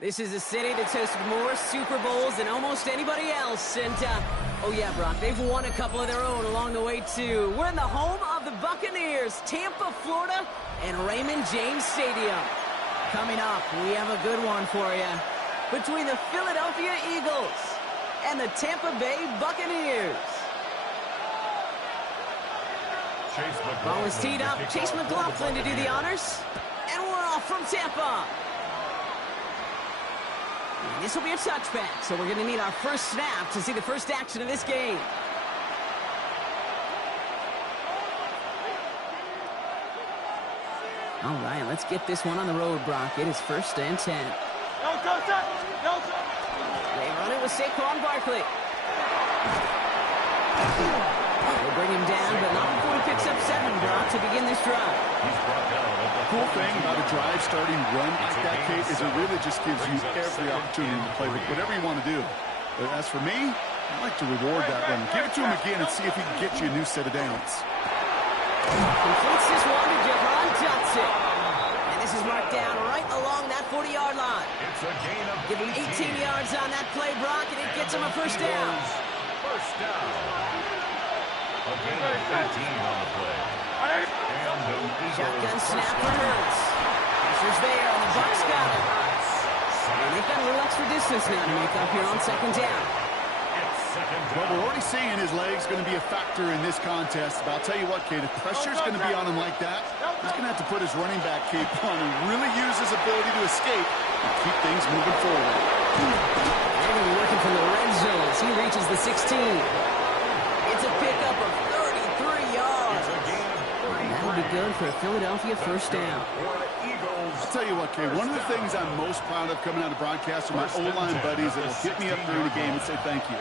This is a city that's hosted more Super Bowls than almost anybody else. And, oh yeah, Brock, they've won a couple of their own along the way, too. We're in the home of the Buccaneers, Tampa, Florida, and Raymond James Stadium. Coming up, we have a good one for you. Between the Philadelphia Eagles and the Tampa Bay Buccaneers. Ball is teed up. Chase McLaughlin to do the honors. And we're off from Tampa. And this will be a touchback, so we're going to need our first snap to see the first action of this game. All right, let's get this one on the road, Brock. It is 1st and 10. They run it with Saquon Barkley. They'll bring him down, but not before he picks up 7, Brock, to begin this drive. The cool thing about a drive starting run like that, Kate, is it really just gives you every opportunity to play with whatever you want to do. But as for me, I'd like to reward that run. Give it to him again and see if he can get you a new set of downs. Completes this one to Jahan Johnson. And this is marked down right along that 40-yard line. Give him 18 yards on that play, Brock, and it gets him a first down. First down. A gain of 13 on the play. Shotgun snap for Hurts. Pressure's there, and the Bucs got it. And they've got a little extra distance now to make up here on 2nd down. Well, we're already seeing his legs going to be a factor in this contest. But I'll tell you what, Kate, if pressure's going to be on him like that, he's going to have to put his running back cape on and really use his ability to escape and keep things moving forward. They're going to be working from the red zone as he reaches the 16. It's a pickup of 33 yards. That'll be good for a Philadelphia first down. I'll tell you what, Kay, one of the things I'm most proud of coming out of broadcast are my O-line buddies that will hit me up during the game and say thank you.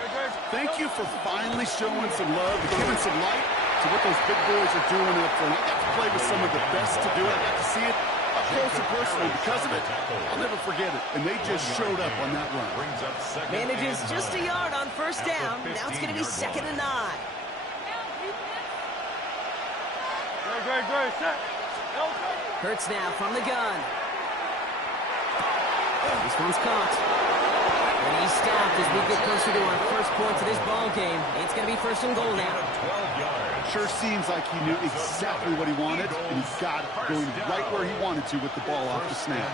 Thank you for finally showing some love and giving some light to what those big boys are doing up front. I got to play with some of the best to do it. I got to see it up close and personal. Because of it, I'll never forget it. And they just showed up on that run. Manages just a yard on first down. Now it's going to be 2nd and 9. Hurts now from the gun. This one's caught. And he's stopped as we get closer to our first points of this ball game. It's going to be 1st and goal now. Sure seems like he knew exactly what he wanted, and he got it going right where he wanted to with the ball off the snap.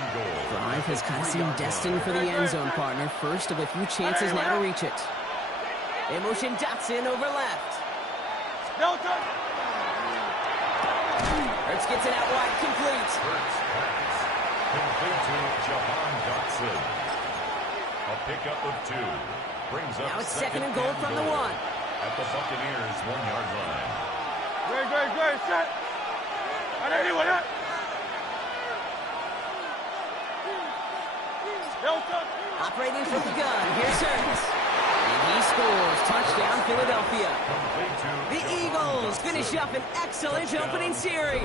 Drive has kind of seemed destined for the end zone, partner. First of a few chances now to reach it. They motion Dotson over left. Hurts gets it out wide, complete. Hurts pass. Complete to Jahan Dotson. A pickup of 2. Brings up now it's 2nd and goal from the 1. At the Buccaneers' 1-yard line. Great, set. Operating from the gun, here's Hurts. And he scores. Touchdown, Philadelphia. The Eagles finish up an excellent opening series.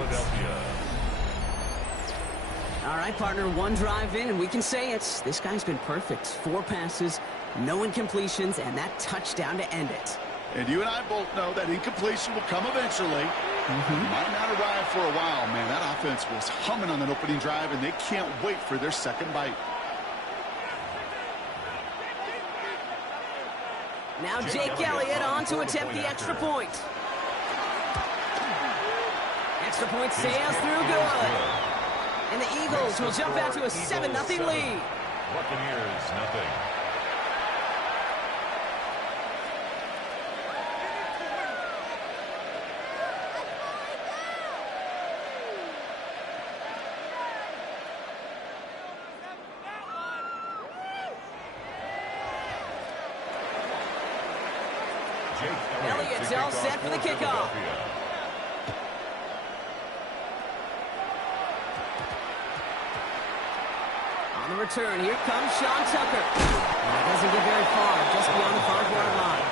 All right, partner, 1 drive in, and we can say it. This guy's been perfect. 4 passes, no incompletions, and that touchdown to end it. And you and I both know that incompletion will come eventually. Might not arrive for a while, man. That offense was humming on that opening drive, and they can't wait for their second bite. Now Jake Elliott on to attempt the extra point. Extra point sails through good. And the Eagles will jump out to a 7-0 lead. Buccaneers, nothing. Elliott's all set for the kickoff. On the return, here comes Sean Tucker. And it doesn't get very far, just beyond the 5-yard line.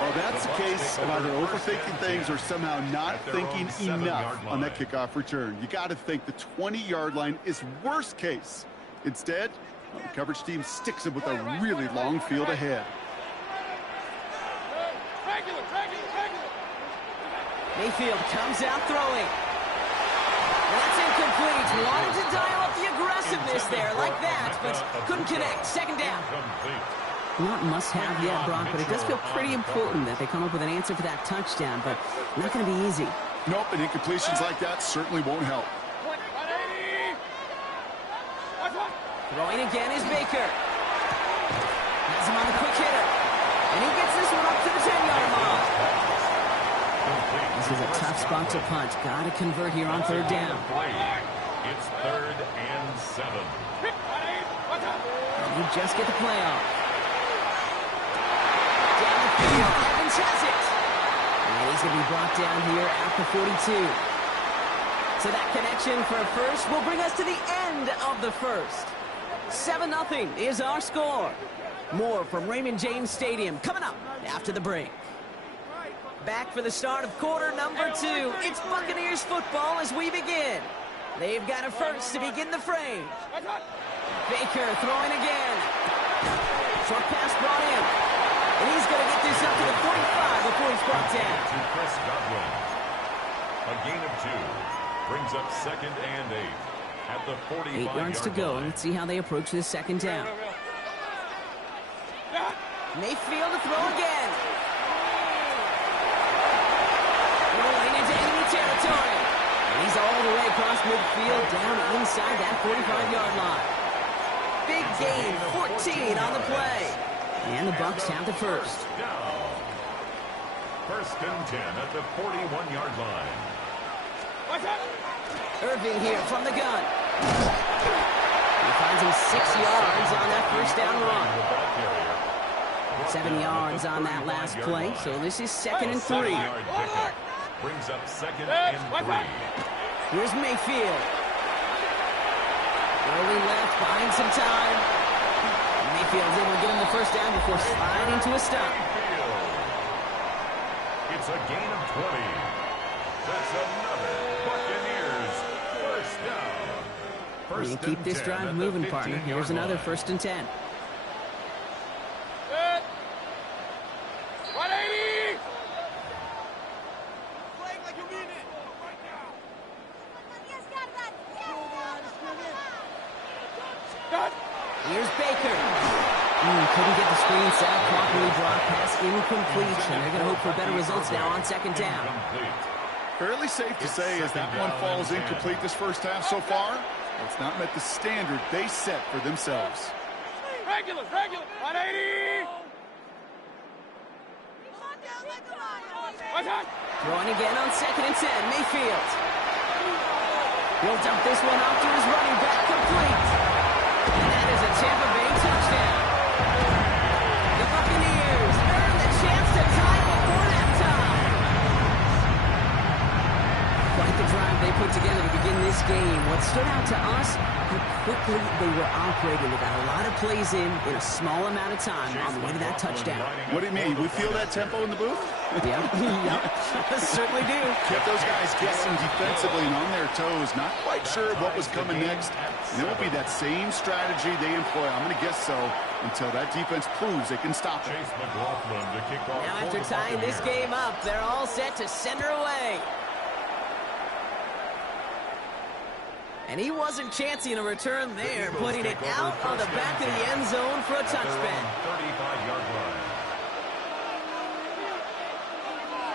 Well, that's the case of either overthinking things or somehow not thinking enough on that kickoff return. You got to think the 20-yard line is worst case. Instead, the coverage team sticks it with a really long field ahead. Mayfield comes out throwing. That's incomplete. Wanted to dial up the aggressiveness there like that, but couldn't connect. Second down. Not must-have yet, Brock, but it does feel pretty important that they come up with an answer for that touchdown, but not going to be easy. Nope, and incompletions like that certainly won't help. Throwing again is Baker. Has him on the quick hitter. And he gets this one up to the 10-yard line. This is a tough spot to punt. Got to convert here on third down. It's 3rd and 7. And you just get the play off. Down the field. Evans has it. And he's going to be brought down here at the 42. So that connection for a first will bring us to the end of the first. 7-0 is our score. More from Raymond James Stadium coming up after the break. Back for the start of quarter number 2. It's Buccaneers football as we begin. They've got a first to begin the frame. Baker throwing again. Short pass brought in. And he's going to get this up to the 45 before he's brought down. To Chris Godwin. A gain of 2. Brings up 2nd and 8. At the 45 8 yards to go. Let's see how they approach this second down. Mayfield to throw again. Rolling into enemy territory. And he's all the way across midfield down inside that 45-yard line. Big gain, 14 on the play. And the Bucs have the first. Down. 1st and 10 at the 41-yard line. Irving here from the gun. He finds him 6 yards on that first down run. 7 yards on that last play, so this is 2nd and 3. Brings up 2nd and 3. Here's Mayfield. Early left, buying some time. Mayfield's able to get him the first down before sliding to a stop. It's a gain of 20. That's another Buccaneers first down. You keep this drive moving, partner. Here's another 1st and 10. Here's Baker. Couldn't get the screen set up properly. Brock pass incomplete. And they're going to hope for better results now on 2nd down. Fairly safe to say as that one falls incomplete this first half so far, it's not met the standard they set for themselves. Regular, 180! Throwing again on 2nd and 10. Mayfield. He'll dump this one off to his running back. Complete. And that is a Tampa Bay touchdown. The Buccaneers earn the chance to tie before that time. Quite the drive they put together to begin this game. What stood out to us, how quickly they were operating. They got a lot of plays in a small amount of time on the way to that touchdown. What do you mean? We feel that tempo in the booth? Yep, certainly do. Kept those guys guessing defensively and on their toes, not quite sure what was coming next. And it will be that same strategy they employ, I'm going to guess so, until that defense proves they can stop it. Now after tying this game up, they're all set to send her away. And he wasn't chancing a return there, putting it out on the back of the end zone for a touchback. 35-yard line.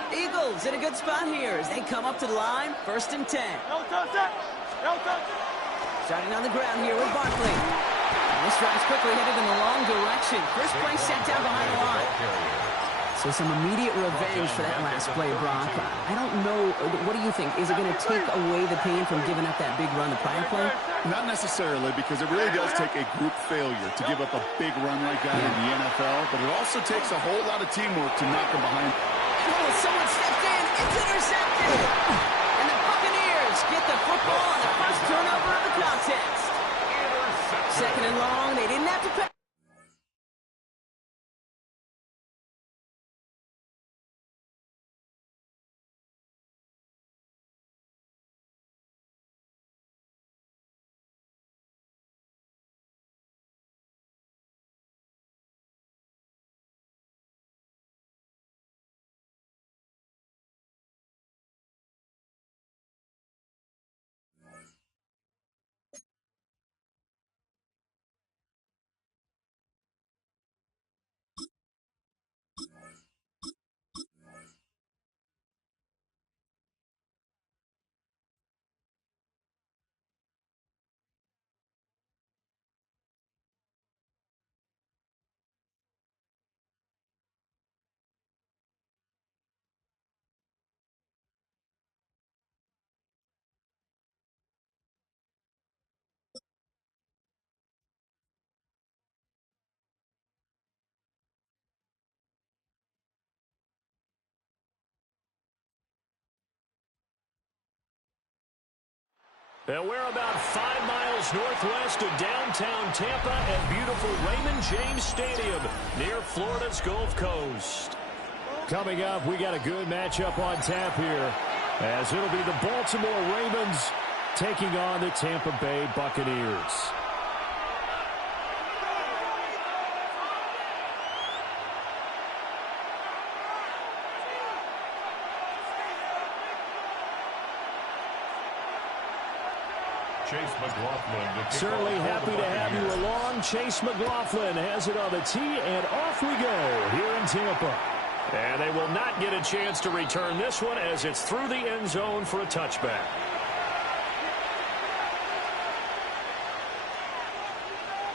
Eagles in a good spot here as they come up to the line, 1st and 10. Starting on the ground here with Barkley. And this drive's quickly headed in the wrong direction. First play set down behind the line. So some immediate revenge for that last play, Brock. I don't know, what do you think? Is it going to take away the pain from giving up that big run the prior play? Not necessarily, because it really does take a group failure to give up a big run like that in the NFL, but it also takes a whole lot of teamwork to knock them behind. Oh, someone stepped in. It's intercepted. And the Buccaneers get the football on the first turnover of the contest. 2nd and long. They didn't have to pass. And we're about 5 miles northwest of downtown Tampa at beautiful Raymond James Stadium near Florida's Gulf Coast. Coming up, we got a good matchup on tap here, as it'll be the Baltimore Ravens taking on the Tampa Bay Buccaneers. Chase McLaughlin. Certainly happy to have you along. Chase McLaughlin has it on the tee, and off we go here in Tampa. And they will not get a chance to return this one as it's through the end zone for a touchback.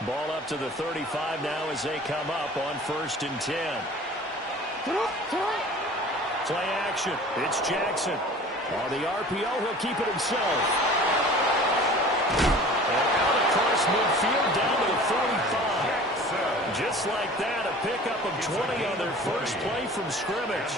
Ball up to the 35 now as they come up on 1st and 10. Play action. It's Jackson. On the RPO, he'll keep it himself. And out across midfield down to the 45. Just like that, a pickup of 20 on their first play from scrimmage.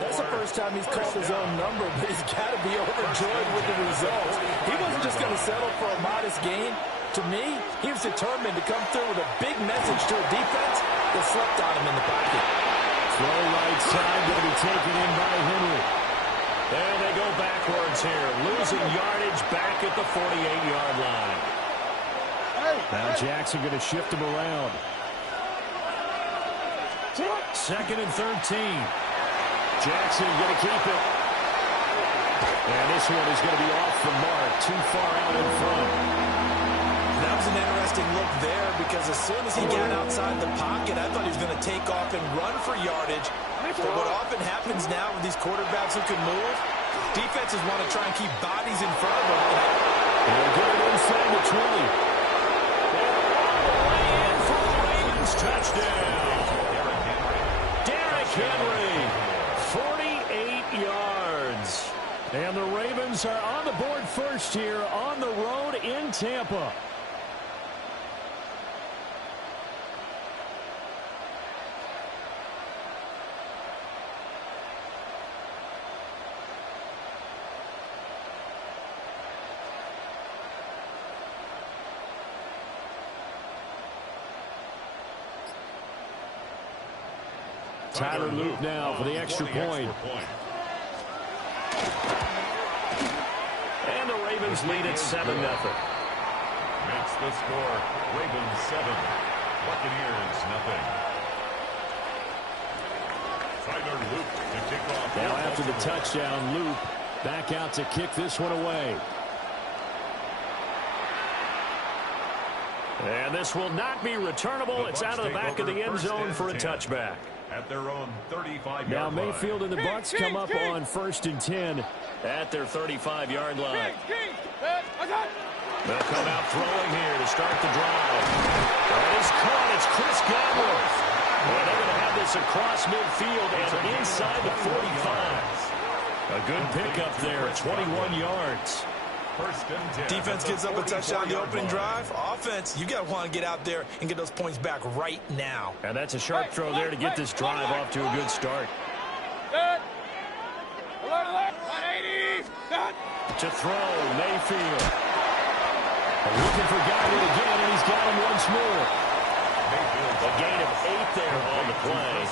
That's the first time he's called his own number, but he's got to be overjoyed with the results. He wasn't just going to settle for a modest gain. To me, he was determined to come through with a big message to a defense that slept on him in the pocket. Throw right side going to be taken in by Henry. And they go backwards here, losing yardage back at the 48-yard line. Now Jackson going to shift him around. 2nd and 13. Jackson going to keep it. And this one is going to be off the mark, too far out in front. That was an interesting look there because as soon as he got outside the pocket, I thought he was going to take off and run for yardage. But what often happens now with these quarterbacks who can move, defenses want to try and keep bodies in front of them. They'll get it inside the 20. They're all the way in for the Ravens touchdown. Derrick Henry, 48 yards. And the Ravens are on the board first here on the road in Tampa. Tyler Luke now for the extra point. And the Ravens lead at 7-0. Makes the score. Ravens 7, Buccaneers 0. Tyler Luke to kick off. Now after the touchdown, Luke back out to kick this one away. And this will not be returnable. It's out of the back of the end zone for a touchback. At their own 35-yard line. Now Mayfield and the Bucs come up on 1st and 10 at their 35-yard line. They'll come out throwing here to start the drive. That is caught. It's Chris Godwin. Well, they're going to have this across midfield and inside the 45. A good pickup there, 21 yards. Defense gives up a touchdown the opening drive. Offense, you got to want to get out there and get those points back right now. And that's a sharp throw there to get this drive off to a good start. To throw, Mayfield. Looking for Godwin again, and he's got him once more. A gain of 8 there on the play.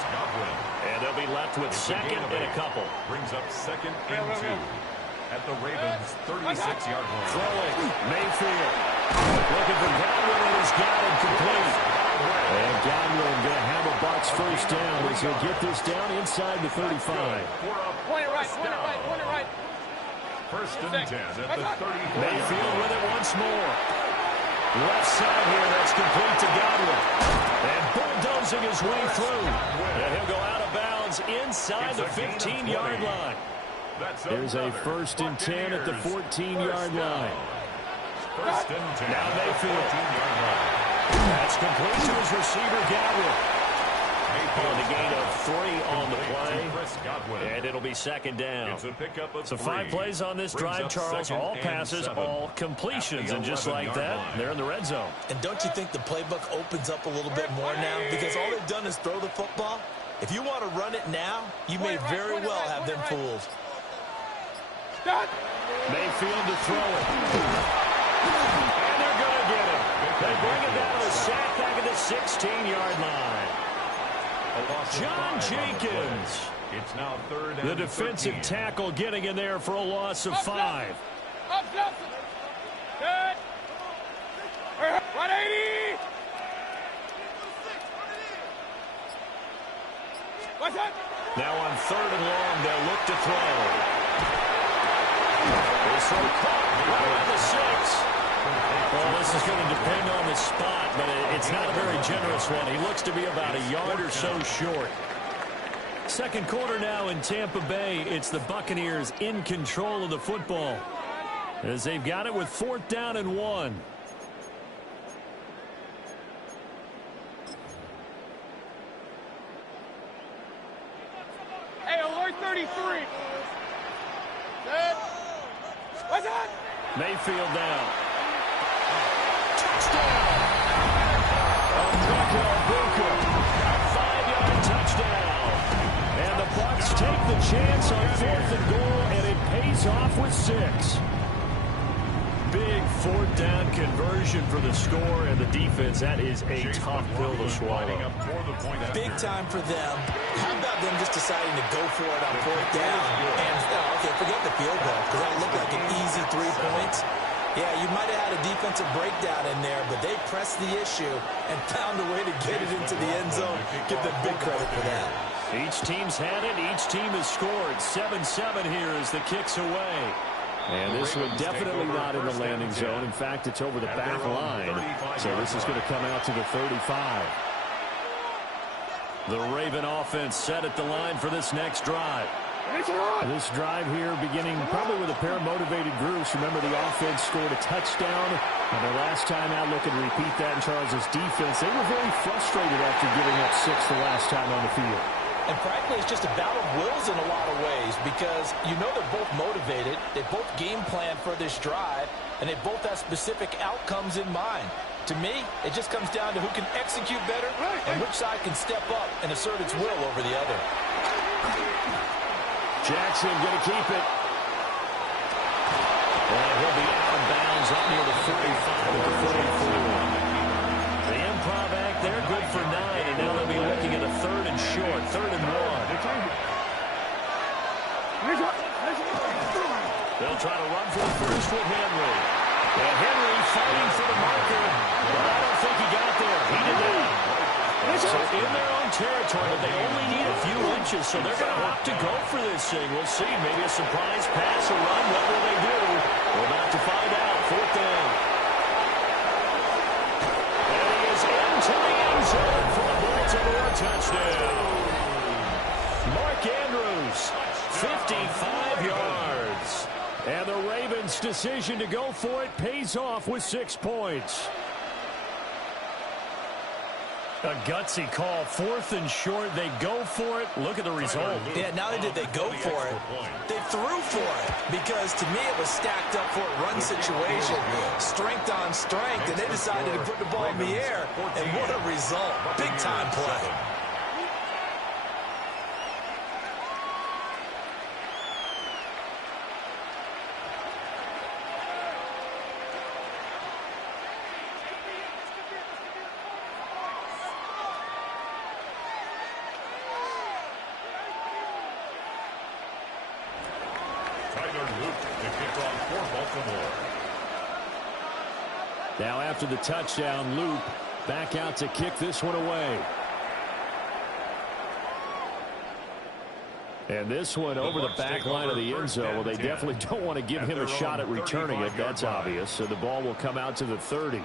And they'll be left with 2nd and a couple. Brings up 2nd and 2. At the Ravens' 36-yard line. Throwing, Mayfield. Looking for Godwin, and he's got it complete. And Godwin going to have a Bucs first down as he'll get this down inside the 35. Point it right, point it right, point it right. 1st and 10 at the 34. Mayfield with it once more. Left side here, that's complete to Godwin. And bulldozing his way through. And he'll go out of bounds inside the 15-yard line. There's a 1st and 10 at the 14-yard line. 1st and 10. Now Mayfield. That's complete to his receiver, Godwin. On the gain of 3 on the play. And it'll be 2nd down. It's a pickup of So 5 plays on this drive, Charles. All passes, all completions. And just like that, they're in the red zone. And don't you think the playbook opens up a little bit more now? Because all they've done is throw the football. If you want to run it now, you may very well have them fooled. Mayfield to throw it. And they're going to get it. They bring it down to the sack back at the 16-yard line. John Jenkins. It's now third and the defensive 13. tackle getting in there for a loss of 5. Good. 180. What's that? Now on 3rd and long, they'll look to throw. This one caught right around the 6. Well, this is going to depend on the spot, but it's not a very generous one. He looks to be about a yard or so short. Second quarter now in Tampa Bay. It's the Buccaneers in control of the football as they've got it with 4th down and 1. Hey, alert 33. Good. What's that? Mayfield down. Touchdown! Buka. A 5-yard touchdown. And the Bucs take the chance on 4th and goal, and it pays off with 6. Big 4th down conversion for the score, and the defense, that is a tough pill to swallow. Big time for them. How about them just deciding to go for it on 4th down? And, okay, forget the field goal, because that looked like an easy 3 points. Yeah, you might have had a defensive breakdown in there, but they pressed the issue and found a way to get it into the end zone. Give them big credit for that. Each team's had it. Each team has scored. 7-7 here as the kick's away. And this one definitely not in the landing zone. In fact, it's over the back line. So this is going to come out to the 35. The Raven offense set at the line for this next drive. This drive here beginning probably with a pair of motivated groups. Remember, the offense scored a touchdown on their last time out. Looking to repeat that in Charles' defense. They were very frustrated after giving up 6 the last time on the field. And frankly, it's just a battle of wills in a lot of ways because you know they're both motivated. They both game plan for this drive, and they both have specific outcomes in mind. To me, it just comes down to who can execute better and which side can step up and assert its will over the other. Jackson going to keep it. And he'll be out of bounds up near the 45 at the 44. The improv act there, good for 9, and now they'll be looking at a 3rd and short, 3rd and 1. They'll try to run for the first with Henry. And Henry fighting for the marker, but I don't think he got there. He did not. So in their own territory, but they only need a few inches, so they're going to have to go for this thing. We'll see. Maybe a surprise pass or run. What will they do? We're about to find out. 4th down. And he is into the end zone for the Baltimore touchdown. Mark Andrews, 55 yards. And the Ravens' decision to go for it pays off with 6 points. A gutsy call, 4th and short. They go for it. Look at the result. Yeah, not only did they go for it, they threw for it. Because to me, it was stacked up for a run situation. Strength on strength, and they decided to put the ball in the air. And what a result. Big-time play. Now after the touchdown, Loop back out to kick this one away. And this one over the back line of the end zone. Well, they definitely don't want to give him a shot at returning it. That's obvious. So the ball will come out to the 30.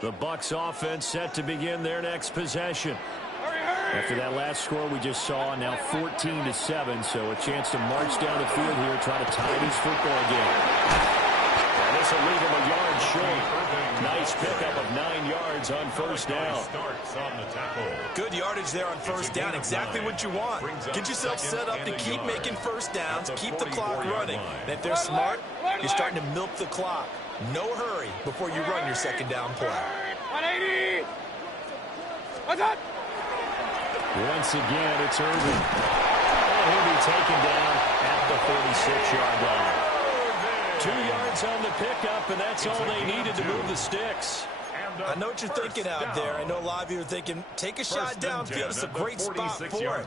The Bucs offense set to begin their next possession. After that last score we just saw, now 14-7, so a chance to march down the field here, try to tie this football game. And this will leave him a yard short. Nice pickup of 9 yards on first down. Starts on the tackle. Good yardage there on first down. Exactly what you want. Get yourself set up to keep making first downs, keep the clock running. And if they're smart, you're starting to milk the clock. No hurry before you run your second down play. 180. What's up? Once again, it's Irvin. And he'll be taken down at the 46-yard line. 2 yards on the pickup, and that's all they needed to move the sticks. I know what you're thinking out there. I know a lot of you are thinking, take a shot downfield. It's a great spot for it.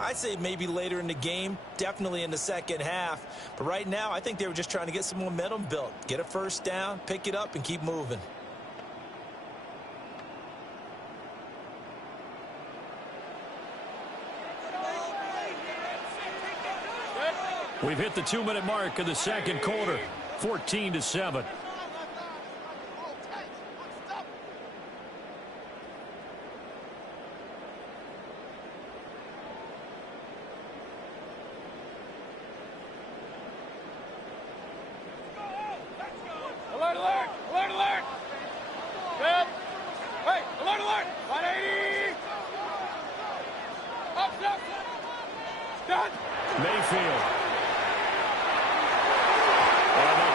I'd say maybe later in the game, definitely in the second half. But right now, I think they were just trying to get some momentum built. Get a first down, pick it up, and keep moving. We've hit the 2-minute mark of the second quarter, 14-7. Alert, alert, alert, alert. Good. Hey, alert, alert. 180. Up, up. Done. Mayfield.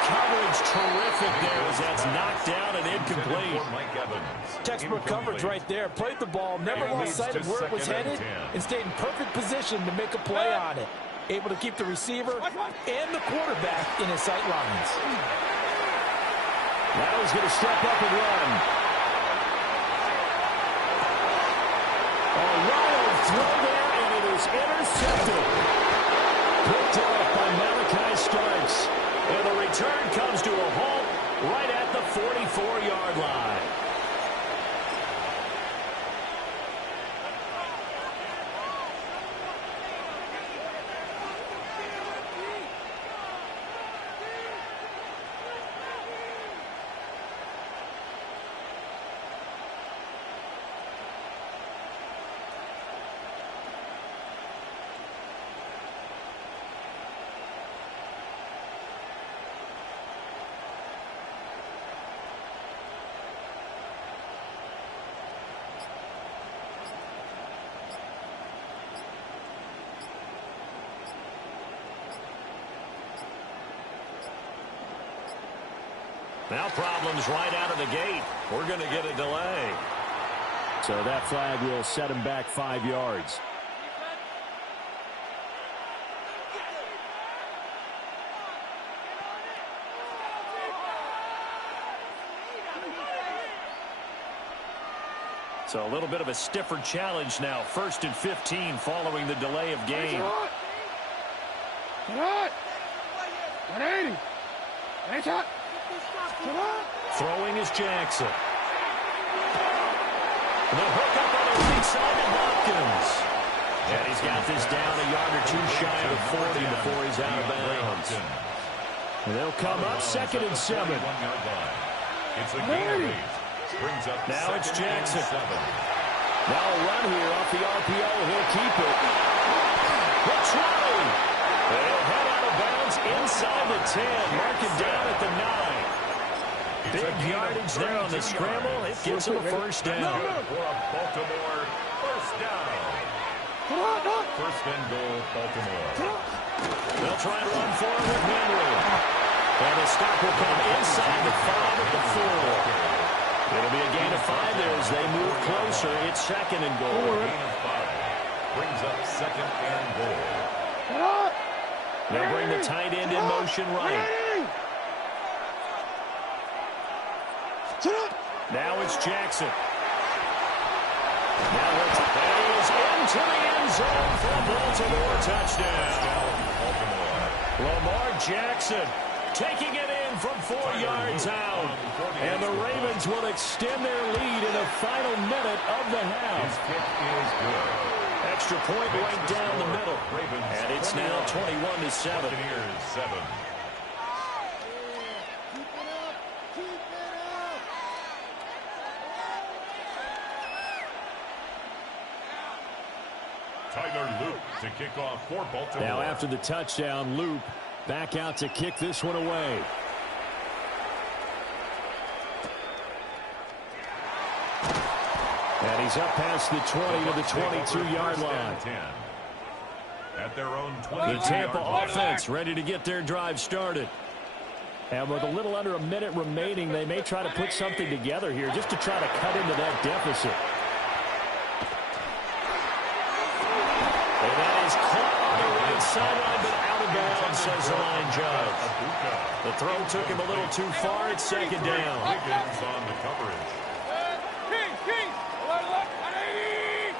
Coverage terrific there as that's knocked down and incomplete. Textbook coverage right there. Played the ball, never lost sight of where it was headed, and stayed in perfect position to make a play on it. Able to keep the receiver and the quarterback in his sight lines. Now he's going to step up and run. A wild throw there, and it is intercepted. Picked off by Malachi Starks. And the return comes to a halt right at the 44-yard line. Now problems right out of the gate. We're going to get a delay. So that flag will set him back 5 yards. So a little bit of a stiffer challenge now. 1st and 15 following the delay of game. 180. Headshot. Throwing is Jackson. The hook up on the weak side of Watkins. And he's got this down a yard or two shy of 40 before he's out of bounds. And they'll come up 2nd and 7. It's a gain of 8. Now it's Jackson. Now a run here off the RPO. He'll keep it. The try. They'll head out of bounds inside the 10. Mark it down at the 9. Big yardage there on the scramble. It gives him a first down. For a Baltimore first down. First and goal, Baltimore. They'll try and run for it with Henry. And the stop will come inside the 5 at the 4. It'll be a gain of 5 as they move closer. It's 2nd and goal. Gain of 5. Brings up 2nd and goal. They'll bring the tight end in motion right. Now it's Jackson. Now it's plays into the end zone for a Baltimore touchdown. Lamar Jackson taking it in from 4 yards out. And the Ravens will extend their lead in the final minute of the half. His kick is good. Extra point right down the middle. And it's now 21-7. Buccaneers 7. Tyler Luke to kick off for Baltimore. Now after the touchdown, Luke back out to kick this one away. he's up past the 20 to the 22-yard line. At their own 20. The Tampa offense ready to get their drive started. And with a little under a minute remaining, they may try to put something together here just to try to cut into that deficit. And that is caught on the right sideline, but out of bounds, says the line judge. The throw took him a little too far. It's second down. Higgins on the coverage. King, alert, 180.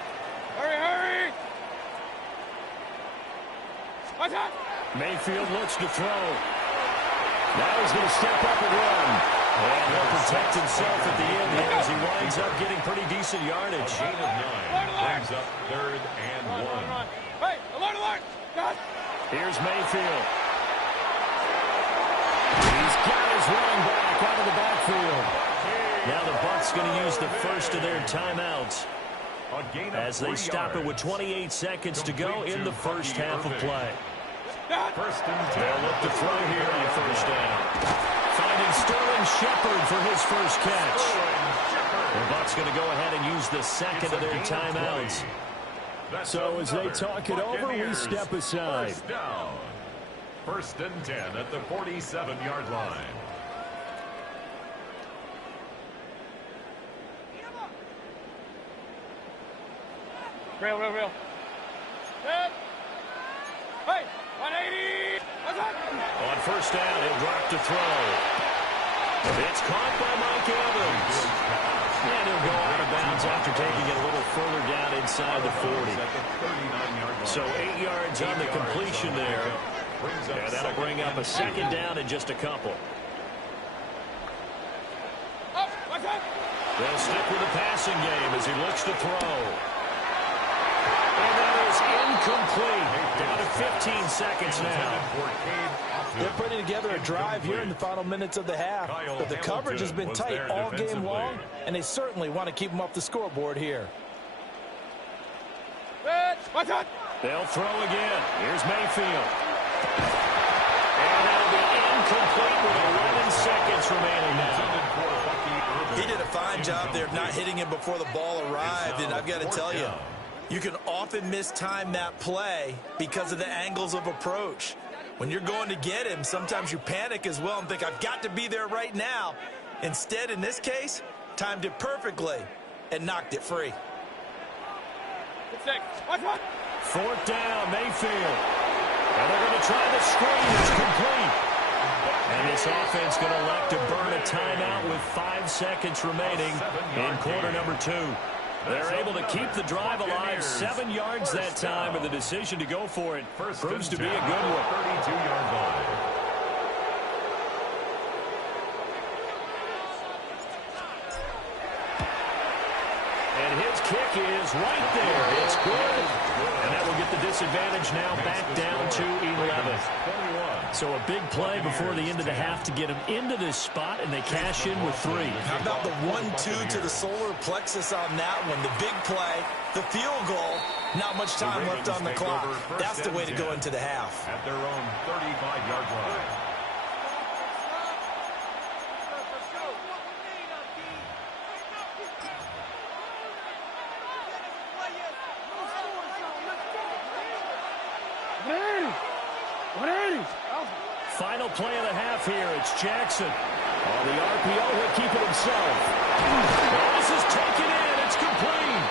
Hurry. Watch out. Mayfield looks to throw. Now he's going to step up and run. And he'll protect himself at the end here as he winds up getting pretty decent yardage. Gain of 9 brings up 3rd and 1. Hey, alert. God. Here's Mayfield. He's got his running back out of the backfield. Now the Bucs going to use the first of their timeouts as they stop it with 28 seconds to go in the first half of play. They'll look to throw here on first down. Finding Sterling Shepard for his first catch. The Bucs going to go ahead and use the second of their timeouts. So as they talk it over, we step aside. First and 10 at the 47-yard line. Real. Hey, 180. What's up? On first down, he'll drop to throw. It's caught by Mike Evans. And he'll go out of bounds after taking it a little further down inside the 40. So 8 yards on the completion there. And that'll bring up a second down in just a couple. What's up? They'll stick with the passing game as he looks to throw. And that is incomplete. Down to 15 seconds now. They're putting together a drive here in the final minutes of the half. But the coverage has been tight all game long, and they certainly want to keep them off the scoreboard here. What's up? They'll throw again. Here's Mayfield. And that'll be incomplete with 11 seconds remaining now. He did a fine job there of not hitting him before the ball arrived, and I've got to tell you, you can often mistime that play because of the angles of approach. When you're going to get him, sometimes you panic as well and think, I've got to be there right now. Instead, in this case, timed it perfectly and knocked it free. Fourth down, Mayfield. And they're going to try the screen. It's complete. And this offense going to elect to burn a timeout with 5 seconds remaining in quarter number 2. They're able to keep the drive alive, 7 yards that time, and the decision to go for it proves to be a good one. 32-yard line. And his kick is right there. It's good. And that will get the disadvantage now back down to 11. So a big play before the end of the half to get him into this spot, and they cash in with 3. How about the 1-2 to the solar plexus on that one? The big play, the field goal, not much time left on the clock. That's the way to go into the half. At their own 35-yard line. Final play of the half here. It's Jackson. On the RPO, he'll keep it himself. This is taken in. It's complete.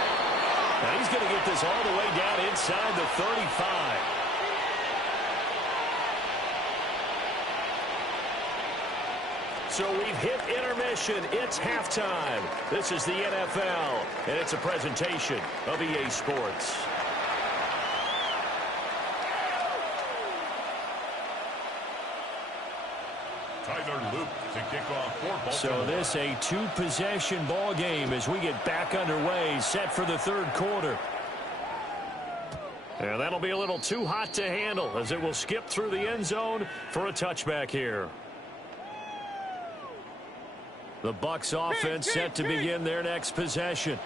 Now he's going to get this all the way down inside the 35. So we've hit intermission. It's halftime. This is the NFL, and it's a presentation of EA Sports. To kick off for Baltimore. So this a 2-possession ball game as we get back underway, set for the third quarter. And that'll be a little too hot to handle as it will skip through the end zone for a touchback here. The Bucs offense set to begin their next possession.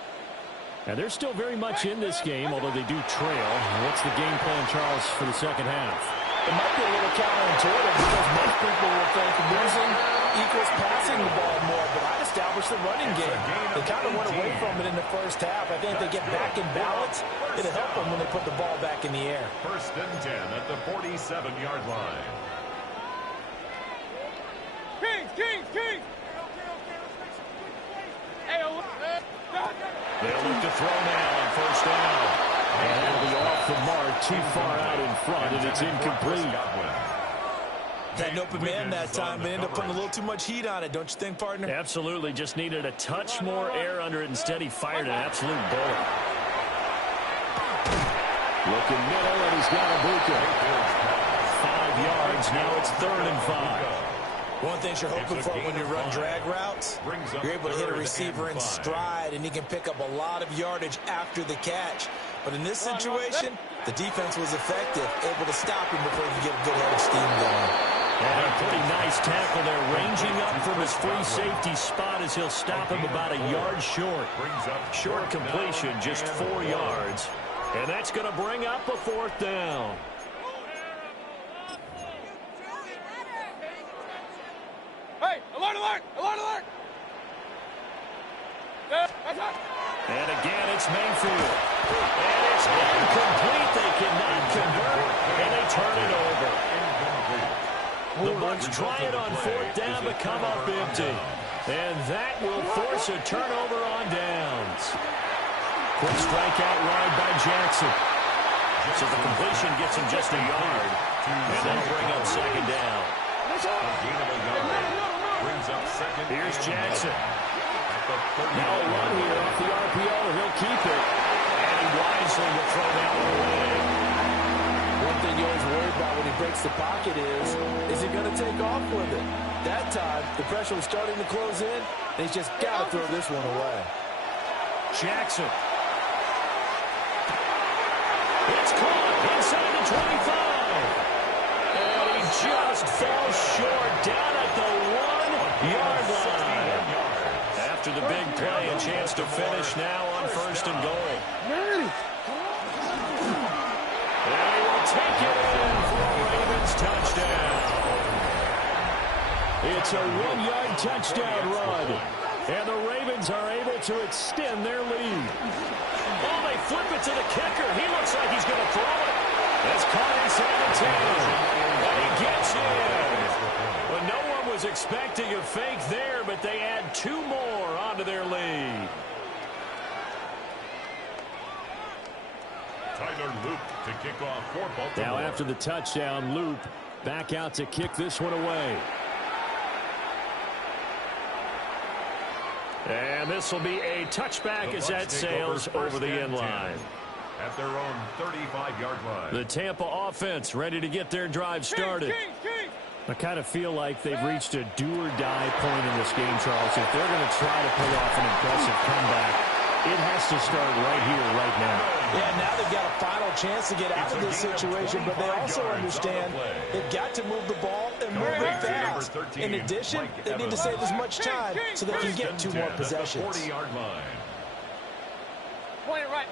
And they're still very much in this game, although they do trail. What's the game plan, Charles, for the second half? It might be a little counterintuitive because most people will think losing equals passing the ball more, but I'd establish the running game. They kind of went away from it in the first half. I think they get back in balance. It'll help them when they put the ball back in the air. 1st and 10 at the 47-yard line. Kings! They'll look to throw now on 1st down. And that'll be off the mark, too far out in front, and it's incomplete. Had an open man that time, but ended up putting a little too much heat on it, don't you think, partner? Absolutely, just needed a touch more air under it. Instead, he fired an absolute bullet. Looking middle, and he's got a Ibuka. 5 yards, now it's 3rd and 5. One thing you're hoping for when you run drag routes, you're able to hit a receiver in stride, and he can pick up a lot of yardage after the catch. But in this situation, the defense was effective, able to stop him before he could get a good head of steam going. And a pretty nice tackle there, ranging up from his free safety spot as he'll stop him about a yard short. Short completion, just 4 yards. And that's going to bring up a 4th down. Hey, alert! And again, it's Mayfield. And it's incomplete. They cannot convert, and they turn it over. The Bucs try it on 4th down to come up empty. And that will force a turnover on downs. Quick strikeout ride by Jackson. So the completion gets him just a yard. And that'll bring up 2nd down. Here's Jackson. Now a run here off the RPO. He'll keep it. And he wisely will throw that one away. One thing you always worry about when he breaks the pocket is he going to take off with it? That time, the pressure was starting to close in, and he's just got to throw this one away. Jackson. It's caught inside the 25. And he just falls short down at the 1-yard line. After the big play, a chance to finish now on 1st and goal. And he will take it in for a Ravens touchdown. It's a 1-yard touchdown run. And the Ravens are able to extend their lead. Oh, they flip it to the kicker. He looks like he's going to throw it. That's caught inside the 10. And he gets in. Well, no one was expecting a fake there, but they add 2 more onto their lead. Tyler Loop to kick off for Baltimore. Now after the touchdown, Loop back out to kick this one away. And this will be a touchback as that sails over the end line. At their own 35-yard line. The Tampa offense ready to get their drive started. I kind of feel like they've reached a do-or-die point in this game, Charles. If they're going to try to pull off an impressive comeback, it has to start right here, right now. Yeah, now they've got a final chance to get out of this situation, but they also understand they've got to move the ball and move it fast. In addition, they need to save as much time so they can get 2 more possessions. 40-yard line. Point it right.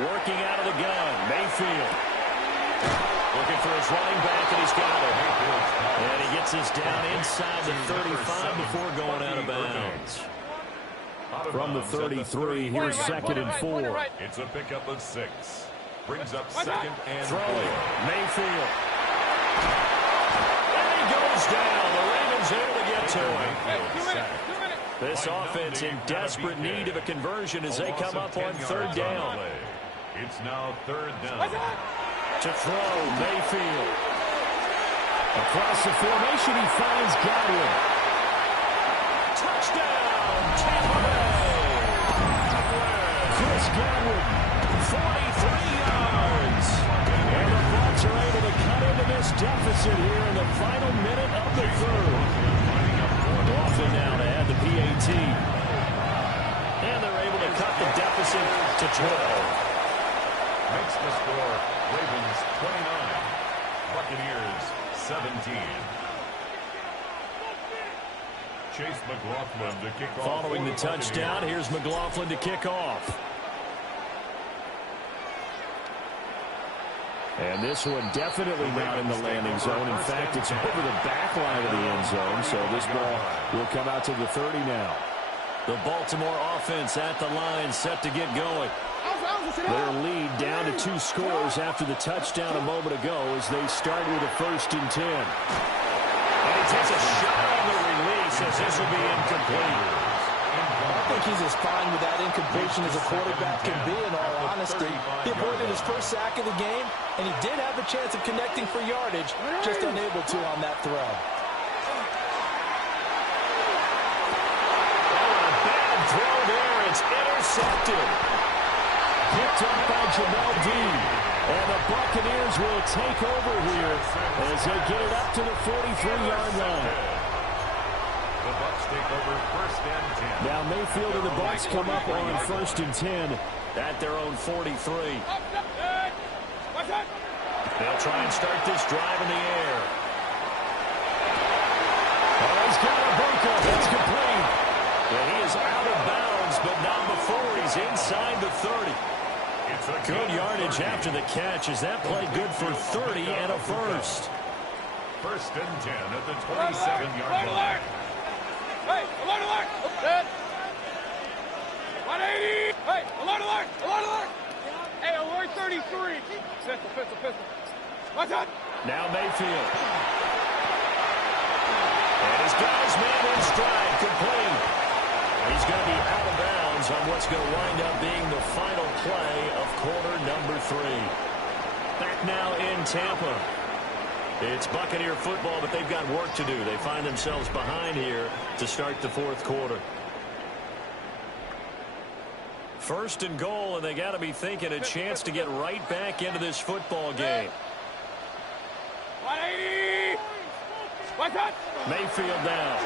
Working out of the gun, Mayfield. Looking for his running back, and he's got it. And he gets us down inside the 35 before going out of bounds. From the 33, here's 2nd and 4. It's a pickup of 6. Brings up 2nd and 4. Throwing, Mayfield. And he goes down. The Ravens able to get to him. This offense in desperate need of a conversion as they come up on 3rd down. It's now 3rd down. To throw, Mayfield. Across the formation, he finds Godwin. Touchdown, Tampa Bay. Chris Godwin, 43 yards. And the Bucs are able to cut into this deficit here in the final minute of the 3rd. Often now to add the PAT. And they're able to cut the deficit to 12. Makes the score Ravens 29, Buccaneers 17. Chase McLaughlin to kick off. Following the touchdown, here's McLaughlin to kick off. And this one definitely not in the landing zone. In fact, it's over the back line of the end zone. So this ball will come out to the 30 now. The Baltimore offense at the line, set to get going. Their lead down to 2 scores after the touchdown a moment ago as they start with a 1st and 10. And he takes a shot on the release as this will be incomplete. I think he's as fine with that incompletion as a quarterback can be, in all honesty. He avoided his first sack of the game, and he did have a chance of connecting for yardage, just unable to on that throw. Bad throw there. It's intercepted. Picked up by Jamel Dean. And the Buccaneers will take over here as they get it up to the 43-yard line. The Bucs take over 1st and 10. Now Mayfield and the Bucs come up on 1st and 10 at their own 43. They'll try and start this drive in the air. Oh, he's got a bunker. That's complete. And he is out of bounds, but not before he's inside the 30. Good yardage after the catch. Is that play good for 30 and a 1st? 1st and 10 at the 27-yard line. Hey, alert, alert! Dead. 180! Hey, alert, alert! Alert, alert! Hey, alert 33! Pistol. Watch out! Now Mayfield. And he's got his man in stride, complete. He's going to be out of bounds on what's going to wind up being the final play of quarter number 3. Back now in Tampa. It's Buccaneer football, but they've got work to do. They find themselves behind here to start the 4th quarter. 1st and goal, and they got to be thinking a chance to get right back into this football game. 180! Watch out! Mayfield down.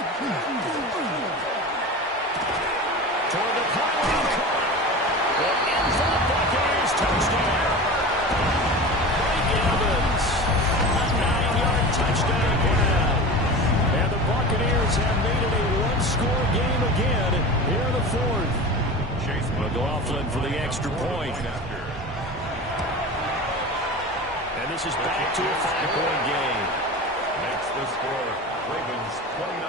Toward the pylon. And in for the Buccaneers touchdown. Mike Evans. A 9-yard touchdown grab. And the Buccaneers have made it a 1-score game again here in the 4th. Chase McLaughlin for the extra point. And this is back to a 5-point game. Next the score, Ravens 29,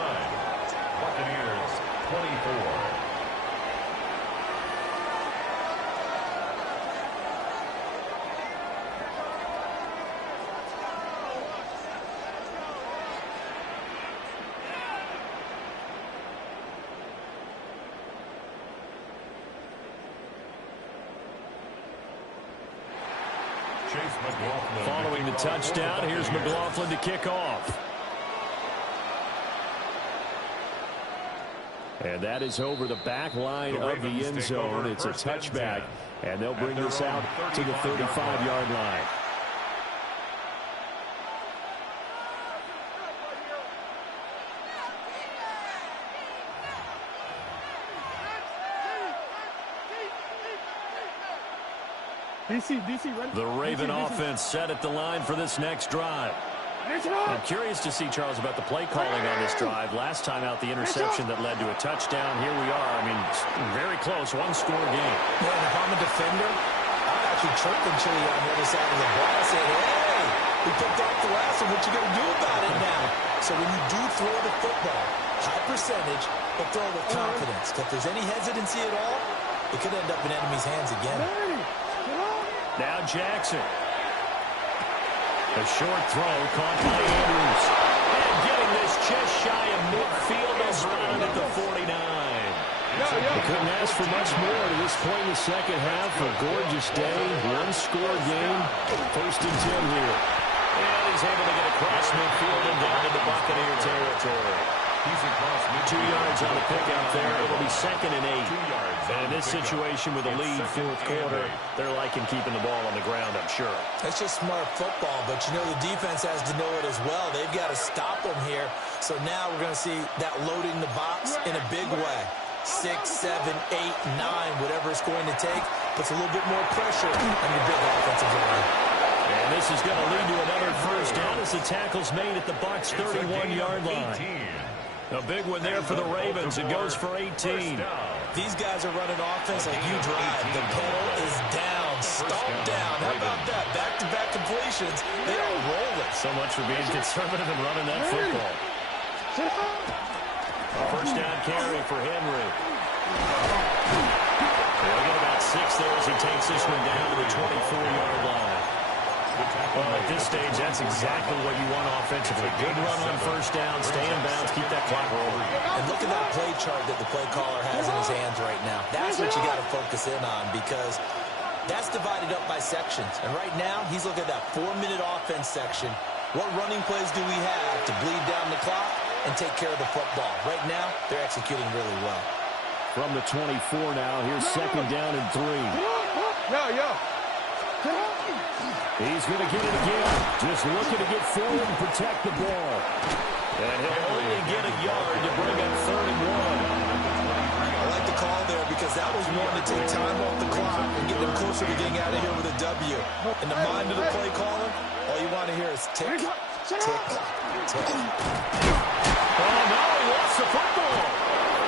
Buccaneers 24. Following the touchdown, here's McLaughlin to kick off. And that is over the back line of the end zone. It's a touchback, and they'll bring this out to the 35-yard line. The Raven offense set at the line for this next drive. I'm curious to see, Charles, about the play calling on this drive. Last time out, the interception that led to a touchdown. Here we are. I mean, very close, 1-score game. Man, if I'm a defender, I'm actually chirping Chili on the other side of the ball. I say, hey, we picked off the last one. What you going to do about it now? So when you do throw the football, high percentage, but throw with confidence. If there's any hesitancy at all, it could end up in enemy's hands again. Now Jackson. A short throw caught by Andrews. And getting this just shy of midfield, they'll spot it at the 49. They couldn't ask for much more to this point in the second half. A gorgeous day, 1-score game. 1st and 10 here. And he's able to get across midfield and down into Buccaneer territory. He's across midfield. 2 yards on the pick out there. It'll be 2nd and 8. 2 yards. And in this situation with a lead, 4th quarter, they're liking keeping the ball on the ground, I'm sure. That's just smart football, but you know the defense has to know it as well. They've got to stop them here. So now we're going to see that loading the box in a big way. 6, 7, 8, 9, whatever it's going to take, puts a little bit more pressure on your big offensive line. And this is going to lead to another 1st down as the tackle's made at the Bucs' 31-yard line. A big one there for the Ravens. It goes for 18. These guys are running offense like you drive. The pedal is down, stomped down. How about that? Back-to-back completions. They are rolling. So much for being conservative and running that football. A first down carry for Henry. They'll get about 6 there as he takes this one down to the 24-yard line. Well, at this stage, that's exactly what you want offensively. Good run on first down, stay in bounds, keep that clock rolling. And look at that play chart that the play caller has in his hands right now. That's what you got to focus in on, because that's divided up by sections. And right now, he's looking at that 4-minute offense section. What running plays do we have to bleed down the clock and take care of the football? Right now, they're executing really well. From the 24 now, here's second down and 3. He's going to get it again. Just looking to get forward and protect the ball. And he'll only get a yard to bring up 3rd and 1. I like the call there because that was one to take time off the clock and get them closer to getting out of here with a W. In the mind of the play caller, all you want to hear is tick, tick, tick. Oh, no, he lost the football.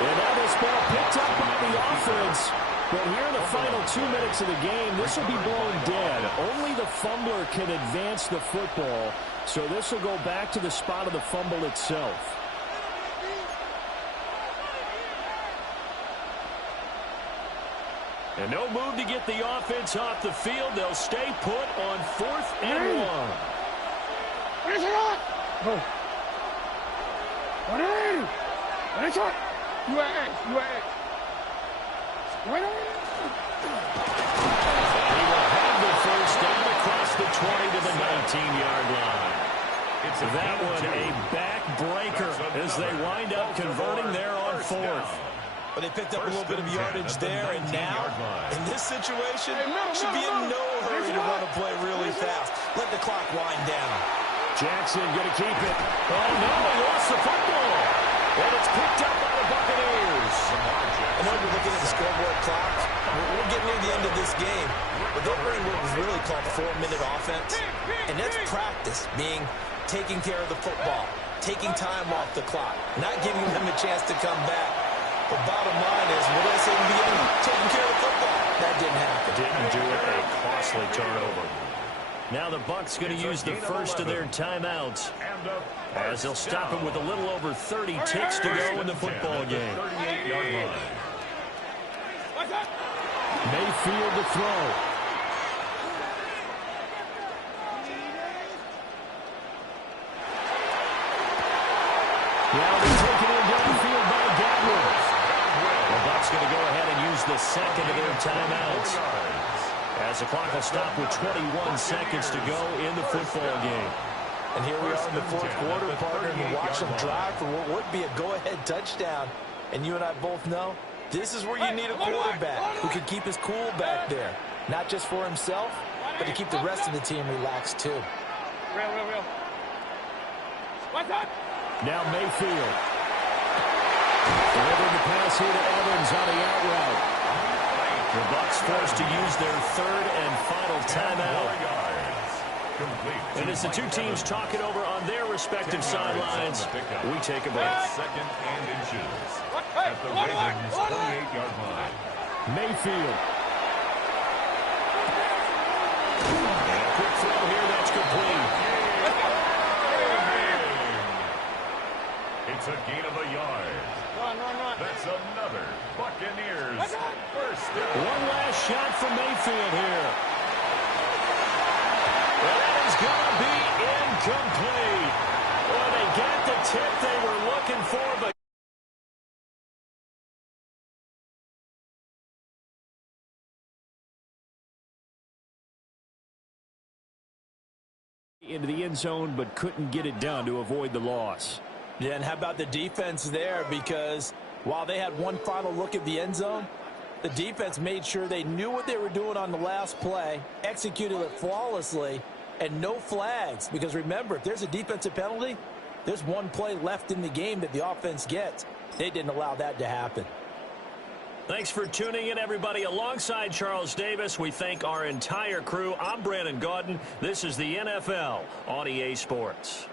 And now this ball picked up by the offense. But here in the final 2 minutes of the game, this will be blown dead. Only the fumbler can advance the football, so this will go back to the spot of the fumble itself. And no move to get the offense off the field. They'll stay put on 4th and 1. And he will have the first down across the 20 to the 19-yard line. That one a backbreaker as they wind up converting there on 4th. But they picked up a little bit of yardage there, and now, in this situation, should be in no hurry to run a play really fast. Let the clock wind down. Jackson going to keep it. Oh, no, he lost the football. And it's picked up by the Buccaneers. I know you're looking at the scoreboard clock. We're getting near the end of this game. But they're running what was really called 4-minute offense. And that's practice, being taking care of the football, taking time off the clock, not giving them a chance to come back. But bottom line is, what did I say in the beginning? Taking care of the football. That didn't happen. Didn't do it. A costly turnover. Now the Bucs going to use the first of their timeouts as they'll stop it with a little over 30 ticks to go in the football game. Mayfield to throw. Now they take it in downfield by Gadwin. The Bucs going to go ahead and use the second of their timeouts as the clock will stop with 21 seconds to go in the football game. And here we are in the 4th quarter, partner, and watch them drive for what would be a go-ahead touchdown. And you and I both know this is where you need a quarterback who can keep his cool back there. Not just for himself, but to keep the rest of the team relaxed too. Now Mayfield. Delivering the pass here to Evans on the out route. The Bucs forced to use their 3rd and final timeout. And as the two teams talk it over on their respective sidelines, we take a break. Second and inches at the Ravens' 28-yard line. Mayfield. And a quick throw here, that's complete. It's a gain of a yard. Run. That's another Buccaneers first down. One last shot for Mayfield here. Well, that is going to be incomplete. Well, they got the tip they were looking for, but into the end zone, but couldn't get it done to avoid the loss. Yeah, and how about the defense there? Because while they had one final look at the end zone, the defense made sure they knew what they were doing on the last play, executed it flawlessly, and no flags. Because remember, if there's a defensive penalty, there's one play left in the game that the offense gets. They didn't allow that to happen. Thanks for tuning in, everybody. Alongside Charles Davis, we thank our entire crew. I'm Brandon Gaudin. This is the NFL on EA Sports.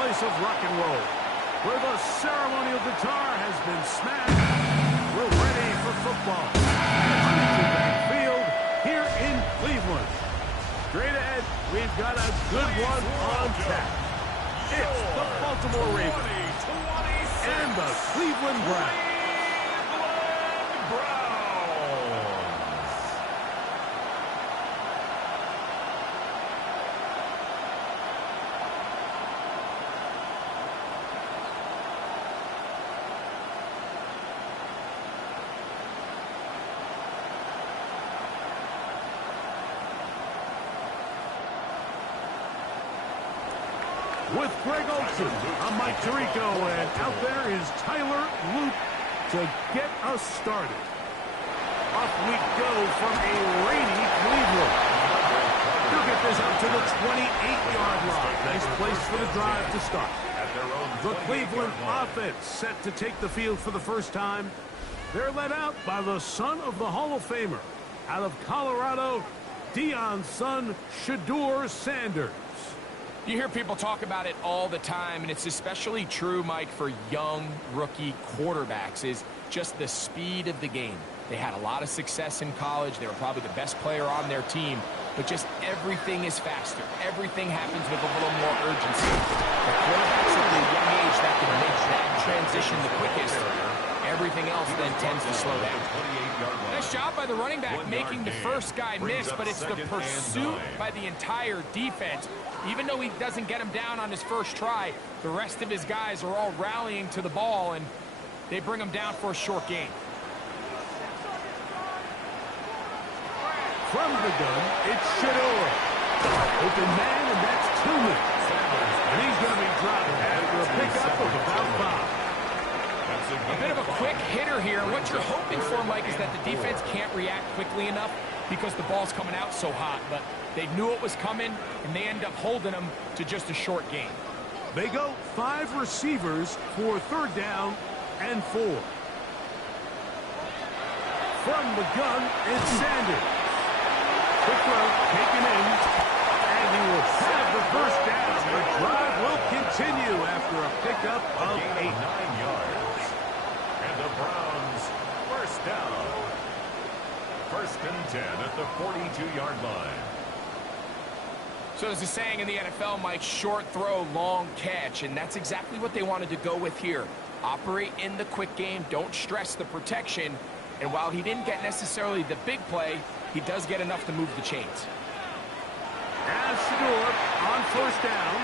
place of rock and roll, where the ceremonial guitar has been smashed. We're ready for football. Huntington Bank Field here in Cleveland. Straight ahead, we've got a good one on tap. It's the Baltimore Ravens and the Cleveland Browns. With Greg Olson, I'm Mike Tirico, and out there is Tyler Luke to get us started. Off we go from a rainy Cleveland. He'll get this up to the 28-yard line. Nice place for the drive to start. The Cleveland offense set to take the field for the first time. They're led out by the son of the Hall of Famer. Out of Colorado, Deion's son, Shedeur Sanders. You hear people talk about it all the time, and it's especially true, Mike, for young rookie quarterbacks, is just the speed of the game. They had a lot of success in college. They were probably the best player on their team, but just everything is faster. Everything happens with a little more urgency. The quarterbacks at the young age that can make that transition the quickest, everything else then tends to slow down. Nice job by the running back making the first guy miss, but it's the pursuit by the entire defense. Even though he doesn't get him down on his first try, the rest of his guys are all rallying to the ball, and they bring him down for a short gain. From the gun, it's Shedeur. Open man, and that's Tillman. And he's going to be dropped after a pickup of about 5. A bit of a quick hitter here. What you're hoping for, Mike, is that the defense can't react quickly enough because the ball's coming out so hot. But they knew it was coming, and they end up holding them to just a short gain. They go 5 receivers for 3rd down and 4. From the gun, it's Sanders. Quick throw, taken in, and he will have the first down. The drive will continue after a pickup of 8. 9 yards. And the Browns, first down. 1st and 10 at the 42-yard line. So there's a saying in the NFL, Mike, short throw, long catch, and that's exactly what they wanted to go with here. Operate in the quick game, don't stress the protection, and while he didn't get necessarily the big play, he does get enough to move the chains. As Shedeur on 1st down.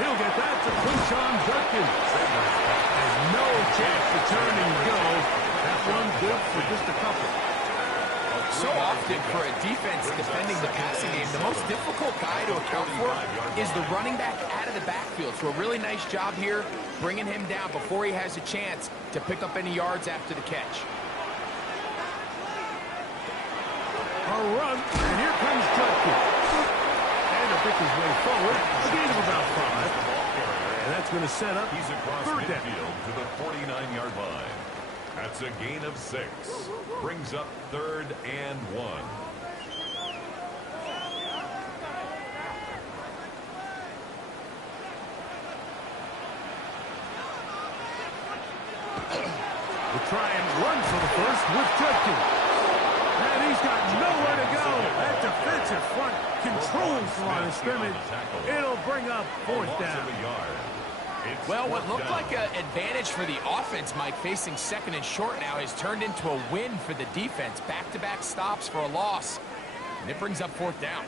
He'll get that to Quinshon Judkins. There's no chance to turn and go. That one good for just a couple. So often for a defense defending the passing game, the most difficult guy to account for is the running back out of the backfield. So a really nice job here bringing him down before he has a chance to pick up any yards after the catch. A run, and here comes Judkins. And to pick his way forward, a gain of about 5. And that's going to set up He's across 3rd down. midfield to the 49-yard line. That's a gain of 6. Brings up 3rd and 1. We'll try and run for the first with Judkins. And he's got nowhere to go. That defensive front controls the line of scrimmage. It'll bring up 4th down. Well, what looked like an advantage for the offense, Mike, facing 2nd and short now, has turned into a win for the defense. Back-to-back stops for a loss, and it brings up 4th down.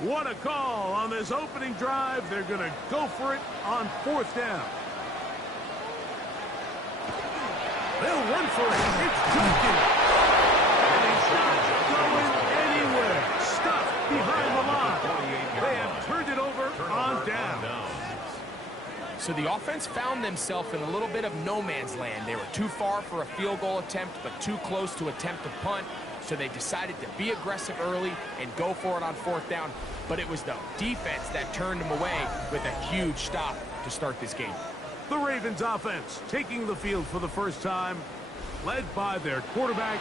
What a call on this opening drive. They're going to go for it on 4th down. They'll run for it. It's Judkins. And he's not going anywhere. Stuffed behind the line. They have turned it over on down. So the offense found themselves in a little bit of no man's land. They were too far for a field goal attempt, but too close to attempt a punt. So they decided to be aggressive early and go for it on 4th down. But it was the defense that turned them away with a huge stop to start this game. The Ravens offense taking the field for the first time, led by their quarterback,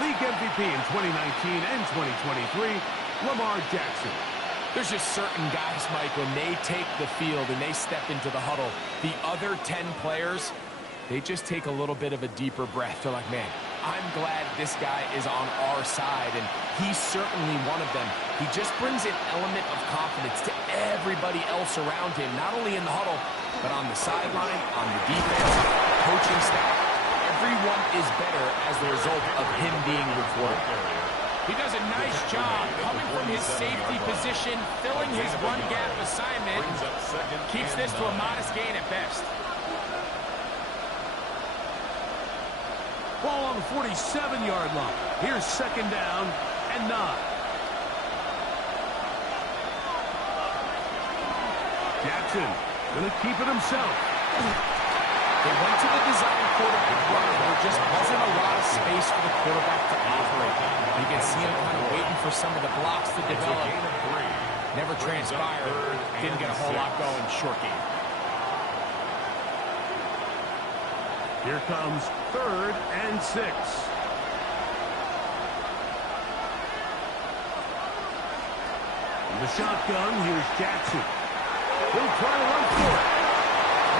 league MVP in 2019 and 2023, Lamar Jackson. There's just certain guys, Mike, when they take the field and they step into the huddle, the other 10 players, they just take a little bit of a deeper breath. They're like, man, I'm glad this guy is on our side, and he's certainly one of them. He just brings an element of confidence to everybody else around him, not only in the huddle, but on the sideline, on the defense, coaching staff. Everyone is better as the result of him being rewarded. He does a nice job coming from his safety position, filling his run gap assignment, keeps this to a modest gain at best. Ball on the 47-yard line. Here's second down and 9. Jackson going to keep it himself. They went to the design quarterback run. There just wasn't a lot of space for the quarterback to operate. You can see him kind of waiting for some of the blocks to develop. Never transpired. Didn't get a whole lot going. Short game. Here comes 3rd and 6. In the shotgun, here's Jackson. He'll try to run for it.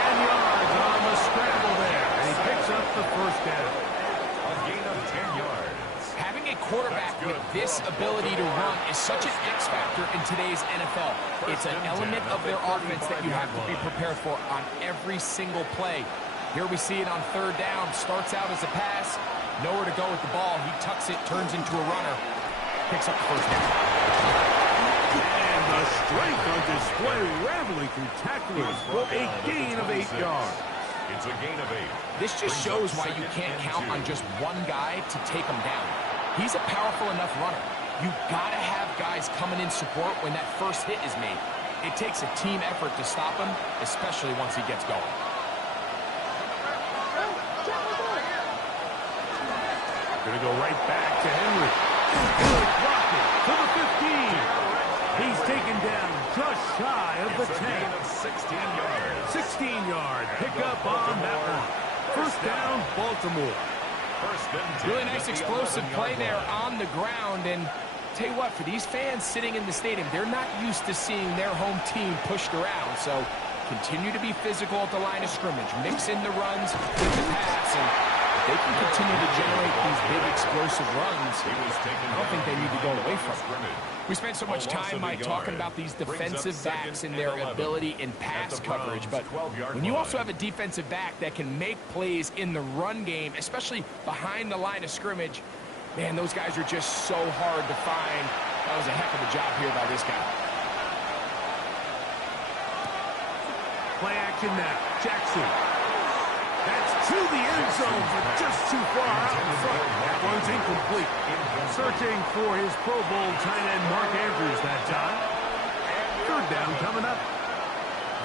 10 yards on the scramble there. And he picks up the first down. A gain of 10 yards. Having a quarterback with this ability to run is such an X factor in today's NFL. It's an element of their offense that you have to be prepared for on every single play. Here we see it on 3rd down. Starts out as a pass. Nowhere to go with the ball. He tucks it, turns into a runner. Picks up the first down. And the strength on display, rattling through tacklers for a gain of 8 yards. It's a gain of 8. This just shows why you can't count on just one guy to take him down. He's a powerful enough runner. You've got to have guys coming in support when that first hit is made. It takes a team effort to stop him, especially once he gets going. Going to go right back to Henry. Good blocking to the 15. He's taken down just shy of the 10. Of 16 yards. 16-yard pickup on that one. First down, Baltimore. First and 10. Really nice explosive play there on the ground. And tell you what, for these fans sitting in the stadium, they're not used to seeing their home team pushed around. So continue to be physical at the line of scrimmage. Mix in the runs with the pass. And if they can continue to generate these big explosive runs, I don't think they need to go away from it. We spent so much time, Mike, talking about these defensive backs and their ability in pass coverage, but when you also have a defensive back that can make plays in the run game, especially behind the line of scrimmage, man, those guys are just so hard to find. That was a heck of a job here by this guy. Play action now. Jackson. That's to the end zone, but just too far out in front. That one's incomplete. Searching for his Pro Bowl tight end Mark Andrews that time. 3rd down coming up.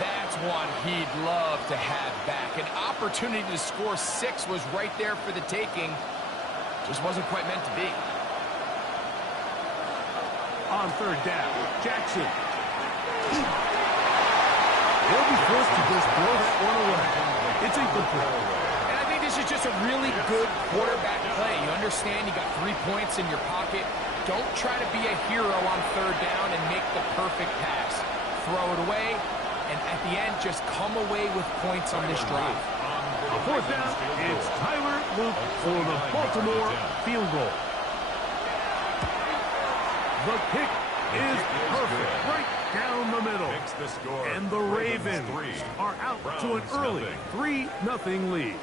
That's one he'd love to have back. An opportunity to score 6 was right there for the taking. Just wasn't quite meant to be. On 3rd down, Jackson. He'll be forced to just blow that one away. It's incomplete. And I think this is just a really good quarterback play. You understand you got 3 points in your pocket. Don't try to be a hero on 3rd down and make the perfect pass. Throw it away, and at the end, just come away with points on this drive. On 4th down, it's Tyler Luke for the Baltimore field goal. The kick is perfect, right down the middle. And the Ravens are out to an early 3-0 lead.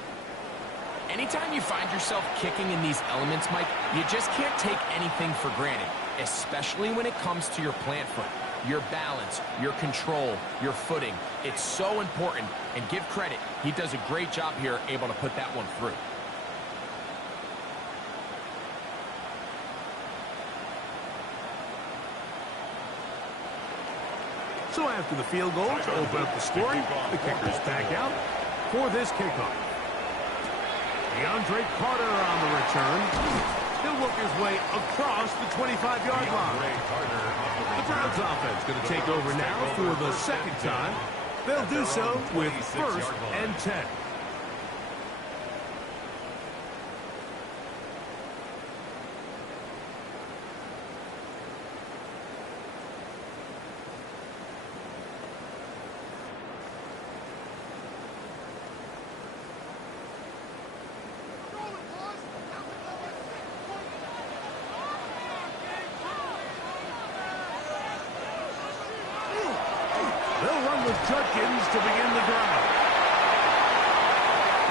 Anytime you find yourself kicking in these elements, Mike, you just can't take anything for granted, especially when it comes to your plant foot, your balance, your control, your footing. It's so important, and give credit. He does a great job here, able to put that one through. So after the field goal to open up the scoring, the kicker's back out for this kickoff. DeAndre Carter on the return. He'll work his way across the 25-yard line. The Browns offense going to take over now for the 2nd time. They'll do so with 1st and 10. They'll run with Judkins to begin the drive.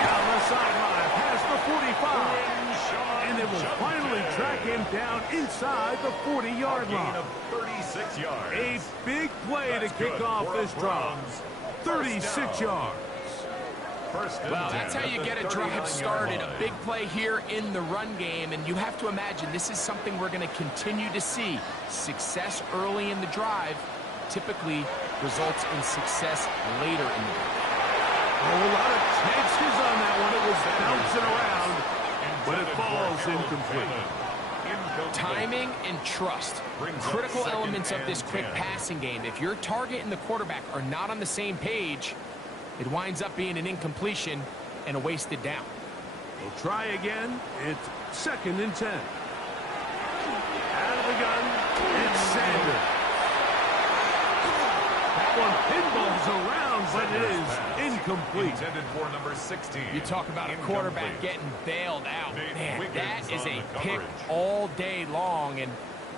Down the sideline, past the 45. And they will finally track him down inside the 40-yard line. Of 36 yards. A big play to kick off this drive. 36 yards. Well, that's how you get a drive started. A big play here in the run game, and you have to imagine this is something we're going to continue to see. Success early in the drive typically results in success later in the drive. A lot of chances on that one. It was bouncing around, but it falls incomplete. Timing and trust, critical elements of this quick passing game. If your target and the quarterback are not on the same page, it winds up being an incompletion and a wasted down. We'll try again. It's 2nd and 10. Out of the gun, it's Sanders. That one pinballs around, but it is incomplete. Intended for number 16. You talk about a quarterback getting bailed out. Man, that is a pick all day long. And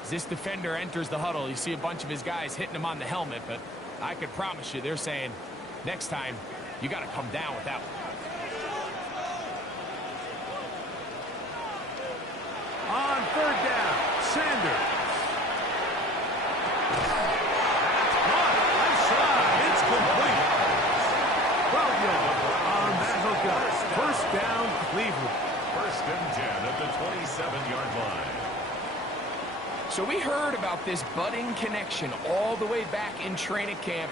as this defender enters the huddle, you see a bunch of his guys hitting him on the helmet. But I could promise you they're saying, next time, you got to come down with that one. On 3rd down, Sanders. It's complete. 12 yards on that hookup. 1st down, Cleveland. 1st and 10 at the 27-yard line. So we heard about this budding connection all the way back in training camp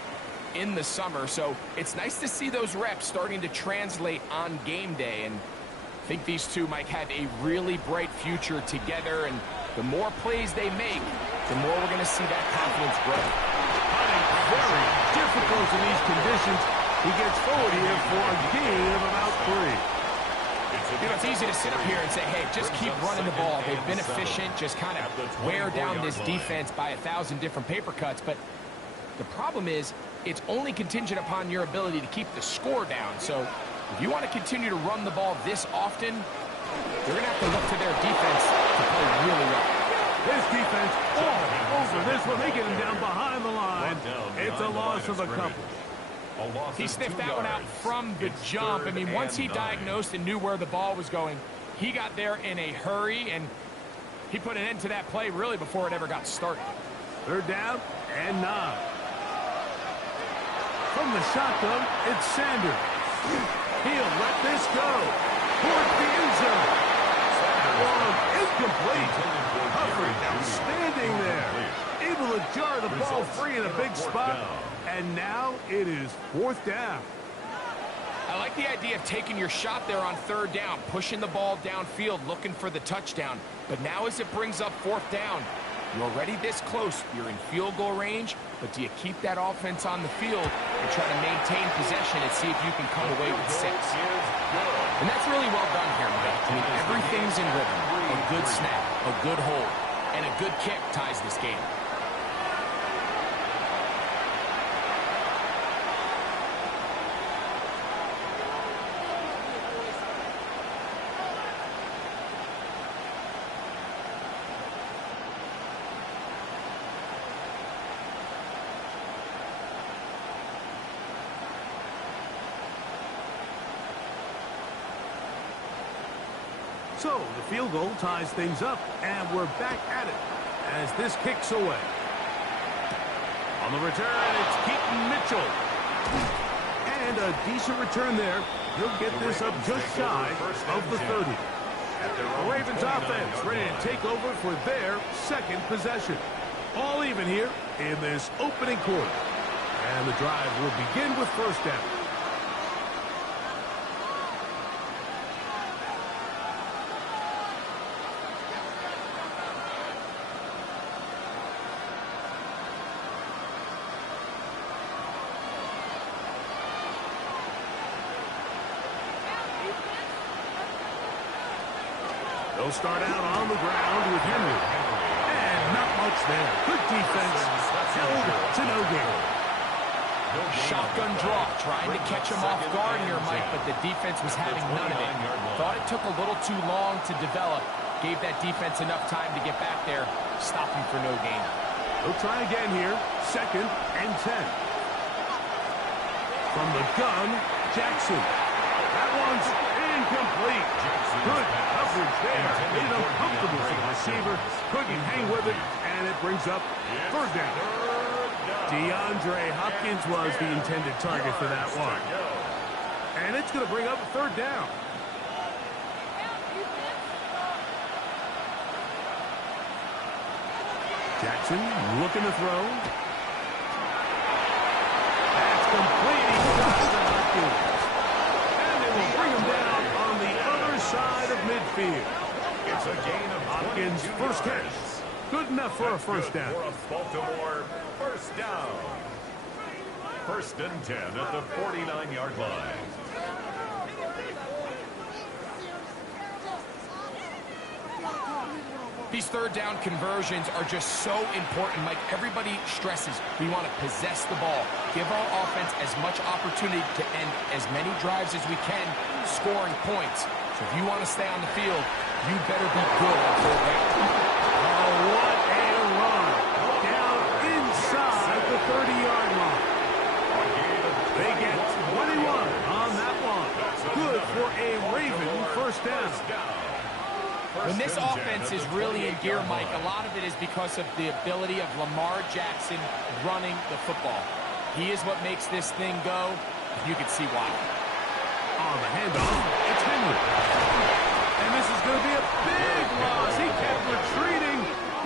in the summer. So it's nice to see those reps starting to translate on game day. And I think these two might have a really bright future together. And the more plays they make, the more we're going to see that confidence grow. Very difficult in these conditions. He gets forward here for a gain of about 3. You know, it's easy to sit up here and say, hey, just keep running the ball. They've been efficient, just kind of wear down this defense by 1,000 different paper cuts. But the problem is, it's only contingent upon your ability to keep the score down. So if you want to continue to run the ball this often, you're going to have to look to their defense to play really well. This defense all over this one. They get him down behind the line. It's a loss of a couple. He sniffed that one out from the jump. I mean, once he diagnosed and knew where the ball was going, he got there in a hurry, and he put an end to that play really before it ever got started. 3rd down and 9. From the shotgun, it's Sanders. He'll let this go. Towards the end zone. One incomplete. Humphrey outstanding there. Able to jar the ball free in a big spot. And now it is 4th down. I like the idea of taking your shot there on 3rd down, pushing the ball downfield, looking for the touchdown. But now as it brings up 4th down, you're already this close. You're in field goal range, but do you keep that offense on the field and try to maintain possession and see if you can come away with 6? And that's really well done here, Mike. I mean, everything's in rhythm. A good snap, a good hold, and a good kick ties this game. So the field goal ties things up, and we're back at it as this kicks away. On the return, it's Keaton Mitchell. And a decent return there. He'll get this up just shy of the 30. The Ravens offense ready to take over for their 2nd possession. All even here in this opening quarter. And the drive will begin with 1st down. They'll start out on the ground with Henry. And not much there. Good defense. Held to no gain. Shotgun draw, trying to catch him off guard here, Mike, but the defense was having none of it. Thought it took a little too long to develop. Gave that defense enough time to get back there. Stopping for no gain. They'll try again here. 2nd and 10. From the gun, Jackson. That one's incomplete. Good coverage there. Made it uncomfortable for the receiver. Couldn't hang with it, and it brings up third down. DeAndre Hopkins was the intended target for that one. And it's going to bring up third down. Jackson looking to throw. That's complete. He got to Hopkins. And they will bring him down on the other side of midfield. It's a gain of Hopkins' first catch. Good enough for a first down. For a Baltimore first down. First and 10 at the 49-yard line. These third down conversions are just so important, Mike. Everybody stresses we want to possess the ball, give our offense as much opportunity to end as many drives as we can, scoring points. So if you want to stay on the field, you better be good on third down. Oh, what a run. Down inside the 30-yard line. They get 21 on that one. Good for a Raven first down. When this offense is really in gear, Mike, a lot of it is because of the ability of Lamar Jackson running the football. He is what makes this thing go. You can see why. On the handoff, it's Henry. And this is going to be a big loss. He kept retreating,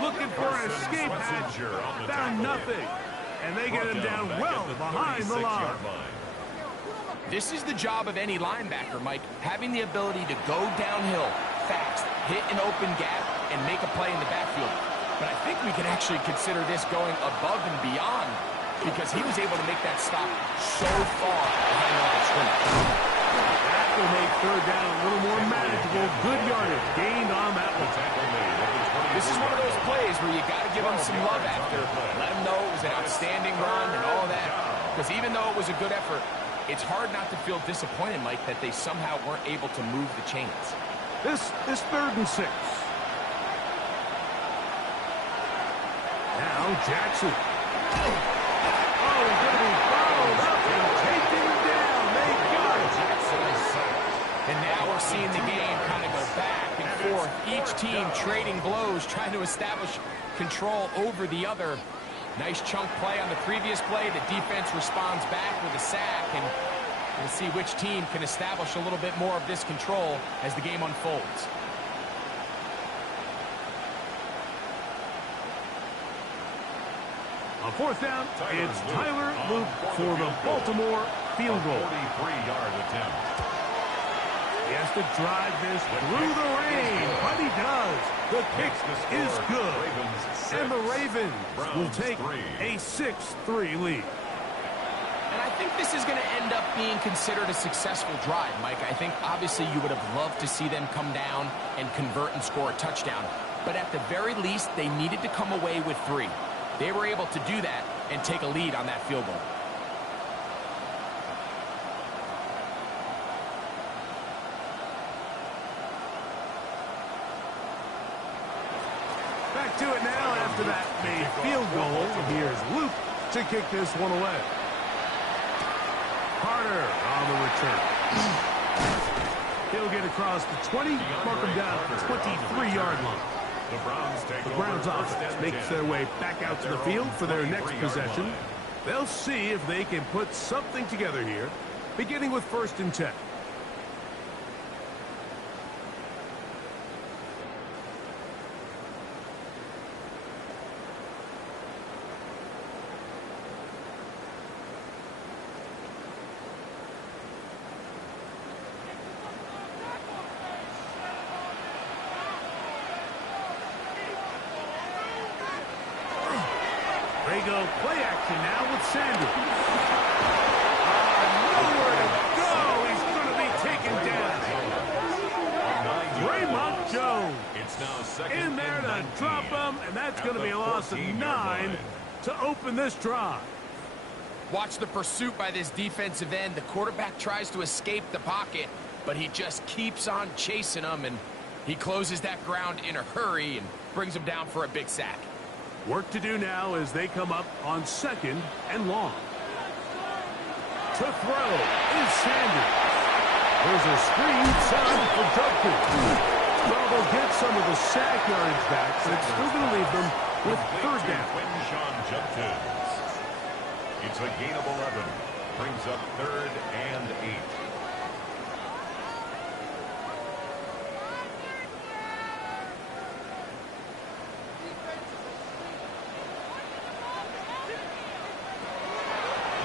looking for an escape hatch. Found nothing. And they get him down well behind the line. This is the job of any linebacker, Mike, having the ability to go downhill fast, hit an open gap, and make a play in the backfield. But I think we can actually consider this going above and beyond because he was able to make that stop so far behind the line of scrimmage. That will make third down a little more manageable. Good yardage gained on that one. This is one of those plays where you got to give him some love after. Let him know it was an outstanding run and all that. Because even though it was a good effort, it's hard not to feel disappointed, Mike, that they somehow weren't able to move the chains. This is 3rd and 6. Now Jackson. Oh, he's going to be followed up and taken down. They got it. And now we're seeing the game kind of go back and forth. Each team trading blows, trying to establish control over the other. Nice chunk play on the previous play. The defense responds back with a sack, and we'll see which team can establish a little bit more of this control as the game unfolds. On 4th down, it's Tyler Luke for the Baltimore field goal. 43-yard attempt. He has to drive this through the rain, but he does. The kick is good. And the Ravens will take a 6-3 lead. And I think this is going to end up being considered a successful drive, Mike. I think obviously you would have loved to see them come down and convert and score a touchdown. But at the very least, they needed to come away with 3. They were able to do that and take a lead on that field goal. Back to it now after that made field goal. Here's Luke to kick this one away. Carter on the return. He'll get across the 20, mark him down at the 23-yard line. The Browns offense makes their way back out to the field for their next possession. They'll see if they can put something together here, beginning with 1st and 10. They go play action now with Sanders. Nowhere to go. He's going to be taken down. Raymond Jones in there to drop him, and that's going to be a loss of 9 to open this drive. Watch the pursuit by this defensive end. The quarterback tries to escape the pocket, but he just keeps on chasing him, and he closes that ground in a hurry and brings him down for a big sack. Work to do now as they come up on 2nd and long. To throw is Sanders. There's a screen set up for Judkins. Well, they'll get some of the sack yards back, but it's still going to leave them with third down. It's a gain of 11. Brings up 3rd and 8.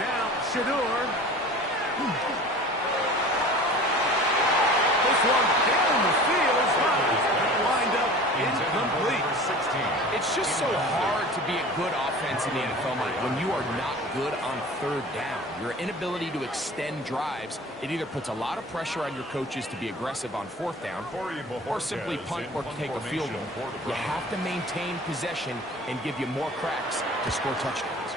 Now, Shador. This one down the field. Lined up incomplete. It's just so hard to be a good offense in the NFL, Mike, when you are not good on third down. Your inability to extend drives, it either puts a lot of pressure on your coaches to be aggressive on 4th down or simply punt or take a field goal. You have to maintain possession and give you more cracks to score touchdowns.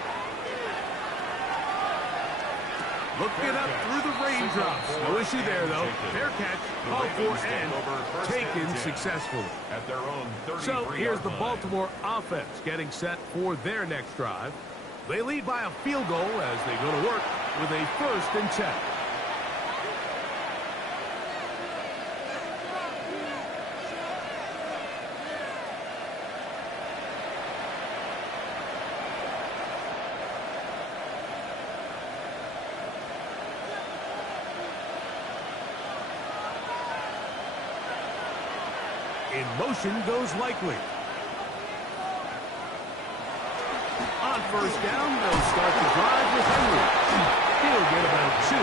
Looking up through the raindrops. No issue there, though. Fair catch, called for, and taken successfully. So here's the Baltimore offense getting set for their next drive. They lead by a field goal as they go to work with a 1st and 10. In motion goes Likely. On 1st down, they'll start the drive with Henry. He'll get about 2.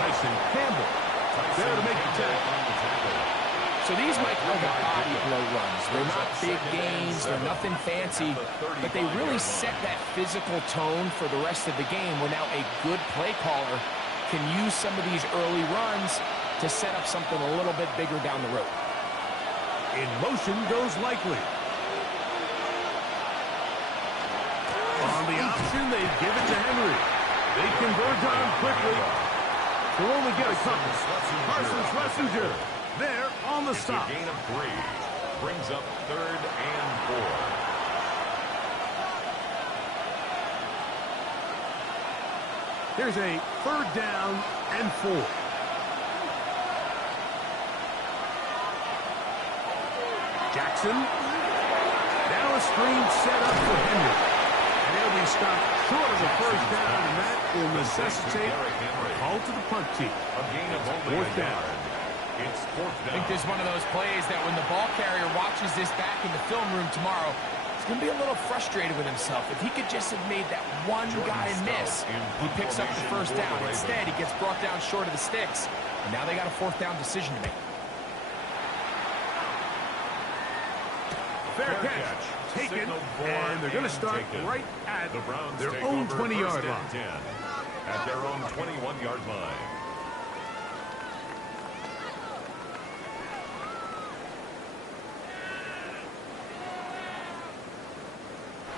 Tyson Campbell there to make the tackle. So these might be the body blow runs. They're not big gains. They're nothing fancy. But they really set that physical tone for the rest of the game where now a good play caller can use some of these early runs to set up something a little bit bigger down the road. In motion goes Likely. On the option, they give it to Henry. They converge on quickly. They'll only get a couple. Parsons Schlesinger there on the stop. Gain of 3. Brings up 3rd and 4. Here's a 3rd down and 4. Jackson. Now a screen set up for Henry. And he'll be stopped short of the 1st down, and that will necessitate a call to the punt team. A gain of 4th down. It's 4th down. I think this is one of those plays that when the ball carrier watches this back in the film room tomorrow, he's going to be a little frustrated with himself. If he could just have made that one guy miss, he picks up the 1st down. Instead, he gets brought down short of the sticks. And now they got a 4th down decision to make. Fair catch, taken, and they're going to start right at their own 20-yard line. At their own 21-yard line.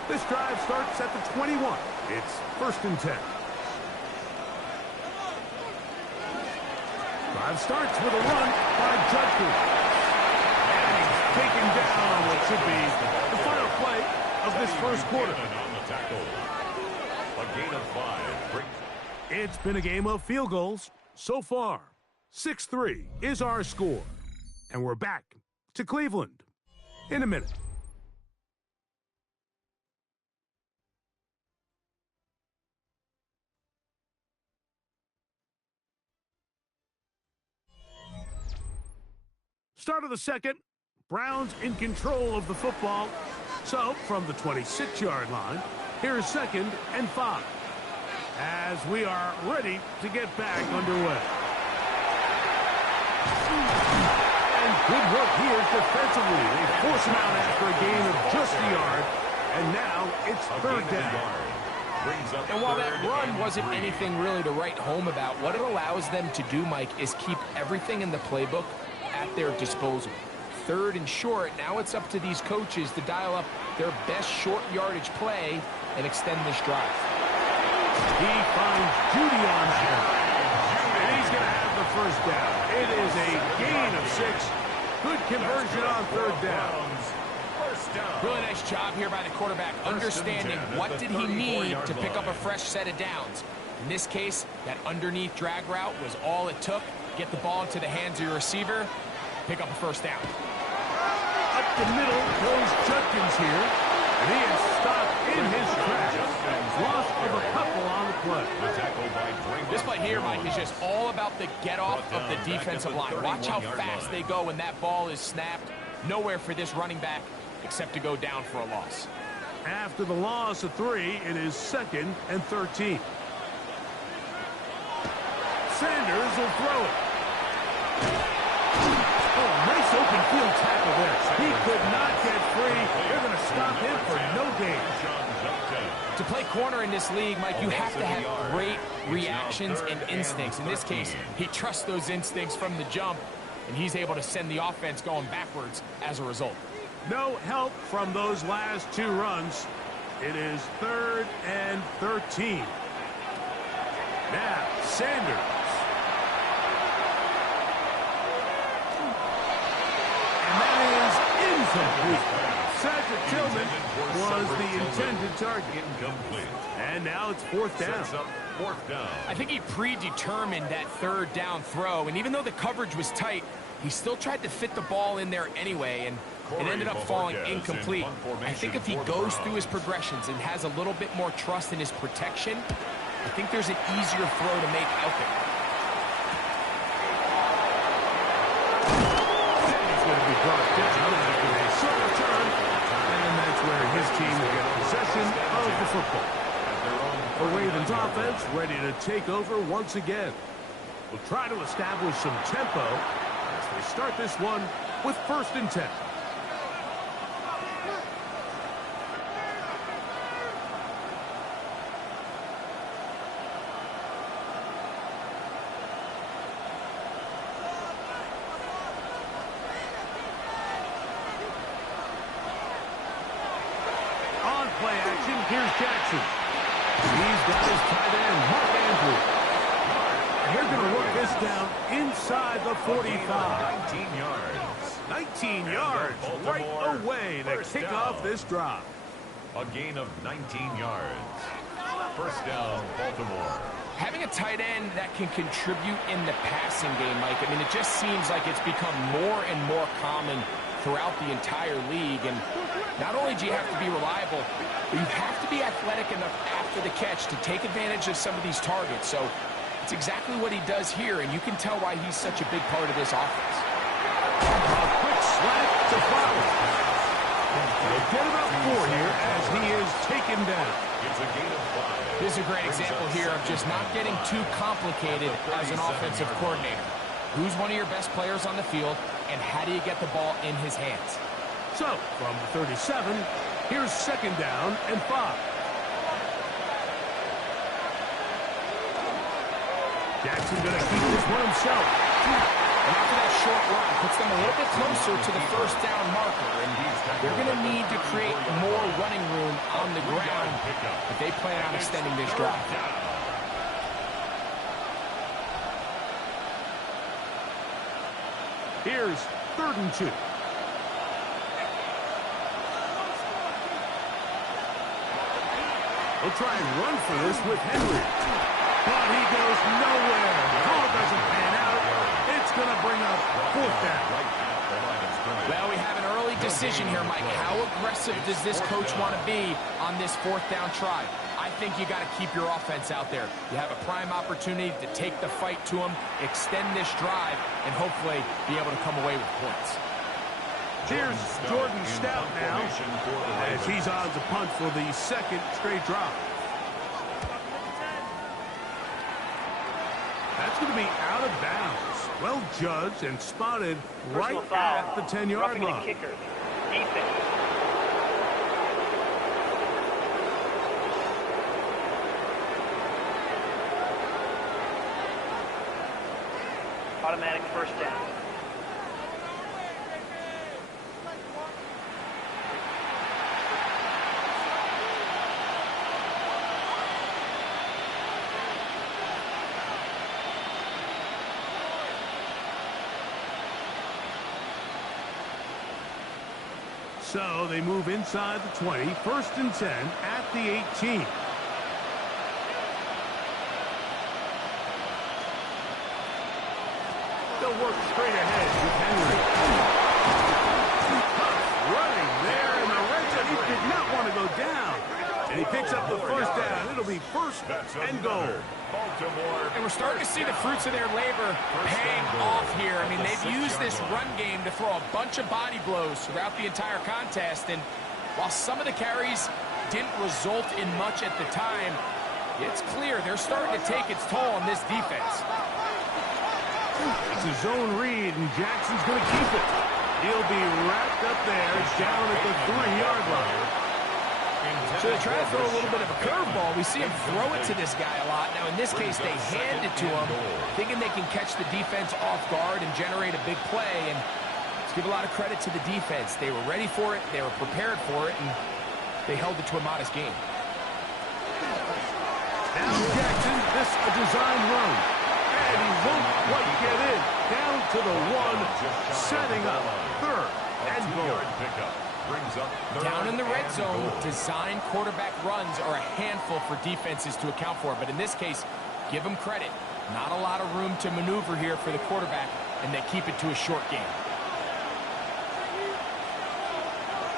This drive starts at the 21. It's 1st and 10. Drive starts with a run by Judkins. Taken down on what should be the final play of this 1st quarter. A gain of 5. It's been a game of field goals so far. 6-3 is our score. And we're back to Cleveland in a minute. Start of the 2nd. Browns in control of the football. So, from the 26-yard line, here's 2nd and 5. As we are ready to get back underway. And good work here defensively. They force him out after a gain of just a yard. And now it's 3rd down. And while that run wasn't anything really to write home about, what it allows them to do, Mike, is keep everything in the playbook at their disposal. 3rd and short, now it's up to these coaches to dial up their best short yardage play and extend this drive. He finds Judy on that. And he's going to have the 1st down. It is a gain of 6. Good conversion on 3rd down. Really nice job here by the quarterback, understanding what did he need to pick up a fresh set of downs. In this case, that underneath drag route was all it took. Get the ball into the hands of your receiver, pick up a first down. Up the middle goes Judkins here, and he is stopped in his tracks. Loss of a couple on the play. This play here, Mike, is just all about the get-off of the defensive line. Watch how fast they go when that ball is snapped. Nowhere for this running back except to go down for a loss. After the loss of 3, it is 2nd and 13. Sanders will throw it. Oh, nice open field tackle there. He could not get free. They're going to stop him for no gain. To play corner in this league, Mike, you have to have great reactions and instincts. In this case, he trusts those instincts from the jump, and he's able to send the offense going backwards as a result. No help from those last 2 runs. It is 3rd and 13. Now, Sanders. And that is incomplete. Cedric Tillman was the intended target. And now it's 4th down. I think he predetermined that 3rd down throw, and even though the coverage was tight, he still tried to fit the ball in there anyway, and it ended up falling incomplete. I think if he goes through his progressions and has a little bit more trust in his protection, I think there's an easier throw to make out there. He's going to be brought down after a short return, and that's where his team will get possession of the football. The Ravens offense ready to take over once again. We'll try to establish some tempo as they start this one with 1st and 10. On play action, here's Jackson. He's got his tight end, Mark Andrews. And they're going to work this down inside the 45. 19 yards. 19 yards right away to kick off this drive. A gain of 19 yards. 1st down, Baltimore. Having a tight end that can contribute in the passing game, Mike, I mean, it just seems like it's become more and more common throughout the entire league. And not only do you have to be reliable, but you have to be athletic enough after the catch to take advantage of some of these targets. So it's exactly what he does here, and you can tell why he's such a big part of this offense. A quick slant to Fowler. They'll get about 4 here as he is taken down. It's a gain of 5. This is a great example here of just not getting too complicated as an offensive coordinator. Who's one of your best players on the field, and how do you get the ball in his hands? So, from the 37, here's 2nd down and 5. Jackson going to keep this one himself. And after that short run, puts them a little bit closer to the 1st down marker, and they're going to need to create more running room on the ground if they plan on extending this drive. Here's 3rd and 2. They'll try and run for this with Henry. But he goes nowhere. Call doesn't pan out. It's going to bring up 4th down. Well, we have an early decision here, Mike. How aggressive does this coach want to be on this 4th down try? I think you got to keep your offense out there. You have a prime opportunity to take the fight to him, extend this drive, and hopefully be able to come away with points. Here's Jordan Stout now as he's on to punt for the 2nd straight drive. That's going to be out of bounds. Well judged and spotted right at the 10-yard line. Kicker, Ethan. Automatic 1st down. So they move inside the 20, 1st and 10 at the 18. They'll work straight ahead with Henry. Running there in the red zone. He did not want to go down. And he picks up the first down. It'll be first and goal. And we're starting to see the fruits of their labor paying off here. I mean, they've used this run game to throw a bunch of body blows throughout the entire contest. And while some of the carries didn't result in much at the time, it's clear they're starting to take its toll on this defense. It's a zone read, and Jackson's going to keep it. He'll be wrapped up there, down at the 3-yard line. So they try to throw a little bit of a curveball. We see him throw it to this guy a lot. Now, in this case, they hand it to him, thinking they can catch the defense off guard and generate a big play. And let's give a lot of credit to the defense. They were ready for it, they were prepared for it, and they held it to a modest game. Now Jackson, this a designed run. And he won't quite get in. Down to the 1, setting up third and goal. Down in the red zone, designed quarterback runs are a handful for defenses to account for. But in this case, give them credit. Not a lot of room to maneuver here for the quarterback, and they keep it to a short game.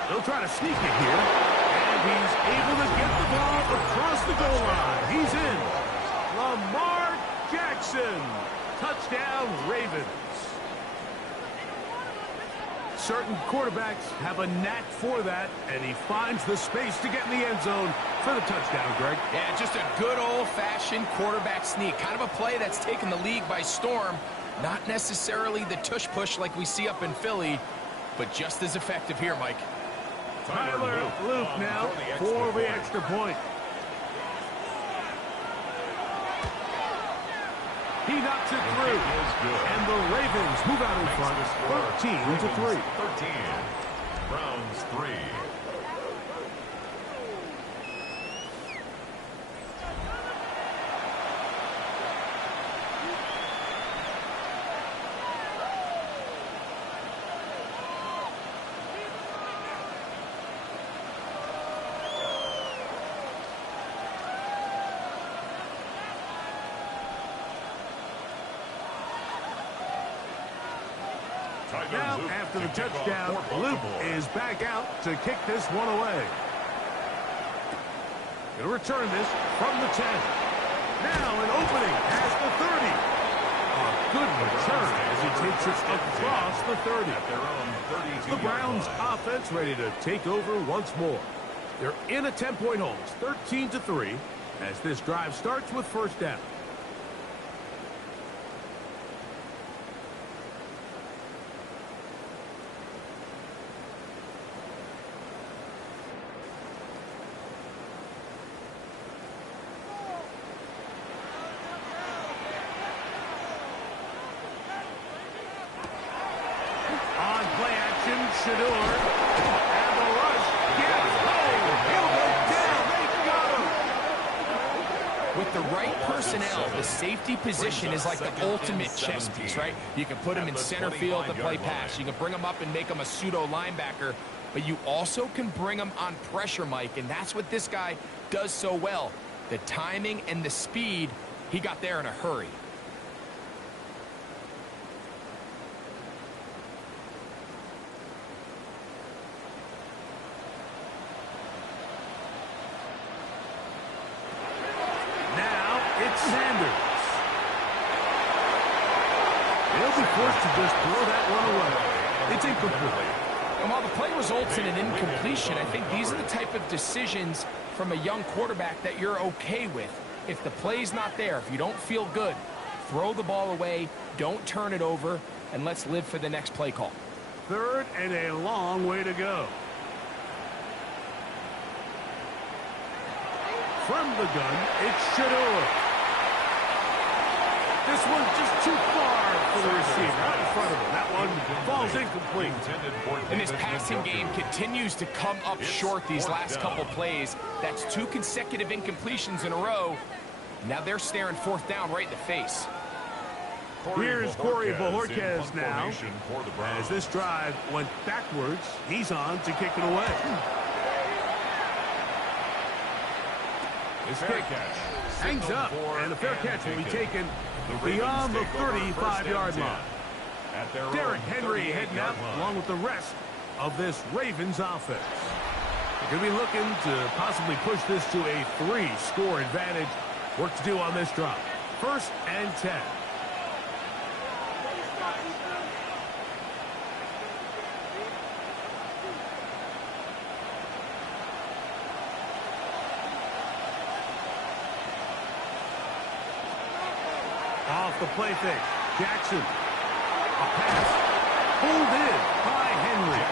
They'll try to sneak it here. And he's able to get the ball across the goal line. He's in. Lamar Jackson. Touchdown, Ravens. Certain quarterbacks have a knack for that, and he finds the space to get in the end zone for the touchdown, Greg. Yeah, just a good old-fashioned quarterback sneak. Kind of a play that's taken the league by storm. Not necessarily the tush-push like we see up in Philly, but just as effective here, Mike. Tyler Luke now for the extra point. He knocks it through. And the Ravens move out in front 13-3. 13. Browns 3. Now, after the touchdown, Luke is back out to kick this one away. He'll return this from the 10. Now an opening past the 30. A good return as he takes it across the 30. The Browns offense ready to take over once more. They're in a 10-point hole. It's 13-3 as this drive starts with first down. And the rush gets home. He'll go down. They got him. With the right personnel, the safety position is like the ultimate chess piece, right? You can put him in center field to play pass. You can bring him up and make him a pseudo linebacker, but you also can bring him on pressure, Mike, and that's what this guy does so well. The timing and the speed, he got there in a hurry. Sanders. They'll be forced to just throw that one away. It's incomplete. And while the play results in an incompletion, I think these are the type of decisions from a young quarterback that you're okay with. If the play's not there, if you don't feel good, throw the ball away, don't turn it over, and let's live for the next play call. Third and a long way to go. From the gun, it's Shador. This one's just too far for the receiver. Out in front of him. That one falls incomplete. And this passing game continues to come up short these last couple plays. That's 2 consecutive incompletions in a row. Now they're staring fourth down right in the face. Here's Corey Bojorquez now. As this drive went backwards, he's on to kick it away. This kick hangs up, and the fair catch will be taken beyond the 35-yard line. Derrick Henry heading out along with the rest of this Ravens offense. They're going to be looking to possibly push this to a 3-score advantage. Work to do on this drive. 1st and 10. Off the play fake. Jackson. A pass. Pulled in by Henry.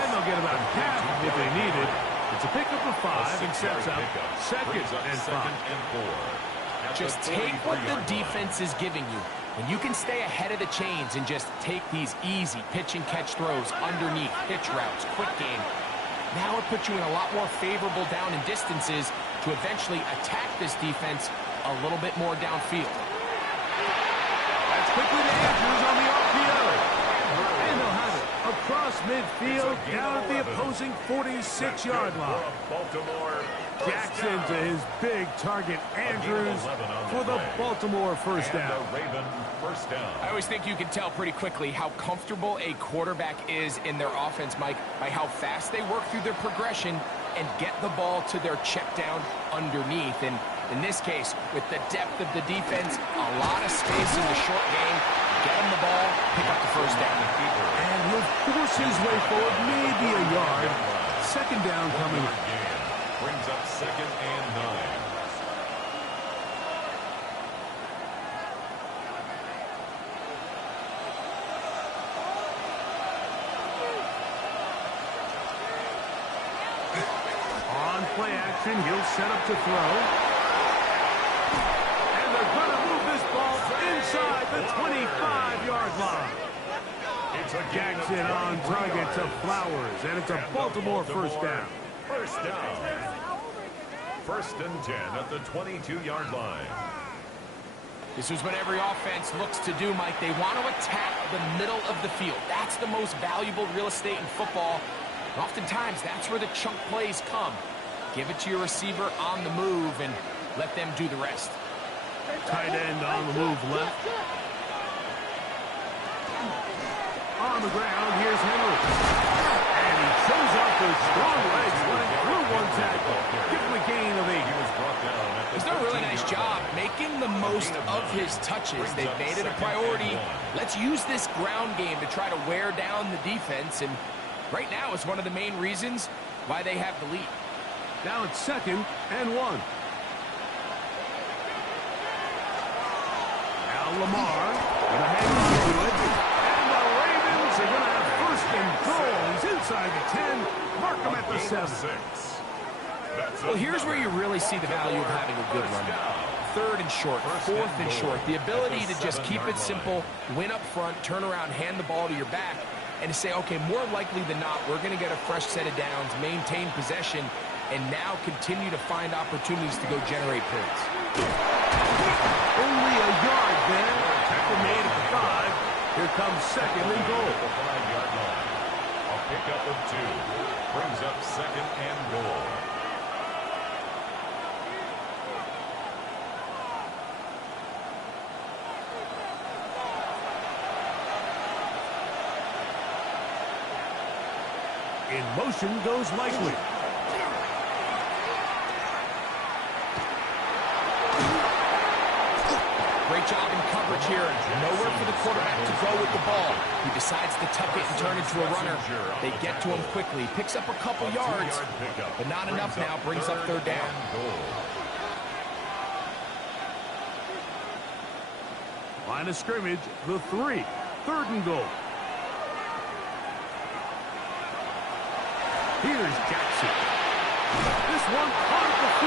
And they'll get about half of what they needed. It's a pickup of 5 and sets up 2nd and 5. Just take what the defense is giving you. When you can stay ahead of the chains and just take these easy pitch and catch throws underneath, pitch routes, quick game, now it puts you in a lot more favorable down and distances to eventually attack this defense a little bit more downfield. That's quickly to Andrews on the RPO. And they'll have it across midfield down at the opposing 46-yard line. Jackson to his big target, Andrews, for the Baltimore first down. I always think you can tell pretty quickly how comfortable a quarterback is in their offense, Mike, by how fast they work through their progression and get the ball to their check down underneath. And in this case, with the depth of the defense, a lot of space in the short game, get him the ball, pick up the first down. And he'll force his way forward, maybe a yard. 2nd down coming up. Brings up 2nd and 9. On play action, he'll set up to throw. And they're going to move this ball inside the 25-yard line. Jackson on target to Flowers, and it's a Baltimore first down. First down. 1st and 10 at the 22-yard line. This is what every offense looks to do, Mike. They want to attack the middle of the field. That's the most valuable real estate in football. And oftentimes, that's where the chunk plays come. Give it to your receiver on the move and let them do the rest. Tight end on the move left. On the ground, here's Henry. And he shows up with strong legs running through one tackle. Give him a gain of 8. He's done a really nice job making the most of his touches. They've made it a priority. Let's use this ground game to try to wear down the defense. And right now is one of the main reasons why they have the lead. Now it's 2nd and 1. Now Lamar with a hand to it. And the Ravens are going to have 1st and goal. He's inside the 10. Mark him at the 7. Well, here's where you really see the value of having a good run. 3rd and short, 4th and short. The ability to just keep it simple, win up front, turn around, hand the ball to your back, and to say, okay, more likely than not, we're going to get a fresh set of downs, maintain possession, and now continue to find opportunities to go generate points. Only a yard there. Tackle made at the 5. Here comes 2nd and goal. A pickup of 2. Brings up 2nd and goal. In motion goes Likely. Great job in coverage here. Nowhere for the quarterback to go with the ball. He decides to tuck it and turn into a runner. They get to him quickly. Picks up a couple yards, but not enough now. Brings up 3rd down. Line of scrimmage, the 3. 3rd and goal. Here's Jackson. This one on the 4.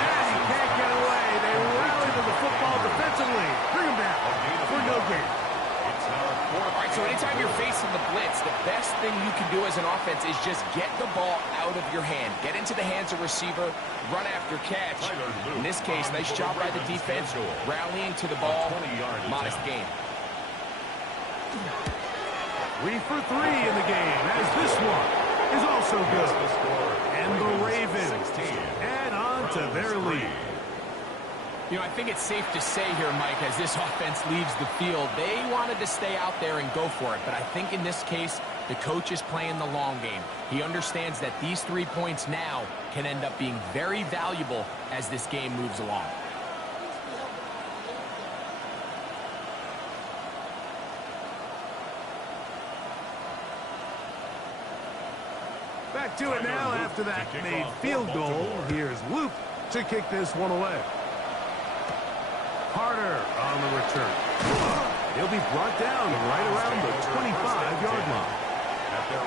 And he can't get away. They rally to the football defensively. Bring him down for no gain. All right, so anytime you're facing the blitz, the best thing you can do as an offense is just get the ball out of your hand. Get into the hands of receiver, run after catch. In this case, nice job by the defense, rallying to the ball. Modest gain. 3 for 3 in the game, as this one is also good. And the Ravens add on to their lead. You know, I think it's safe to say here, Mike, as this offense leaves the field, they wanted to stay out there and go for it. But I think in this case, the coach is playing the long game. He understands that these 3 points now can end up being very valuable as this game moves along. Back to it now after that made field goal. Here's Luke to kick this one away. Carter on the return. He'll be brought down right around the 25-yard line.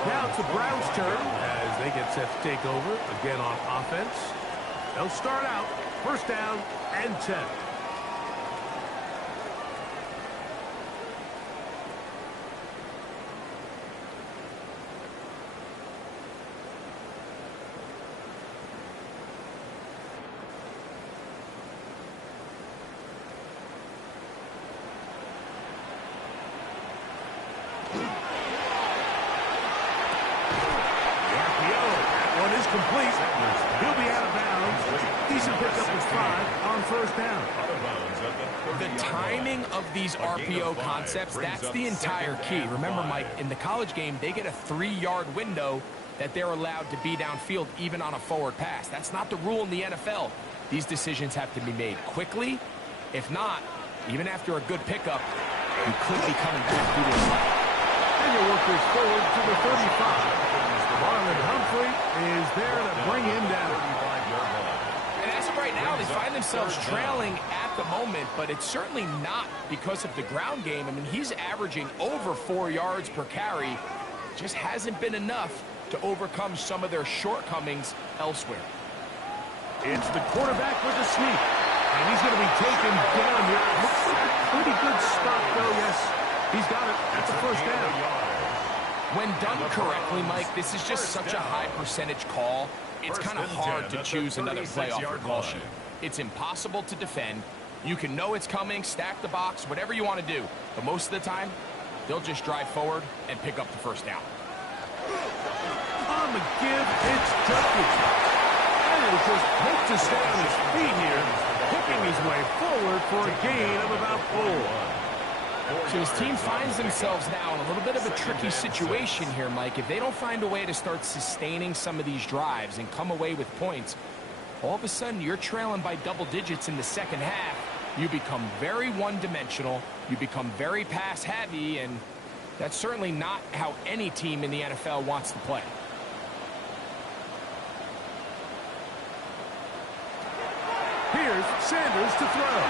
Now it's the Browns' turn as they get set to take over again on offense. They'll start out first down and 10. Complete. He'll be out of bounds. Decent pickup of 5 on first down. The timing of these RPO concepts, that's the entire key. Remember, Mike, in the college game, they get a 3-yard window that they're allowed to be downfield even on a forward pass. That's not the rule in the NFL. These decisions have to be made quickly. If not, even after a good pickup, you could be coming back due to a flag. And your workers forward to the 35. Marlon Humphrey is there to bring him down. And as of right now, they find themselves trailing at the moment, but it's certainly not because of the ground game. I mean, he's averaging over 4 yards per carry. Just hasn't been enough to overcome some of their shortcomings elsewhere. It's the quarterback with the sneak. And he's going to be taken down here. Looks like a pretty good stop, though, yes. He's got it. That's a first down. When done correctly, Mike, this is just such a high percentage call. It's kind of hard to choose another play off your call sheet. It's impossible to defend. You can know it's coming, stack the box, whatever you want to do. But most of the time, they'll just drive forward and pick up the first down. On the give, it's Turkey. And he'll just hope to stay on his feet here, picking his way forward for a gain of about 4. So his team finds themselves now in a little bit of a tricky situation here, Mike. If they don't find a way to start sustaining some of these drives and come away with points, all of a sudden you're trailing by double digits in the second half. You become very one-dimensional. You become very pass-heavy, and that's certainly not how any team in the NFL wants to play. Here's Sanders to throw.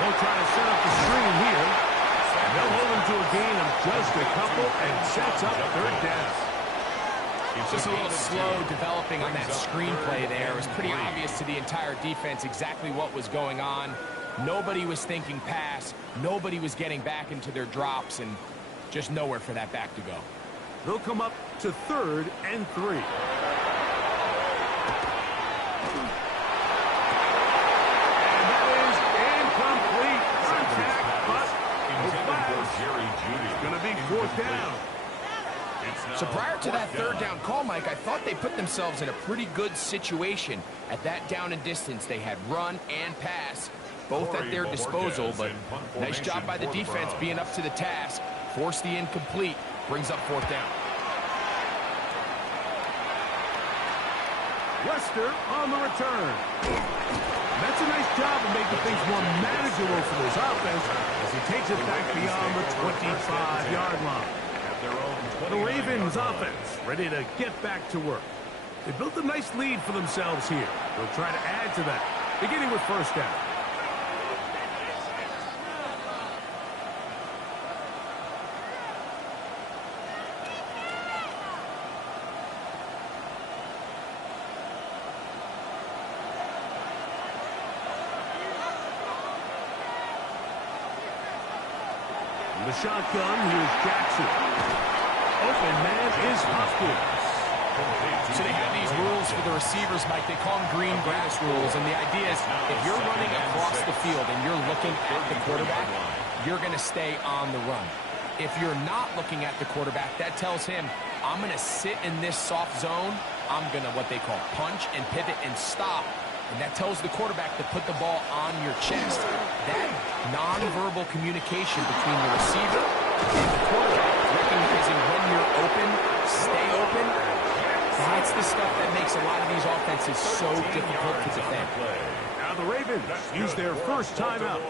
They'll try to set up the screen here. They'll hold him to a gain of just a couple and sets up third down. It's just a little slow developing on that screenplay there. It was pretty obvious to the entire defense exactly what was going on. Nobody was thinking pass. Nobody was getting back into their drops, and just nowhere for that back to go. They'll come up to 3rd and 3. And that is incomplete. Contact, but it's going to be 4th down. So prior to that 3rd down call, Mike, I thought they put themselves in a pretty good situation. At that down and distance, they had run and pass, both at their disposal, but nice job by the defense being up to the task. Forced the incomplete, brings up 4th down. Lester on the return. That's a nice job of making things more manageable for this offense as he takes it back beyond the 25-yard line. The Ravens offense ready to get back to work. They built a nice lead for themselves here. They'll try to add to that, beginning with first down. The shotgun, here's Jackson. Open man is Hopkins. So they have these rules for the receivers, Mike. They call them green grass rules, and the idea is if you're running across the field and you're looking at the quarterback, you're going to stay on the run. If you're not looking at the quarterback, that tells him, I'm going to sit in this soft zone. I'm going to what they call punch and pivot and stop and that tells the quarterback to put the ball on your chest. That nonverbal communication between the receiver and the quarterback, recognizing when you're open, stay open, that's the stuff that makes a lot of these offenses so difficult to defend. Now the Ravens use their first timeout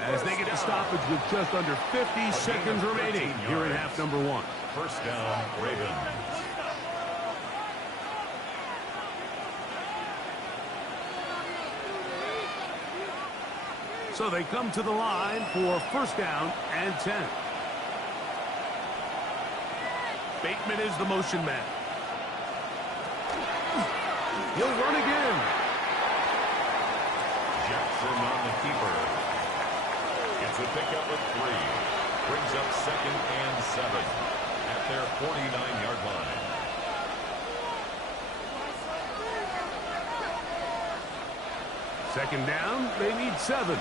as they get the stoppage with just under 50 seconds remaining here in half number 1. First down, Ravens. So they come to the line for first down and 10. Bateman is the motion man. He'll run again. Jackson on the keeper. It's a pickup of 3. Brings up 2nd and 7 at their 49-yard line. Second down, they need 7.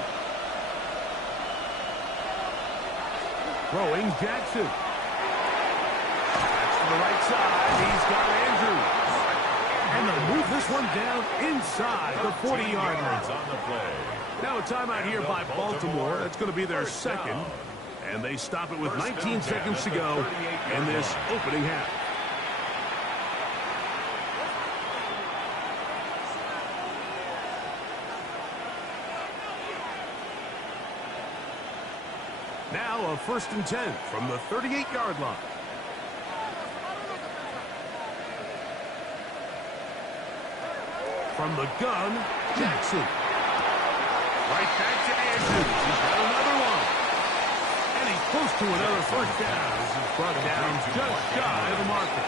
Throwing Jackson. That's to the right side. He's got Andrews. And they'll move this one down inside the 40-yard line. On the play. Now a timeout here by Baltimore. That's going to be their second. And they stop it with 19 seconds to go in this opening half. Now a 1st and 10 from the 38-yard line. From the gun, Jackson. Right back to Andrews. He's got another one. And he's close to another first down. This is brought down just shy of the marker.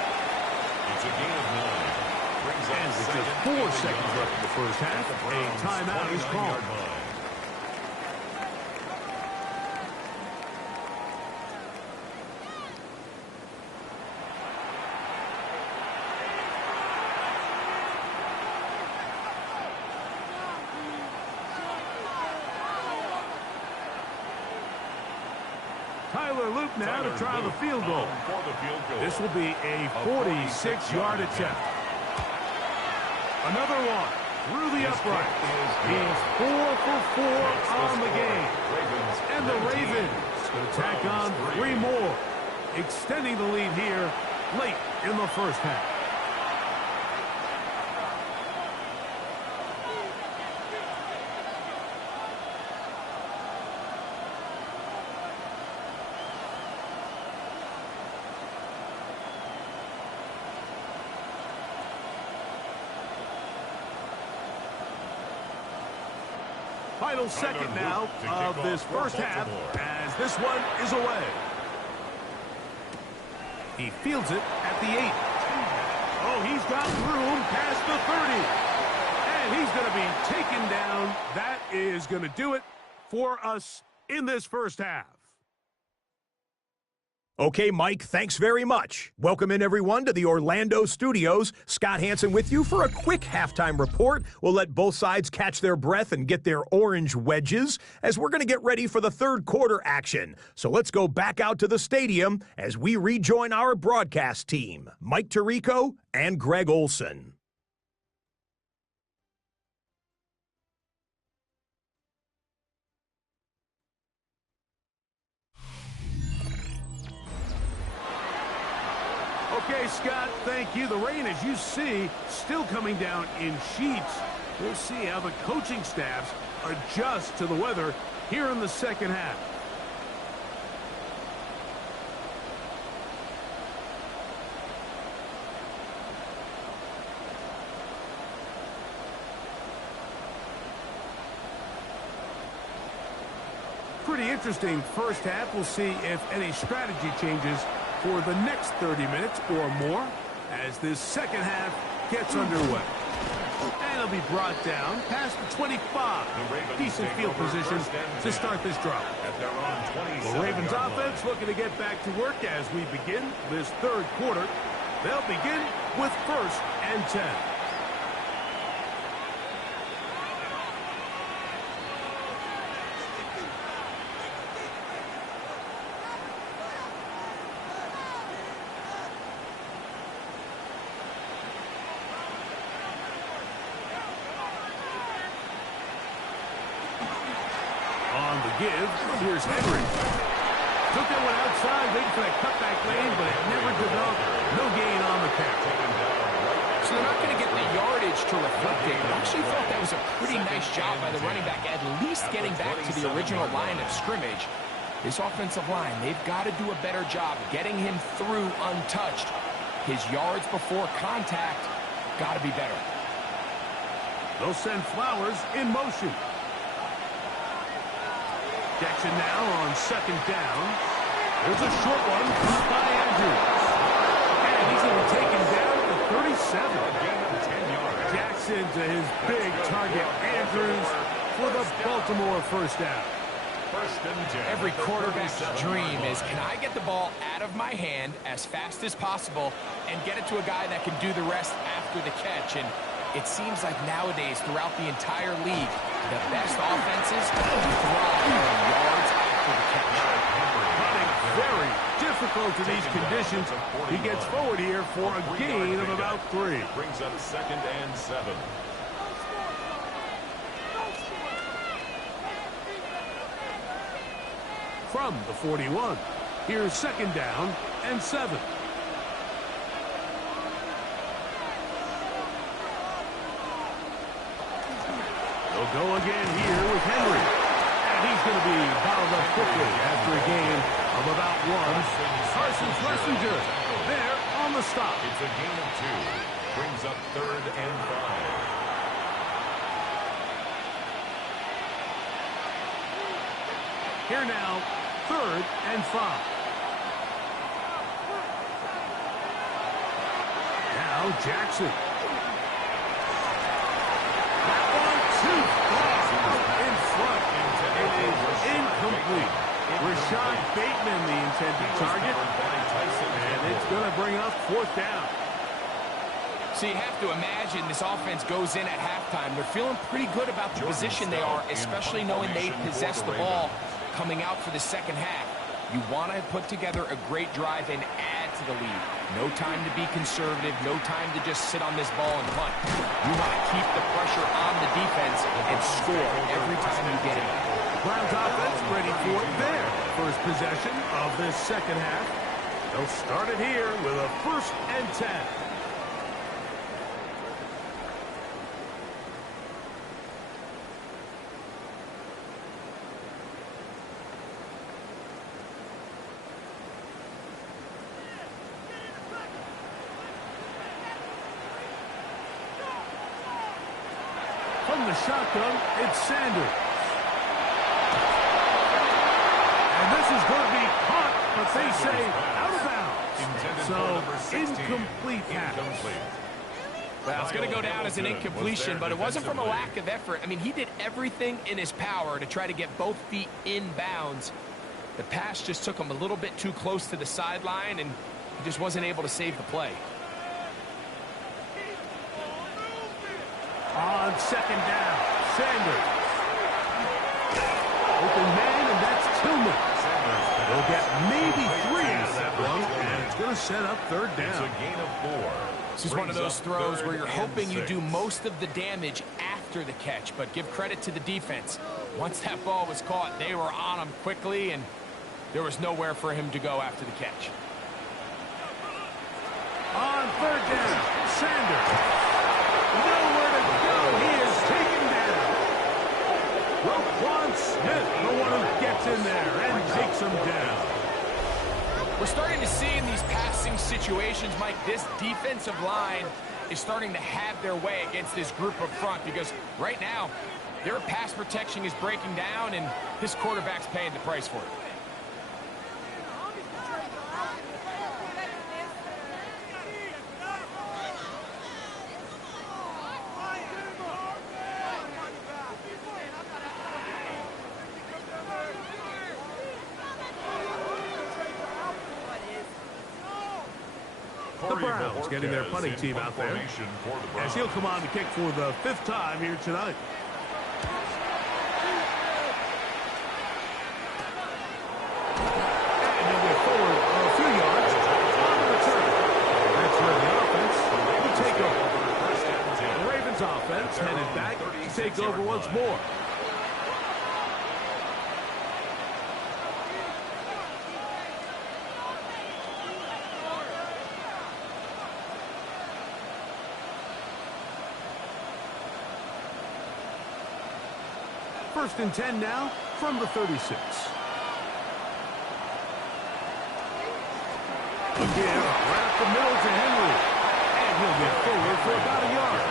It's a gain of 9. Brings up And with just 4 seconds left in the first half, a timeout is called. Tyler Luke now to try the field goal. This will be a 46-yard attempt. Another one through the upright. He's 4 for 4 on the game. And the Ravens going to tack on 3 more, extending the lead here late in the first half. Final second now of this first half as this one is away. He fields it at the 8. Oh, he's got room past the 30. And he's going to be taken down. That is going to do it for us in this first half. Okay, Mike, thanks very much. Welcome in, everyone, to the Orlando studios. Scott Hansen with you for a quick halftime report. We'll let both sides catch their breath and get their orange wedges as we're going to get ready for the third quarter action. So let's go back out to the stadium as we rejoin our broadcast team, Mike Tirico and Greg Olson. Okay, Scott, thank you. The rain, as you see, still coming down in sheets. We'll see how the coaching staffs adjust to the weather here in the second half. Pretty interesting first half. We'll see if any strategy changes for the next 30 minutes or more as this second half gets underway. And it'll be brought down past the 25. Decent field position to start this drive. The Ravens offense looking to get back to work as we begin this third quarter. They'll begin with 1st and 10. give. Here's Henry. Took that one outside, waiting for that cutback lane, but it never developed. No gain on the catch. So they're not going to get the yardage to reflect it. I actually thought that was a pretty nice job by the running back, at least getting back to the original line of scrimmage. This offensive line, they've got to do a better job getting him through untouched. His yards before contact got to be better. They'll send Flowers in motion. Jackson now on second down. There's a short one caught by Andrews. And he's going to take him down to 37. A gain of 10 yards. Jackson to his big target, Andrews, for the Baltimore first down. Every quarterback's dream is, can I get the ball out of my hand as fast as possible and get it to a guy that can do the rest after the catch? And it seems like nowadays, throughout the entire league, the best offenses thrive on yards after the catch. Running very difficult in these conditions. He gets forward here for a gain of about 3. Brings up 2nd and 7. From the 41, here's 2nd down and 7. They'll go again here with Henry. And he's going to be bottled up quickly after a gain of about 1. Carson's Messenger there on the stop. It's a gain of 2. Brings up 3rd and 5. Here now, 3rd and 5. Now Jackson. That one too far out in front. It is incomplete. Rashad Bateman, the intended target. And it's going to bring up 4th down. So you have to imagine this offense goes in at halftime. They're feeling pretty good about the position they are, especially knowing they possess the ball coming out for the second half. You want to put together a great drive and add to the lead. No time to be conservative, no time to just sit on this ball and punt. You want to keep the pressure on the defense and score every time you get it. Browns offense ready for their first possession of this second half. They'll start it here with a 1st and 10. From the shotgun, it's Sanders. And this is going to be caught, but they say out of bounds. So, incomplete pass. Well, it's going to go down as an incompletion, but it wasn't from a lack of effort. I mean, he did everything in his power to try to get both feet in bounds. The pass just took him a little bit too close to the sideline, and he just wasn't able to save the play. On 2nd down, Sanders. Open man, and that's Tillman. They'll get maybe 3 out of that one, and it's going to set up 3rd down. It's a gain of 4. This is one of those throws where you're hoping you do most of the damage after the catch, but give credit to the defense. Once that ball was caught, they were on him quickly, and there was nowhere for him to go after the catch. On 3rd down, Sanders. Nowhere to go. He is taken down. Roquan Smith, the one who gets in there and takes him down. We're starting to see in these passing situations, Mike, this defensive line is starting to have their way against this group up front, because right now their pass protection is breaking down, and this quarterback's paying the price for it. The Browns getting their punting team out there, as he'll come on to kick for the 5th time here tonight. And he'll get forward a few yards on the return. That's where the offense will take over. The Ravens offense headed back to take over once more. First and 10 now from the 36. Again, right up the middle to Henry. And he'll get forward for about a yard.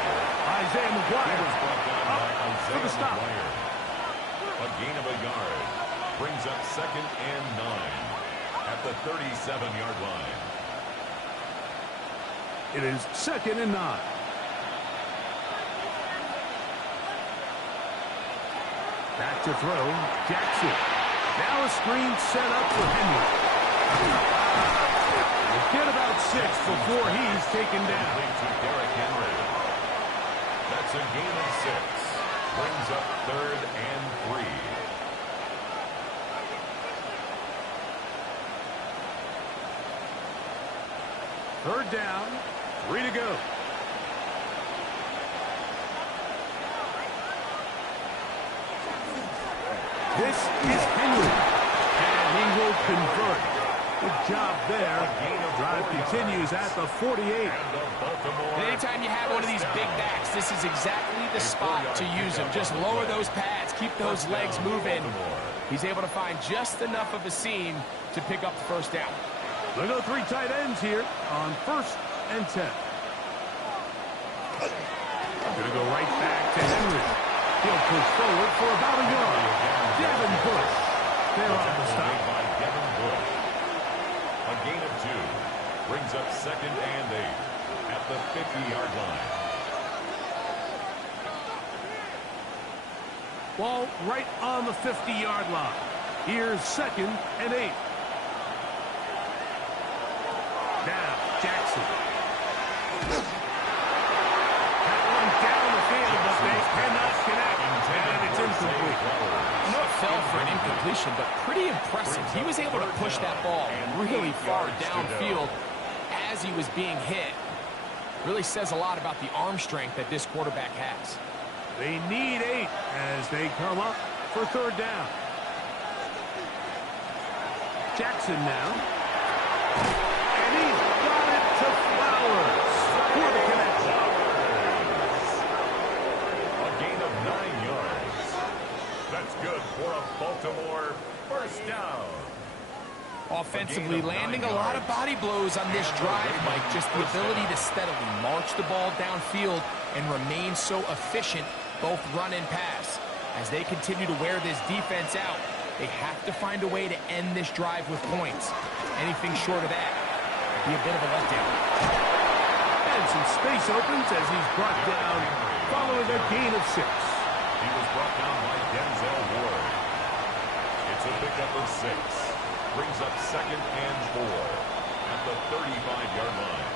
Isaiah McGuire up for the stop. A gain of a yard. Brings up second and 9 at the 37-yard line. It is second and 9. Back to throw, Jackson. Now a screen set up for Henry. We'll get about 6 before he's taken down. To Derrick Henry. That's a gain of 6. Brings up third and 3. Third down, 3 to go. This is Henry, and he will convert. Good job there. Drive continues at the 48. And anytime you have one of these big backs, this is exactly the spot to use them. Just lower those pads, keep those legs moving. He's able to find just enough of a seam to pick up the first down. They go 3 tight ends here on first and 10. Going to go right back to Henry. He'll push forward for about a yard. Devin Bush. They're on the stop. By Devin Bush. A gain of 2. Brings up second and 8 at the 50-yard line. Ball right on the 50-yard line. Here's second and 8. Now, Jackson. That one down the field, but they cannot connect. And it's incomplete. I know it fell for an incompletion, but pretty impressive. He was able to push that ball really far downfield as he was being hit. Really says a lot about the arm strength that this quarterback has. They need 8 as they come up for third down. Jackson now. And he's got it to Flowers for the connection. A gain of 9 yards. That's good for a Baltimore first down. Offensively, landing a lot of body blows on this drive, Mike. Just the ability to steadily march the ball downfield and remain so efficient, both run and pass. As they continue to wear this defense out, they have to find a way to end this drive with points. Anything short of that would be a bit of a letdown. And some space opens as he's brought down following a gain of 6. He was brought down by Denzel Ward. It's a pickup of 6. Brings up second and 4 at the 35-yard line.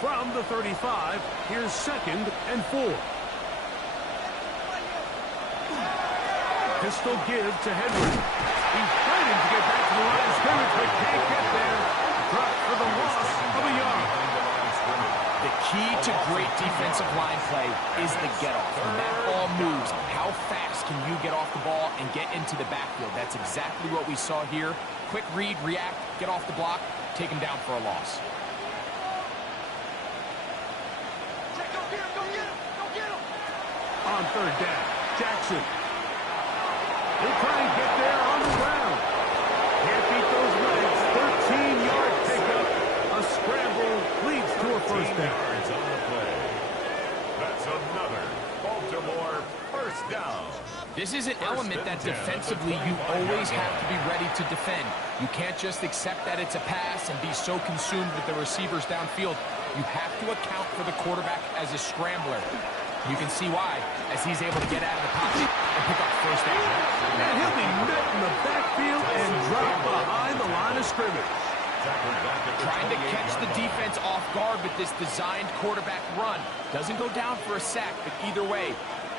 From the 35, here's second and 4. Pistol give to Henry. He's fighting to get back to the line of scrimmage, but can't get there. Drop for the loss of a yard. The key to great defensive line play is the get-off. When that ball moves, how fast can you get off the ball and get into the backfield? That's exactly what we saw here. Quick read, react, get off the block, take him down for a loss. On third down, Jackson. He'll try and get there on the ground. Can't beat those legs. 13-yard pickup. A scramble leads to a first down. Yards on the play. That's another Baltimore first down. This is an element that defensively you always have to be ready to defend. You can't just accept that it's a pass and be so consumed with the receivers downfield. You have to account for the quarterback as a scrambler. You can see why, as he's able to get out of the pocket and pick up first down. And he'll be met in the backfield and drop behind the line of scrimmage. Trying to catch the defense off guard with this designed quarterback run. Doesn't go down for a sack, but either way,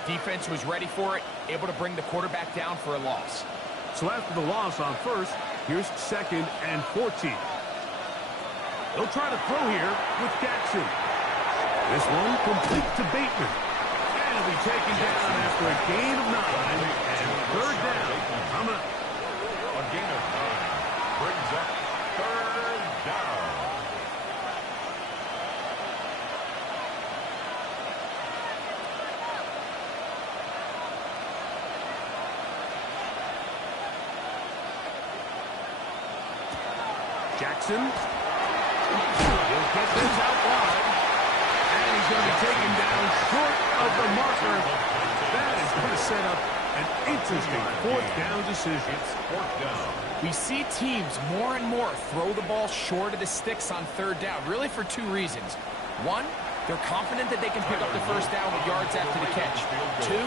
defense was ready for it, able to bring the quarterback down for a loss. So after the loss on first, here's second and 14. They'll try to throw here with Jackson. This one complete to Bateman. And he'll be taken down after a gain of 9 and third down. A gain of 9 brings up third down. Jackson. He'll get this out wide. And he's going to be taken down short of the marker. That is going to set up an interesting fourth down decision. We see teams more and more throw the ball short of the sticks on third down, really for two reasons. One, they're confident that they can pick up the first down with yards after the catch. Two,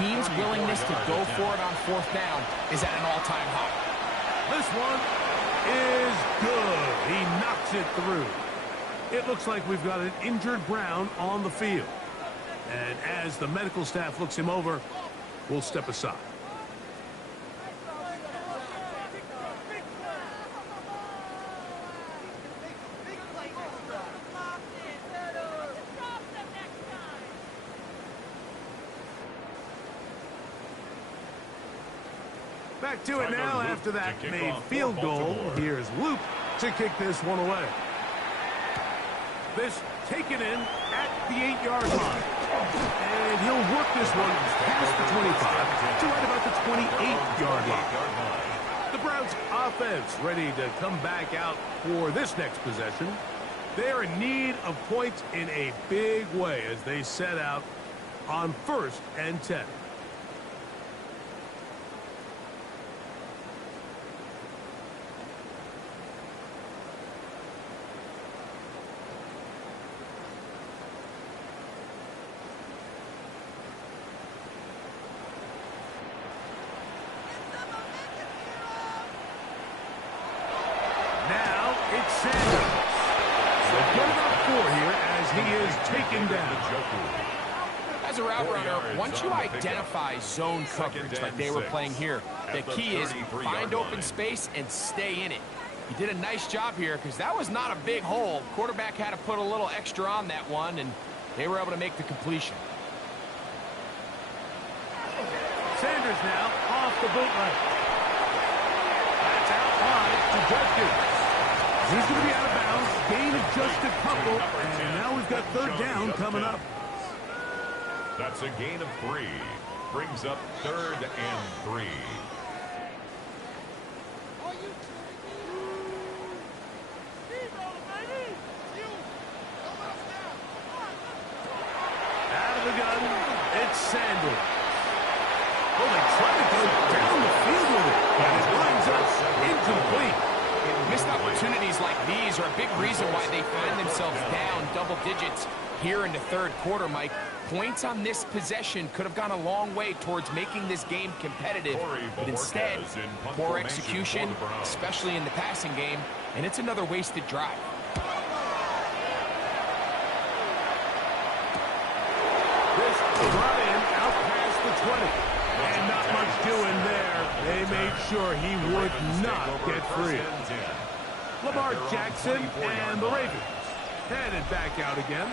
teams' willingness to go for it on fourth down is at an all-time high. This one is good. He knocks it through. It looks like we've got an injured Brown on the field. And as the medical staff looks him over, we'll step aside. Back to it now after that made field goal. Here's Luke to kick this one away. This taken in at the 8-yard line. And he'll work this one past the 25 to right about the 28-yard line. The Browns offense ready to come back out for this next possession. They're in need of points in a big way as they set out on 1st and 10. As a route runner, once you identify zone coverage like they were playing here, the key is find open space and stay in it. He did a nice job here because that was not a big hole. Quarterback had to put a little extra on that one, and they were able to make the completion. Sanders now off the bootleg. That's out wide to Judkins. He's going to be out of bounds. Gain of just a couple, and now we've got third down coming up. That's a gain of 3. Brings up 3rd and 3. Out of the gun, it's Sanders. Oh, they try to go down the field with it, but it winds up incomplete. Missed opportunities like these are a big reason why they find themselves down double digits here in the third quarter, Mike. Points on this possession could have gone a long way towards making this game competitive, but instead, poor execution, especially in the passing game, and it's another wasted drive. This brought in out past the 20, and not much doing there. They made sure he would not get free. Lamar Jackson and the Ravens headed back out again.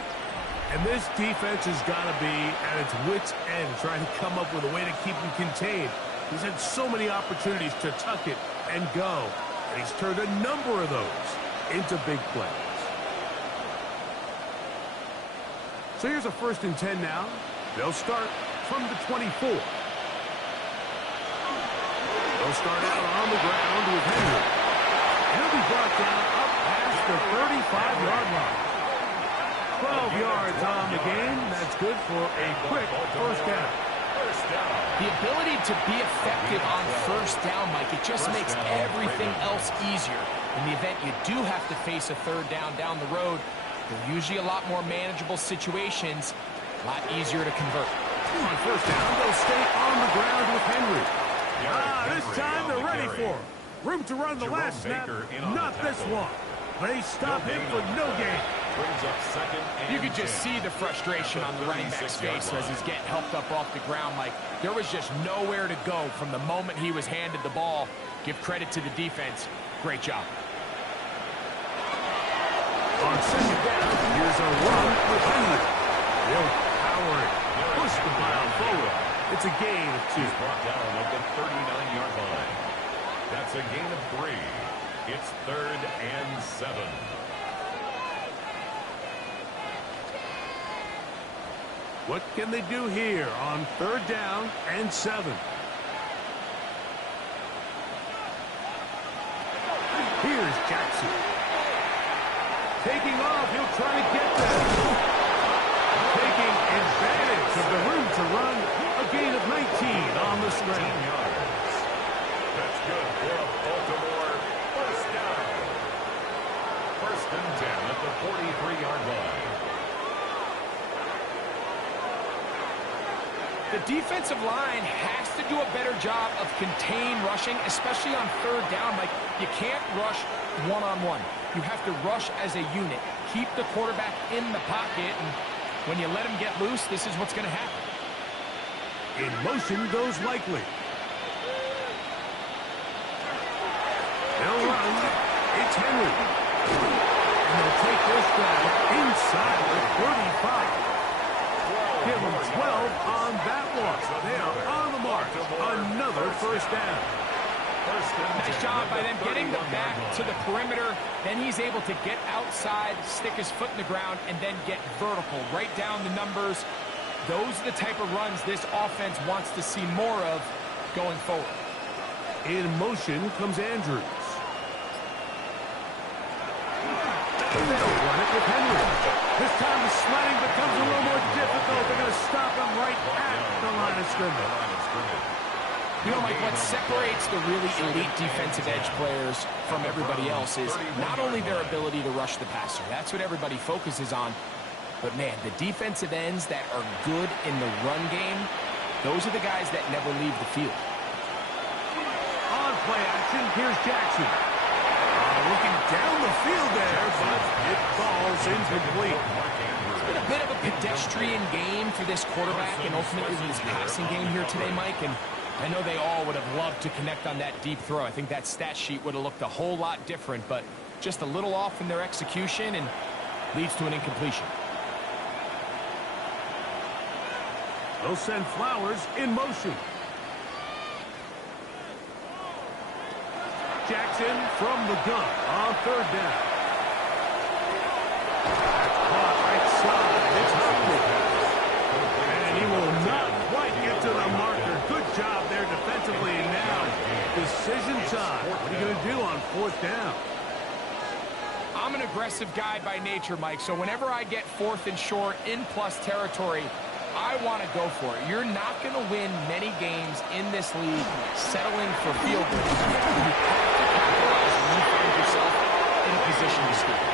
And this defense has got to be at its wits' end, trying to come up with a way to keep him contained. He's had so many opportunities to tuck it and go, and he's turned a number of those into big plays. So here's a 1st and 10 now. They'll start from the 24. They'll start out on the ground with Henry. He'll be brought down up past the 35-yard line. 12 yards on the game. That's good for a quick first down. The ability to be effective on first down, Mike, it just makes everything else easier. In the event you do have to face a third down the road, they're usually a lot more manageable situations, a lot easier to convert. On first down, they'll stay on the ground with Henry. This time they're ready for him. Room to run the last snap, not this one. They stop him for no gain. You could just see the frustration on the running back's face as he's getting helped up off the ground. Like, there was just nowhere to go from the moment he was handed the ball. Give credit to the defense. Great job. On second down, here's a run with Henry. They'll power it. Push the ball forward. It's a gain of 2. He's brought down at the 39-yard line. That's a gain of 3. It's 3rd and 7. What can they do here on 3rd down and 7? Here's Jackson. Taking off, he'll try to get there. Taking advantage of the room to run. A gain of 19 on the string. That's good for a Baltimore first down. First and 10 at the 43-yard line. The defensive line has to do a better job of contained rushing, especially on third down. Like, you can't rush one-on-one. You have to rush as a unit. Keep the quarterback in the pocket, and when you let him get loose, this is what's going to happen. In motion goes Likely. They'll run. It's Henry. And they'll take this down inside the 35. Give them 12 on that one. They are on the mark. Another first down. Nice job by them getting the back to the perimeter. Then he's able to get outside, stick his foot in the ground, and then get vertical. Right down the numbers. Those are the type of runs this offense wants to see more of going forward. In motion comes Andrews. They'll run it with Henry. This time the sledding becomes a little more difficult. They're going to stop him right at the line of scrimmage. You know, Mike, what separates the really elite defensive edge players from everybody else is not only their ability to rush the passer. That's what everybody focuses on. But, man, the defensive ends that are good in the run game, those are the guys that never leave the field. On play action, here's Jackson. Looking down the field there, but it falls incomplete. It's been a bit of a pedestrian game for this quarterback and ultimately his passing game here today, Mike. And I know they all would have loved to connect on that deep throw. I think that stat sheet would have looked a whole lot different, but just a little off in their execution and leads to an incompletion. They'll send Flowers in motion. Jackson from the gun on third down. That's caught right side. It's Humphrey. And he will not quite get to the marker. Good job there defensively. And now, decision time. What are you going to do on fourth down? I'm an aggressive guy by nature, Mike, so whenever I get fourth and short in plus territory, I want to go for it. You're not going to win many games in this league settling for field goals. You have to capitalize when you find yourself in a position to score.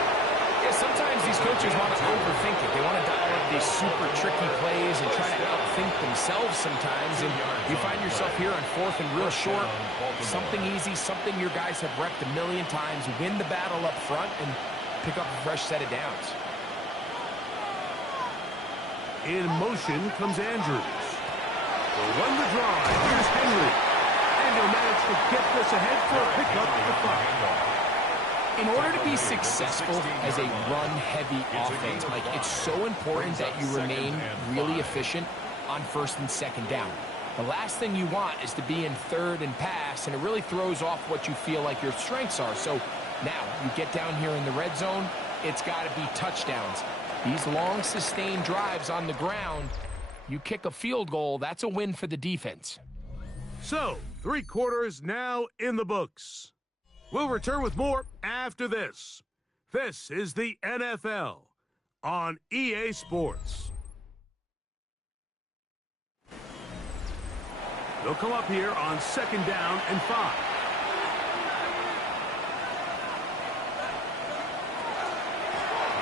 Yeah, sometimes these coaches want to overthink it. They want to dial up these super tricky plays and try to outthink themselves sometimes, and you find yourself here on fourth and real short. Something easy, something your guys have repped a million times. Win the battle up front and pick up a fresh set of downs. In motion comes Andrews. They'll run the draw. Here's Henry. And he'll manage to get this ahead for a pickup at the 5. In order to be successful as a run-heavy offense, Mike, it's so important that you remain really efficient on first and second down. The last thing you want is to be in third and pass, and it really throws off what you feel like your strengths are. So now you get down here in the red zone, it's got to be touchdowns. These long, sustained drives on the ground, you kick a field goal, that's a win for the defense. So, 3 quarters now in the books. We'll return with more after this. This is the NFL on EA Sports. They'll come up here on second down and 5.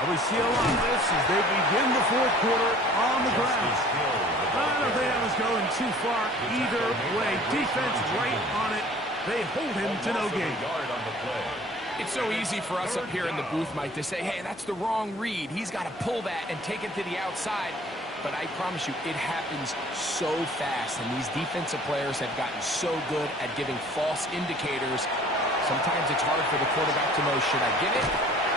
We see a lot of this as they begin the fourth quarter on the ground. I don't think that was going too far either way. Defense right on it. They hold him to no gain. It's so easy for us up here in the booth, Mike, to say, hey, that's the wrong read. He's got to pull that and take it to the outside. But I promise you, it happens so fast. And these defensive players have gotten so good at giving false indicators. Sometimes it's hard for the quarterback to know, should I give it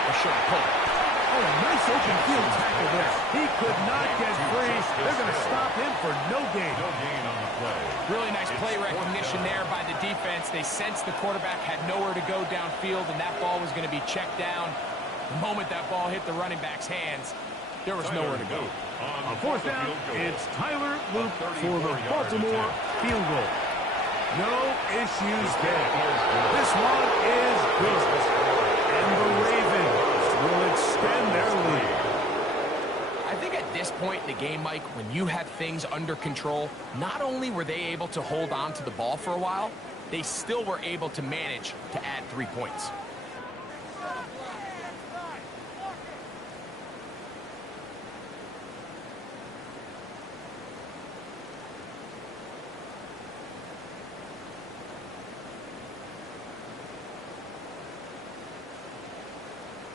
or should I pull it? Oh, a nice open field tackle there. He could not get free. They're going to stop him for no gain. No gain on the play. Really nice play recognition there by the defense. They sensed the quarterback had nowhere to go downfield, and that ball was going to be checked down. The moment that ball hit the running back's hands, there was nowhere to go. On fourth down, it's Tyler Luke for the Baltimore field goal. No issues there. This one is good. And the Ravens will extend their lead. I think at this point in the game, Mike, when you have things under control, not only were they able to hold on to the ball for a while, they still were able to manage to add 3 points.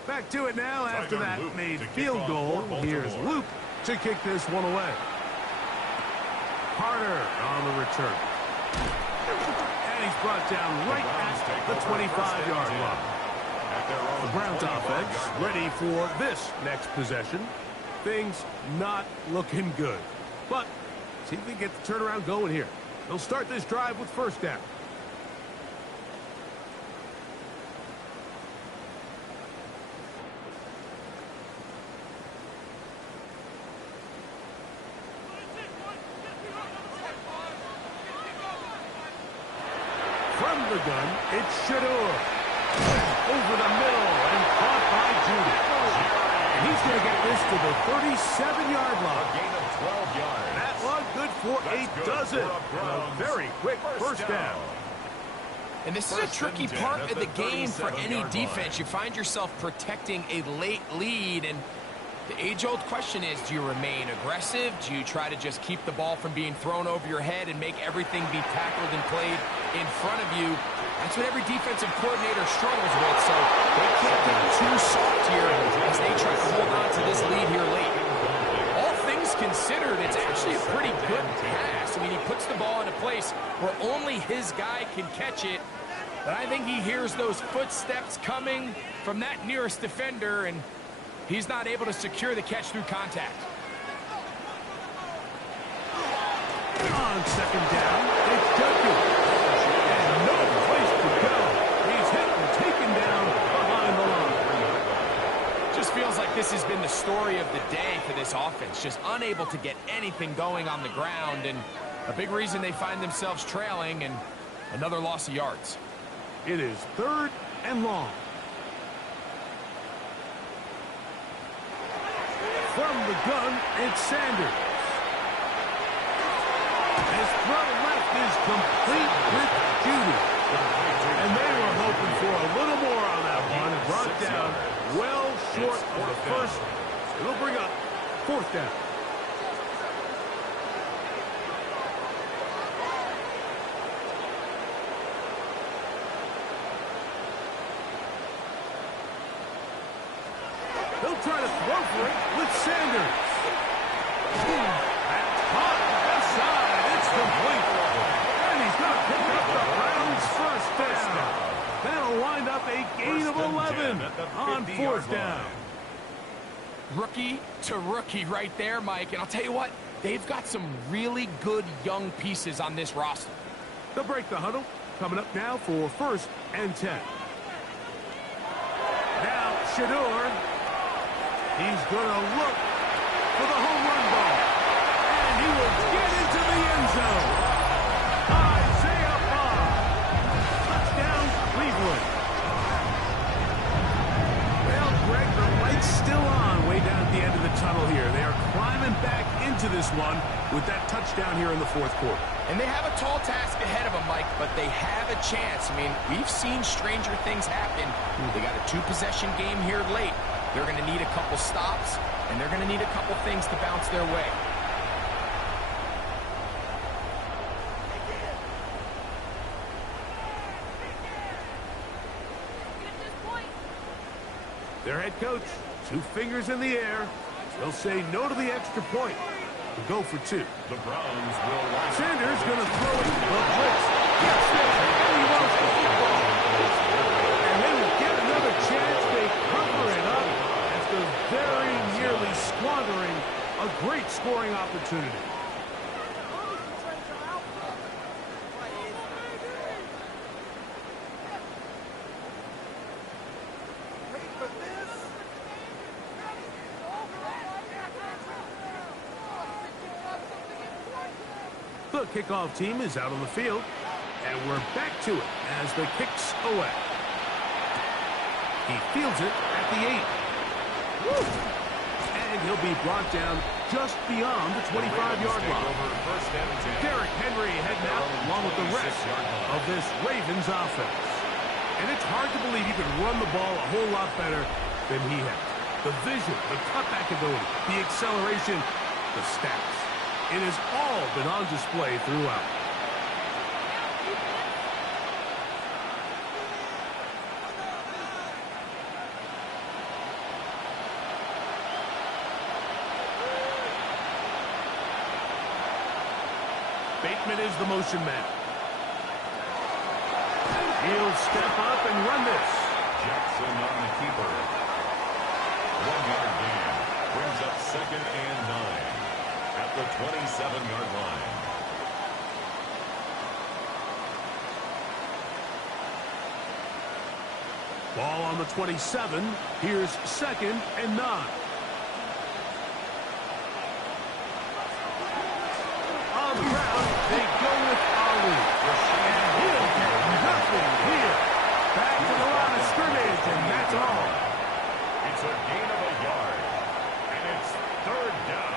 Back to it now after that made field goal. Here's Luke to kick this one away. Carter on the return. And he's brought down right at the 25-yard line. The Browns offense ready for this next possession. Things not looking good. But see if they get the turnaround going here. They'll start this drive with first down. From the gun, it's Shador. Over the middle and caught by Judy. And he's going to get this to the 37-yard line. Gain of 12 yards. That one good for a dozen. And a very quick first down. And this is a tricky part of the game for any defense. You find yourself protecting a late lead, and the age-old question is, do you remain aggressive? Do you try to just keep the ball from being thrown over your head and make everything be tackled and played in front of you? That's what every defensive coordinator struggles with, so they can't get too soft here as they try to hold on to this lead here late. All things considered, it's actually a pretty good pass. I mean, he puts the ball in a place where only his guy can catch it, but I think he hears those footsteps coming from that nearest defender, and he's not able to secure the catch through contact. On second down, it's Joku. And no place to go. He's hit and taken down behind the line. Just feels like this has been the story of the day for this offense. Just unable to get anything going on the ground, and a big reason they find themselves trailing, and another loss of yards. It is 3rd and long. From the gun, it's Sanders. His throw left is complete with Judy. And they were hoping for a little more on that one. And brought down well short of the first. It'll bring up 4th down. They'll try to throw for it with Sanders. And caught left side. It's complete. And he's going to pick up the Browns' first down. That'll wind up a gain of 11 on 4th down. Rookie to rookie right there, Mike. And I'll tell you what, they've got some really good young pieces on this roster. They'll break the huddle. Coming up now for 1st and 10. Now, Shador. He's going to look for the home run ball. And he will get into the end zone. Isaiah Bond. Touchdown, Cleveland. Well, Greg, the light's still on way down at the end of the tunnel here. They are climbing back into this one with that touchdown here in the 4th quarter. And they have a tall task ahead of them, Mike, but they have a chance. I mean, we've seen stranger things happen. They got a 2-possession game here late. They're going to need a couple stops, and they're going to need a couple things to bounce their way. Their head coach, 2 fingers in the air. They'll say no to the extra point. They'll go for 2. The Browns will line up. Sanders going to throw it. The blitz. Gets it. And he wants the football. And they will get another chance. They cover it up after very nearly squandering a great scoring opportunity. The kickoff team is out on the field. And we're back to it as the kick's away. He fields it at the 8. Woo! And he'll be brought down just beyond the 25-yard line. Derrick Henry heading out along with the rest of this Ravens offense. And it's hard to believe you can run the ball a whole lot better than he has. The vision, the cutback ability, the acceleration, the stats. It has all been on display throughout. Bateman is the motion man. He'll step up and run this. Jackson on the keeper. 1-yard gain. Brings up 2nd and 9 at the 27-yard line. Ball on the 27. Here's 2nd and 9. On the ground, they go with Ali. And he'll get nothing here. Back to the line of scrimmage, and that's all. It's a gain of a yard, and it's 3rd down.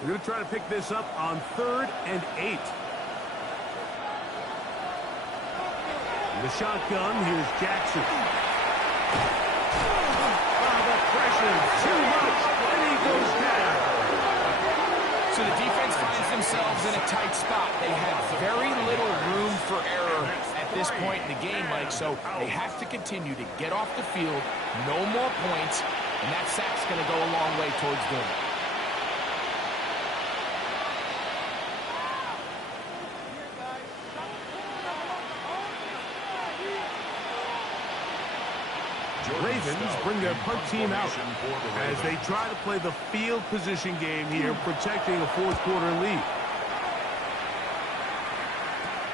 We're going to try to pick this up on 3rd and 8. The shotgun, here's Jackson. The pressure, too much, and he goes down. So the defense finds themselves in a tight spot. They have very little room for error at this point in the game, Mike, so they have to continue to get off the field, no more points, and that sack's going to go a long way towards doing it. Ravens bring their punt team out as they try to play the field position game here, protecting a fourth-quarter lead.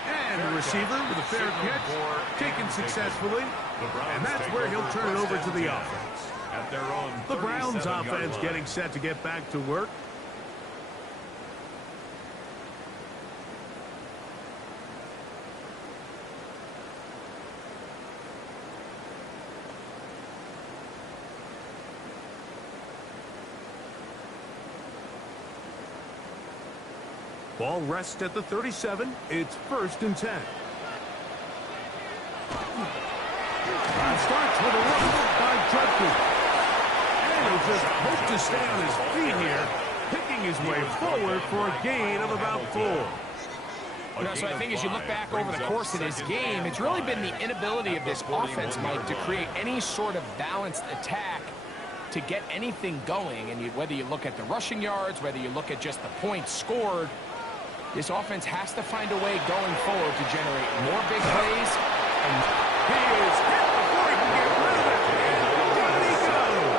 And the receiver with a fair catch, taken successfully, and that's where he'll turn it over to the offense. The Browns offense getting set to get back to work. Ball rests at the 37. It's 1st and 10. Starts with a run by Judkins. And he'll just hope to stay on his feet here, picking his way forward for a gain of about 4. You know, so I think as you look back over the course of this game, it's really been the inability of this offense, Mike, to create any sort of balanced attack to get anything going. And whether you look at the rushing yards, whether you look at just the points scored, this offense has to find a way going forward to generate more big plays. And he is hit before he can get rid of it. And down he goes.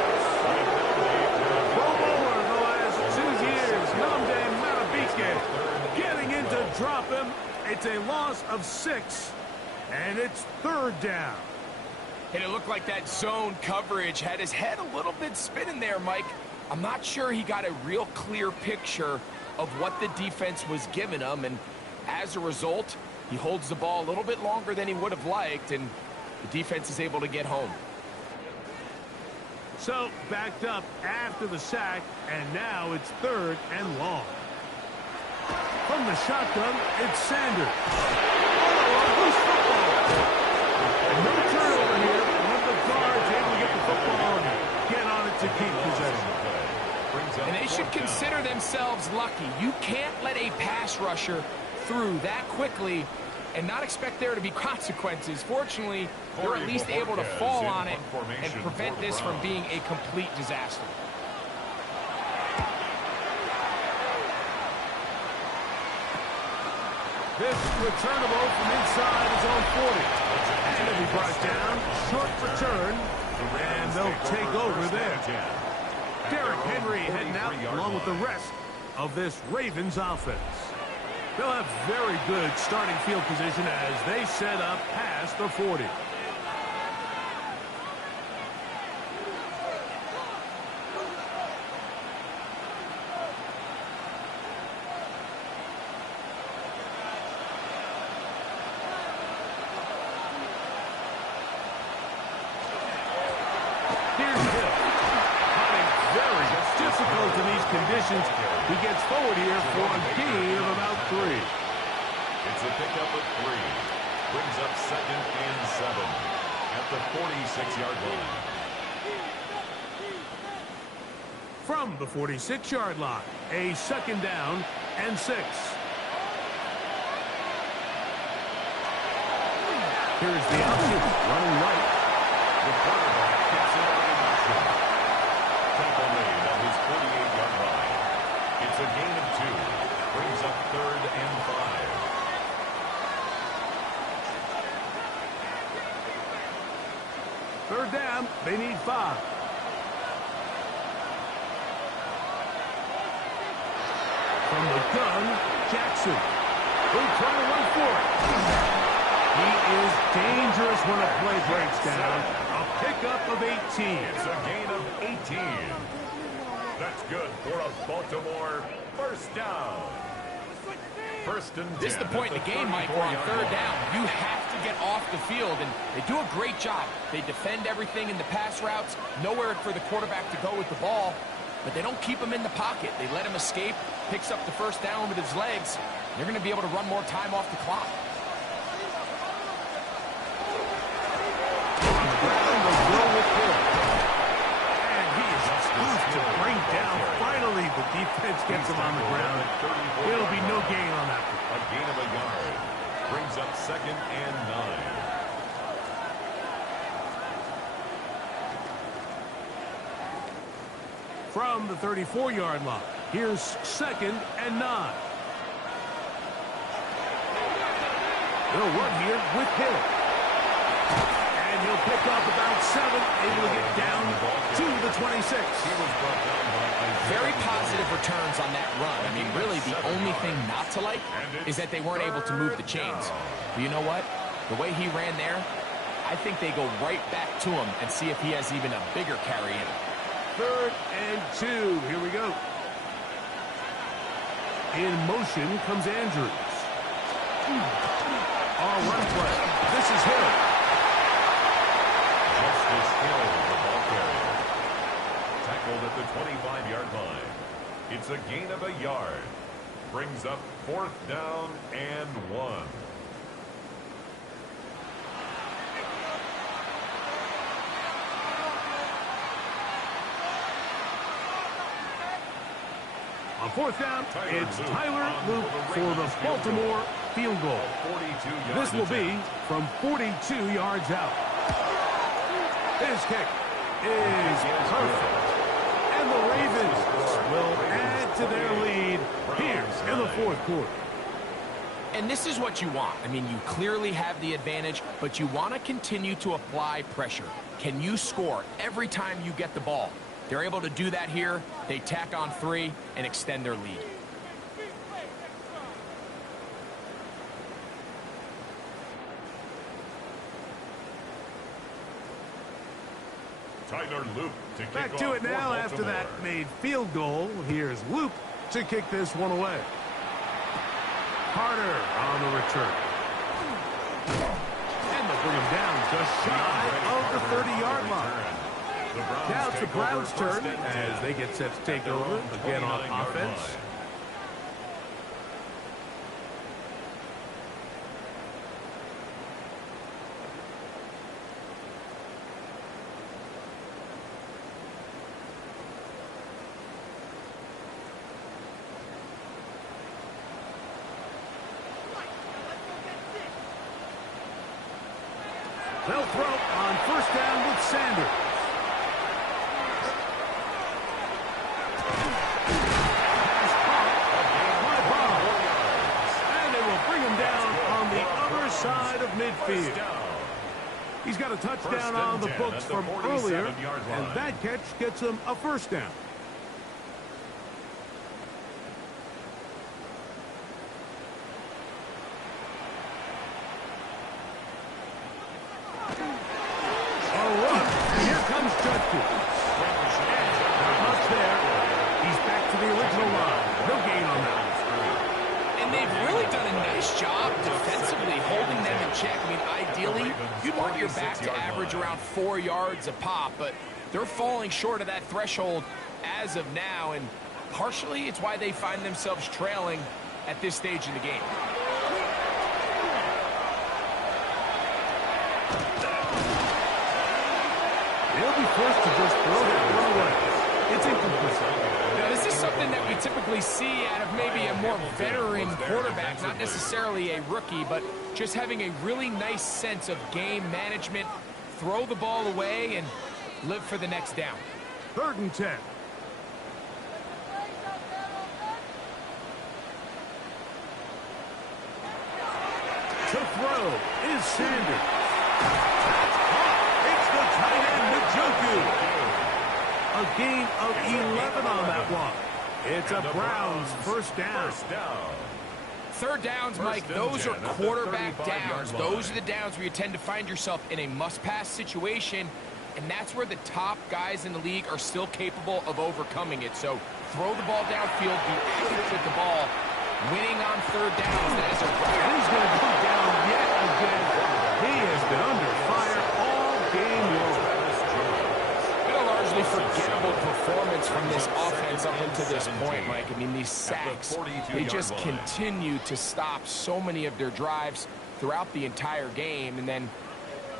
Pro Bowler the last 2 years, Nnamdi Madubuike, getting in to drop him. It's a loss of 6, and it's 3rd down. And it looked like that zone coverage had his head a little bit spinning there, Mike. I'm not sure he got a real clear picture of what the defense was giving him, and as a result, he holds the ball a little bit longer than he would have liked, and the defense is able to get home. So, backed up after the sack, and now it's 3rd and long. From the shotgun, it's Sanders. Oh, loose football. And no turnover here. One of the guards able to get the football and get on it to keep possession. And they should consider themselves lucky. You can't let a pass rusher through that quickly and not expect there to be consequences. Fortunately, they're at least able to fall on it and prevent this from being a complete disaster. This returnable from inside his own 40. And it'll be brought down. Short return. And they'll take over there. Derrick Henry heading out along with the rest of this Ravens offense. They'll have very good starting field position as they set up past the 40. distance. He gets forward here for a gain of about 3. It's a pickup of 3. Brings up 2nd and 7 at the 46-yard line. From the 46-yard line, a 2nd down and 6. Here's the option, running right. The quarterback gets it out in motion. Tackle made at his 48-yard line. It's a gain of 2. Brings up 3rd and 5. 3rd down, they need 5. From the gun, Jackson. He'll try to run for it. He is dangerous when a play breaks down. A pickup of 18. It's a gain of 18. That's good for a Baltimore first down. First and 10. This is the point in the game, Mike, where on 3rd down, you have to get off the field, and they do a great job. They defend everything in the pass routes, nowhere for the quarterback to go with the ball, but they don't keep him in the pocket. They let him escape, picks up the first down with his legs. They're going to be able to run more time off the clock. And he is tough to bring down. Finally, the defense gets him on the ground. There'll be no gain on that one. A gain of a yard. Brings up 2nd and 9. From the 34-yard line, here's 2nd and 9. They'll run here with Hill. And he'll pick up about 7, able to get down to the 26. Very positive returns on that run. I mean, really, the only thing not to like is that they weren't able to move the chains. But you know what? The way he ran there, I think they go right back to him and see if he has even a bigger carry in him. 3rd and 2. Here we go. In motion comes Andrews. Our run play. This is Hill. Justice Hill, the ball carrier. Tackled at the 25-yard line. It's a gain of a yard. Brings up 4th down and 1. On 4th down, it's Tyler Luke for the Baltimore field goal. This will be from 42 yards out. His kick is perfect. And the Ravens will add to their lead here in the 4th quarter. And this is what you want. I mean, you clearly have the advantage, but you want to continue to apply pressure. Can you score every time you get the ball? They're able to do that here. They tack on 3 and extend their lead. Tyler Luke to kick Back to it now after that made field goal. Here's Luke to kick this one away. Carter on the return. And they'll bring him down just shy of the 30-yard line. Now it's the Browns' turn as they get set to take over again on offense. They'll throw on 1st down with Sanders. Side of midfield. He's got a touchdown on the books from earlier, and that catch gets him a 1st down. A run. Here comes Judkins. Not much there. He's back to the original line. No gain on that. And they've really done a nice job defensively holding them in check. I mean, ideally, you'd want your back to average around 4 yards a pop, but they're falling short of that threshold as of now, and partially it's why they find themselves trailing at this stage in the game. They'll be forced to just throw that one away. It's incomplete. Now, this is something that we typically see out of maybe a more veteran quarterback, not necessarily a rookie, but just having a really nice sense of game management, throw the ball away, and live for the next down. 3rd and 10. To throw is Sanders. It's the tight end, Njoku. A gain of 11 on that one. It's a Browns first down. 3rd downs, Mike, those are quarterback downs. Those are the downs where you tend to find yourself in a must-pass situation, and that's where the top guys in the league are still capable of overcoming it. So throw the ball downfield, be accurate with the ball. Winning on 3rd downs, that is a and he's going to come down yet again. He has been under fire all game long. Been a largely forgettable performance from this offense up until this point, Mike. I mean, these sacks, they just continue to stop so many of their drives throughout the entire game. And then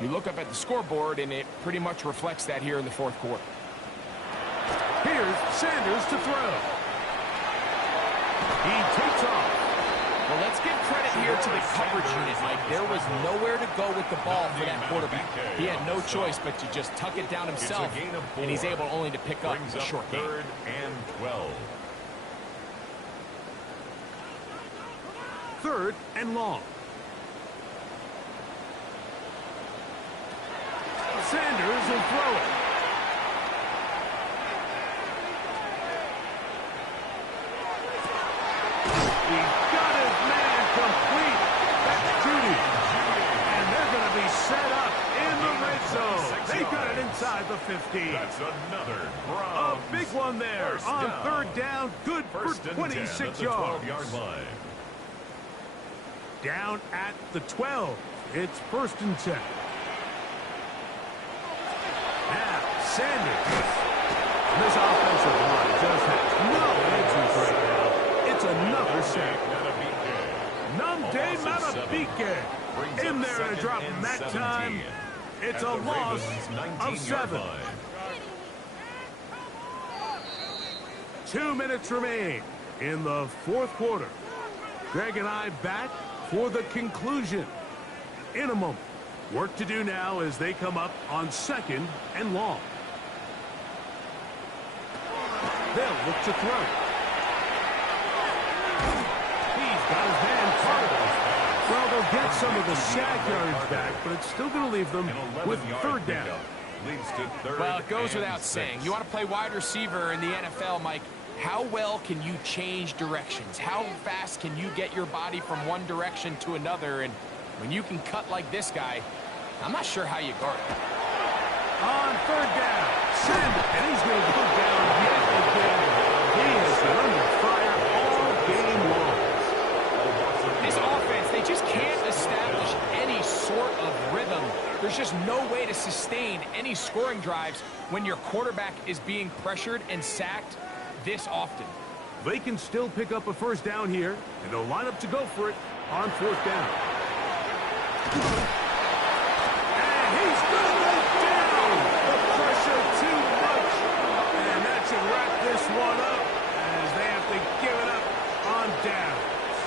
you look up at the scoreboard, and it pretty much reflects that here in the 4th quarter. Here's Sanders to throw. He takes off. Well, let's give credit here to the coverage unit, Mike. There was nowhere to go with the ball for that quarterback. He had no choice but to just tuck it down himself, and he's able only to pick up a short gain. 3rd and 12. 3rd and long. Sanders will throw it. He's got his man complete. That's Judy. And they're going to be set up in the red zone. They got it inside the 15. That's another A big one there on 3rd down. Good for 26 yards. 12-yard line. Down at the 12. It's 1st and 10. Now, Sanders. This offensive line just has no answers right now. It's another sack. Namde Matabike in there to drop him that time. It's a loss of 7. 2 minutes remain in the 4th quarter. Greg and I back for the conclusion in a moment. Work to do now as they come up on 2nd and long. They'll look to throw. He's got his man covered. Well, they'll get some of the sack yards back, but it's still going to leave them with 3rd down. Well, it goes without saying. You want to play wide receiver in the NFL, Mike. How well can you change directions? How fast can you get your body from one direction to another? And when you can cut like this guy, I'm not sure how you guard it. On 3rd down, Sanders, and he's going to go down yet again. He has been under fire all game long. This offense, they just can't establish any sort of rhythm. There's just no way to sustain any scoring drives when your quarterback is being pressured and sacked this often. They can still pick up a 1st down here, and they'll line up to go for it on 4th down. And he's going to go down. The pressure too much. And that should wrap this one up as they have to give it up on downs.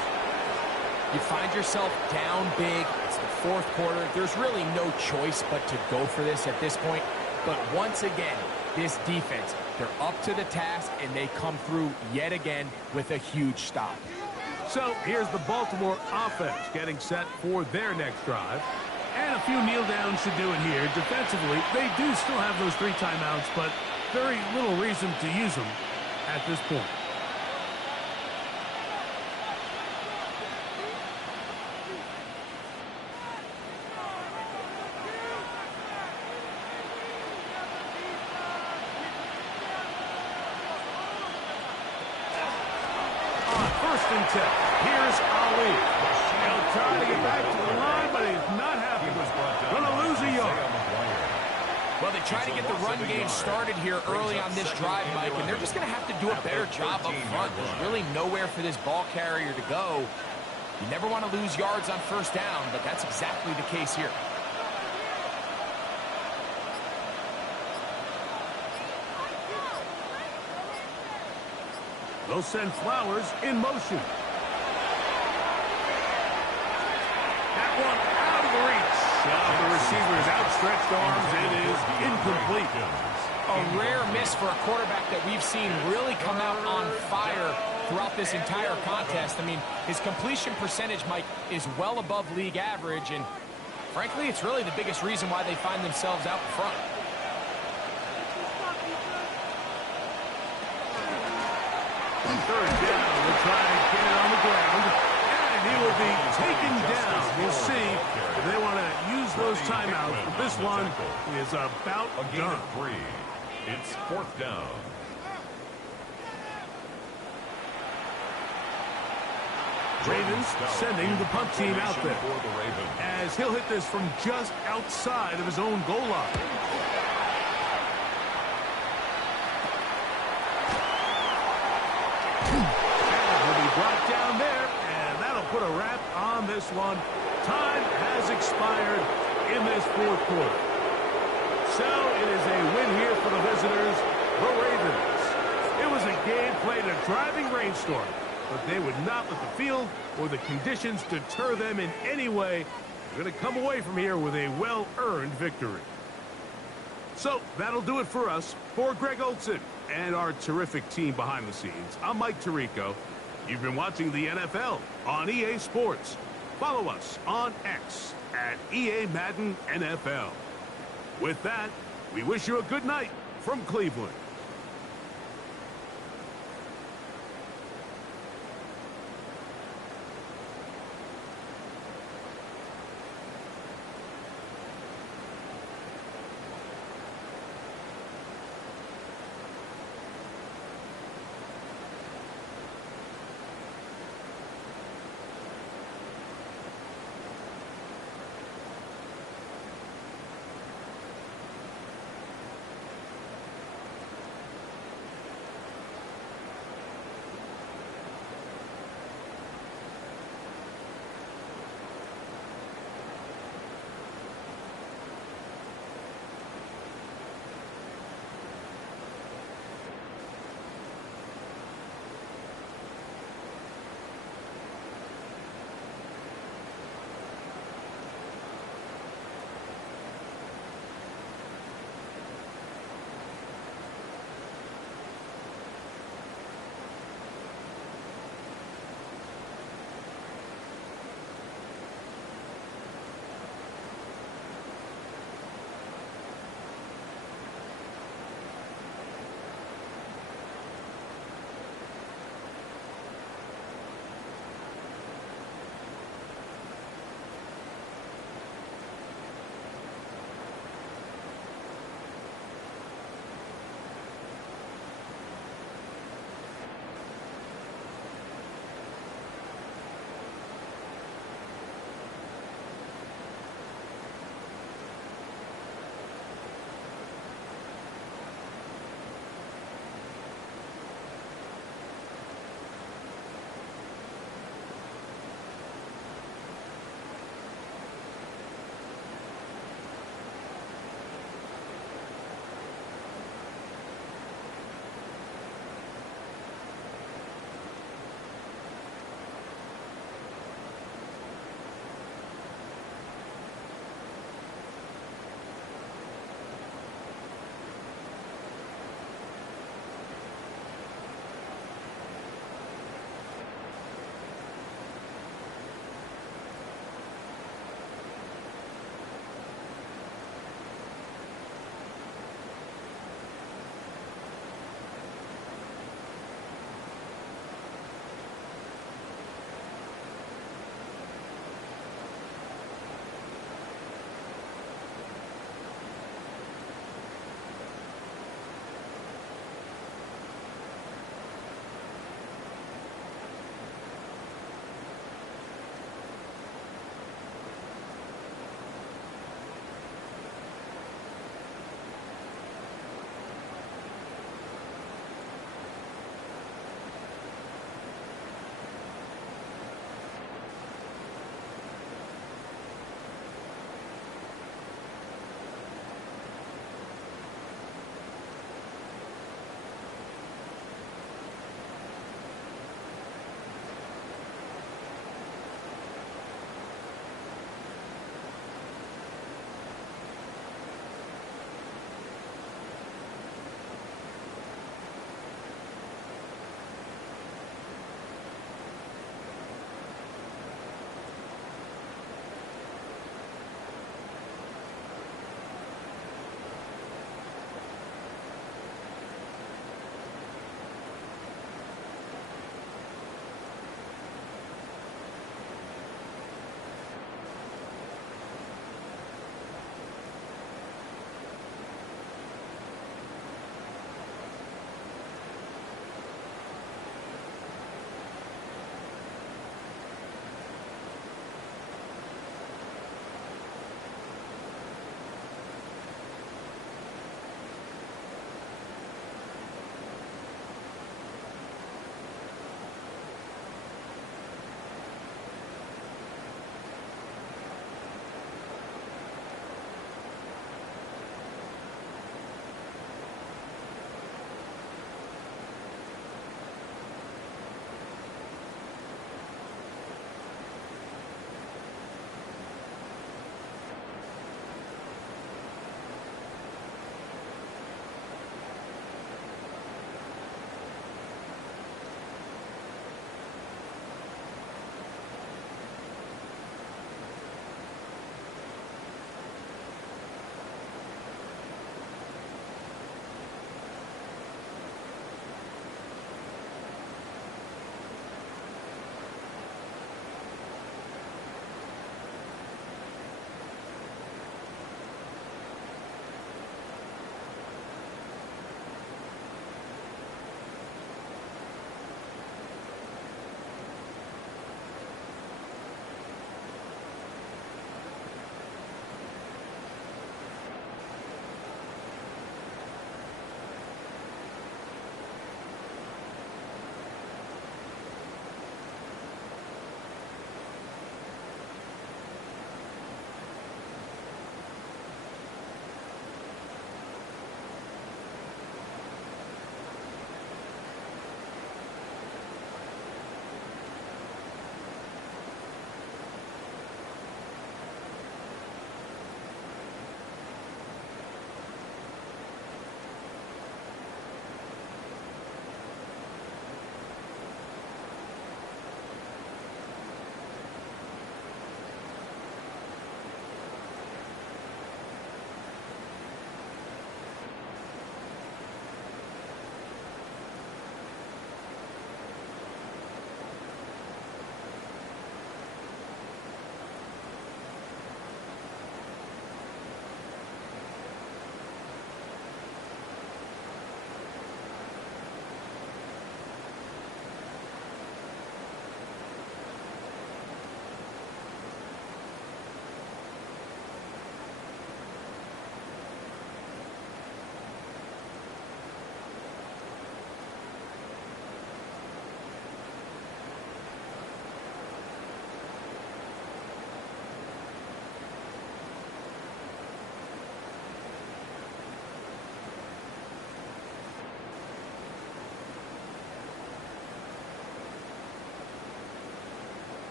You find yourself down big. It's the 4th quarter. There's really no choice but to go for this at this point. But once again, this defense, they're up to the task, and they come through yet again with a huge stop. So here's the Baltimore offense getting set for their next drive. And a few kneel downs should do it here. Defensively, they do still have those 3 timeouts, but very little reason to use them at this point. On 1st and 10, here's Ali. He'll try to get back to the line, but he's not happy. Going to lose a yard. Well, they try to get the run game started here early on this drive, Mike, and they're just going to have to do a better job up front. There's really nowhere for this ball carrier to go. You never want to lose yards on first down, but that's exactly the case here. They'll send Flowers in motion. That one out of the reach of the receiver's outstretched arms. It is incomplete. A rare miss for a quarterback that we've seen really come out on fire throughout this entire contest. I mean, his completion percentage, Mike, is well above league average, and frankly, it's really the biggest reason why they find themselves out in front. Third down, we'll try to get it on the ground, and he will be taken down. We'll see if they want to use those timeouts, but this one is about done. 3. It's 4th down. Ravens sending the punt team out there as he'll hit this from just outside of his own goal line. Brought down there, and that'll put a wrap on this one. Time has expired in this fourth quarter. So it is a win here for the visitors, the Ravens. It was a game played in a driving rainstorm, but they would not let the field or the conditions deter them in any way. They're going to come away from here with a well-earned victory. So that'll do it for us. For Greg Olson and our terrific team behind the scenes, I'm Mike Tirico. You've been watching the NFL on EA Sports. Follow us on X at EA Madden NFL. With that, we wish you a good night from Cleveland.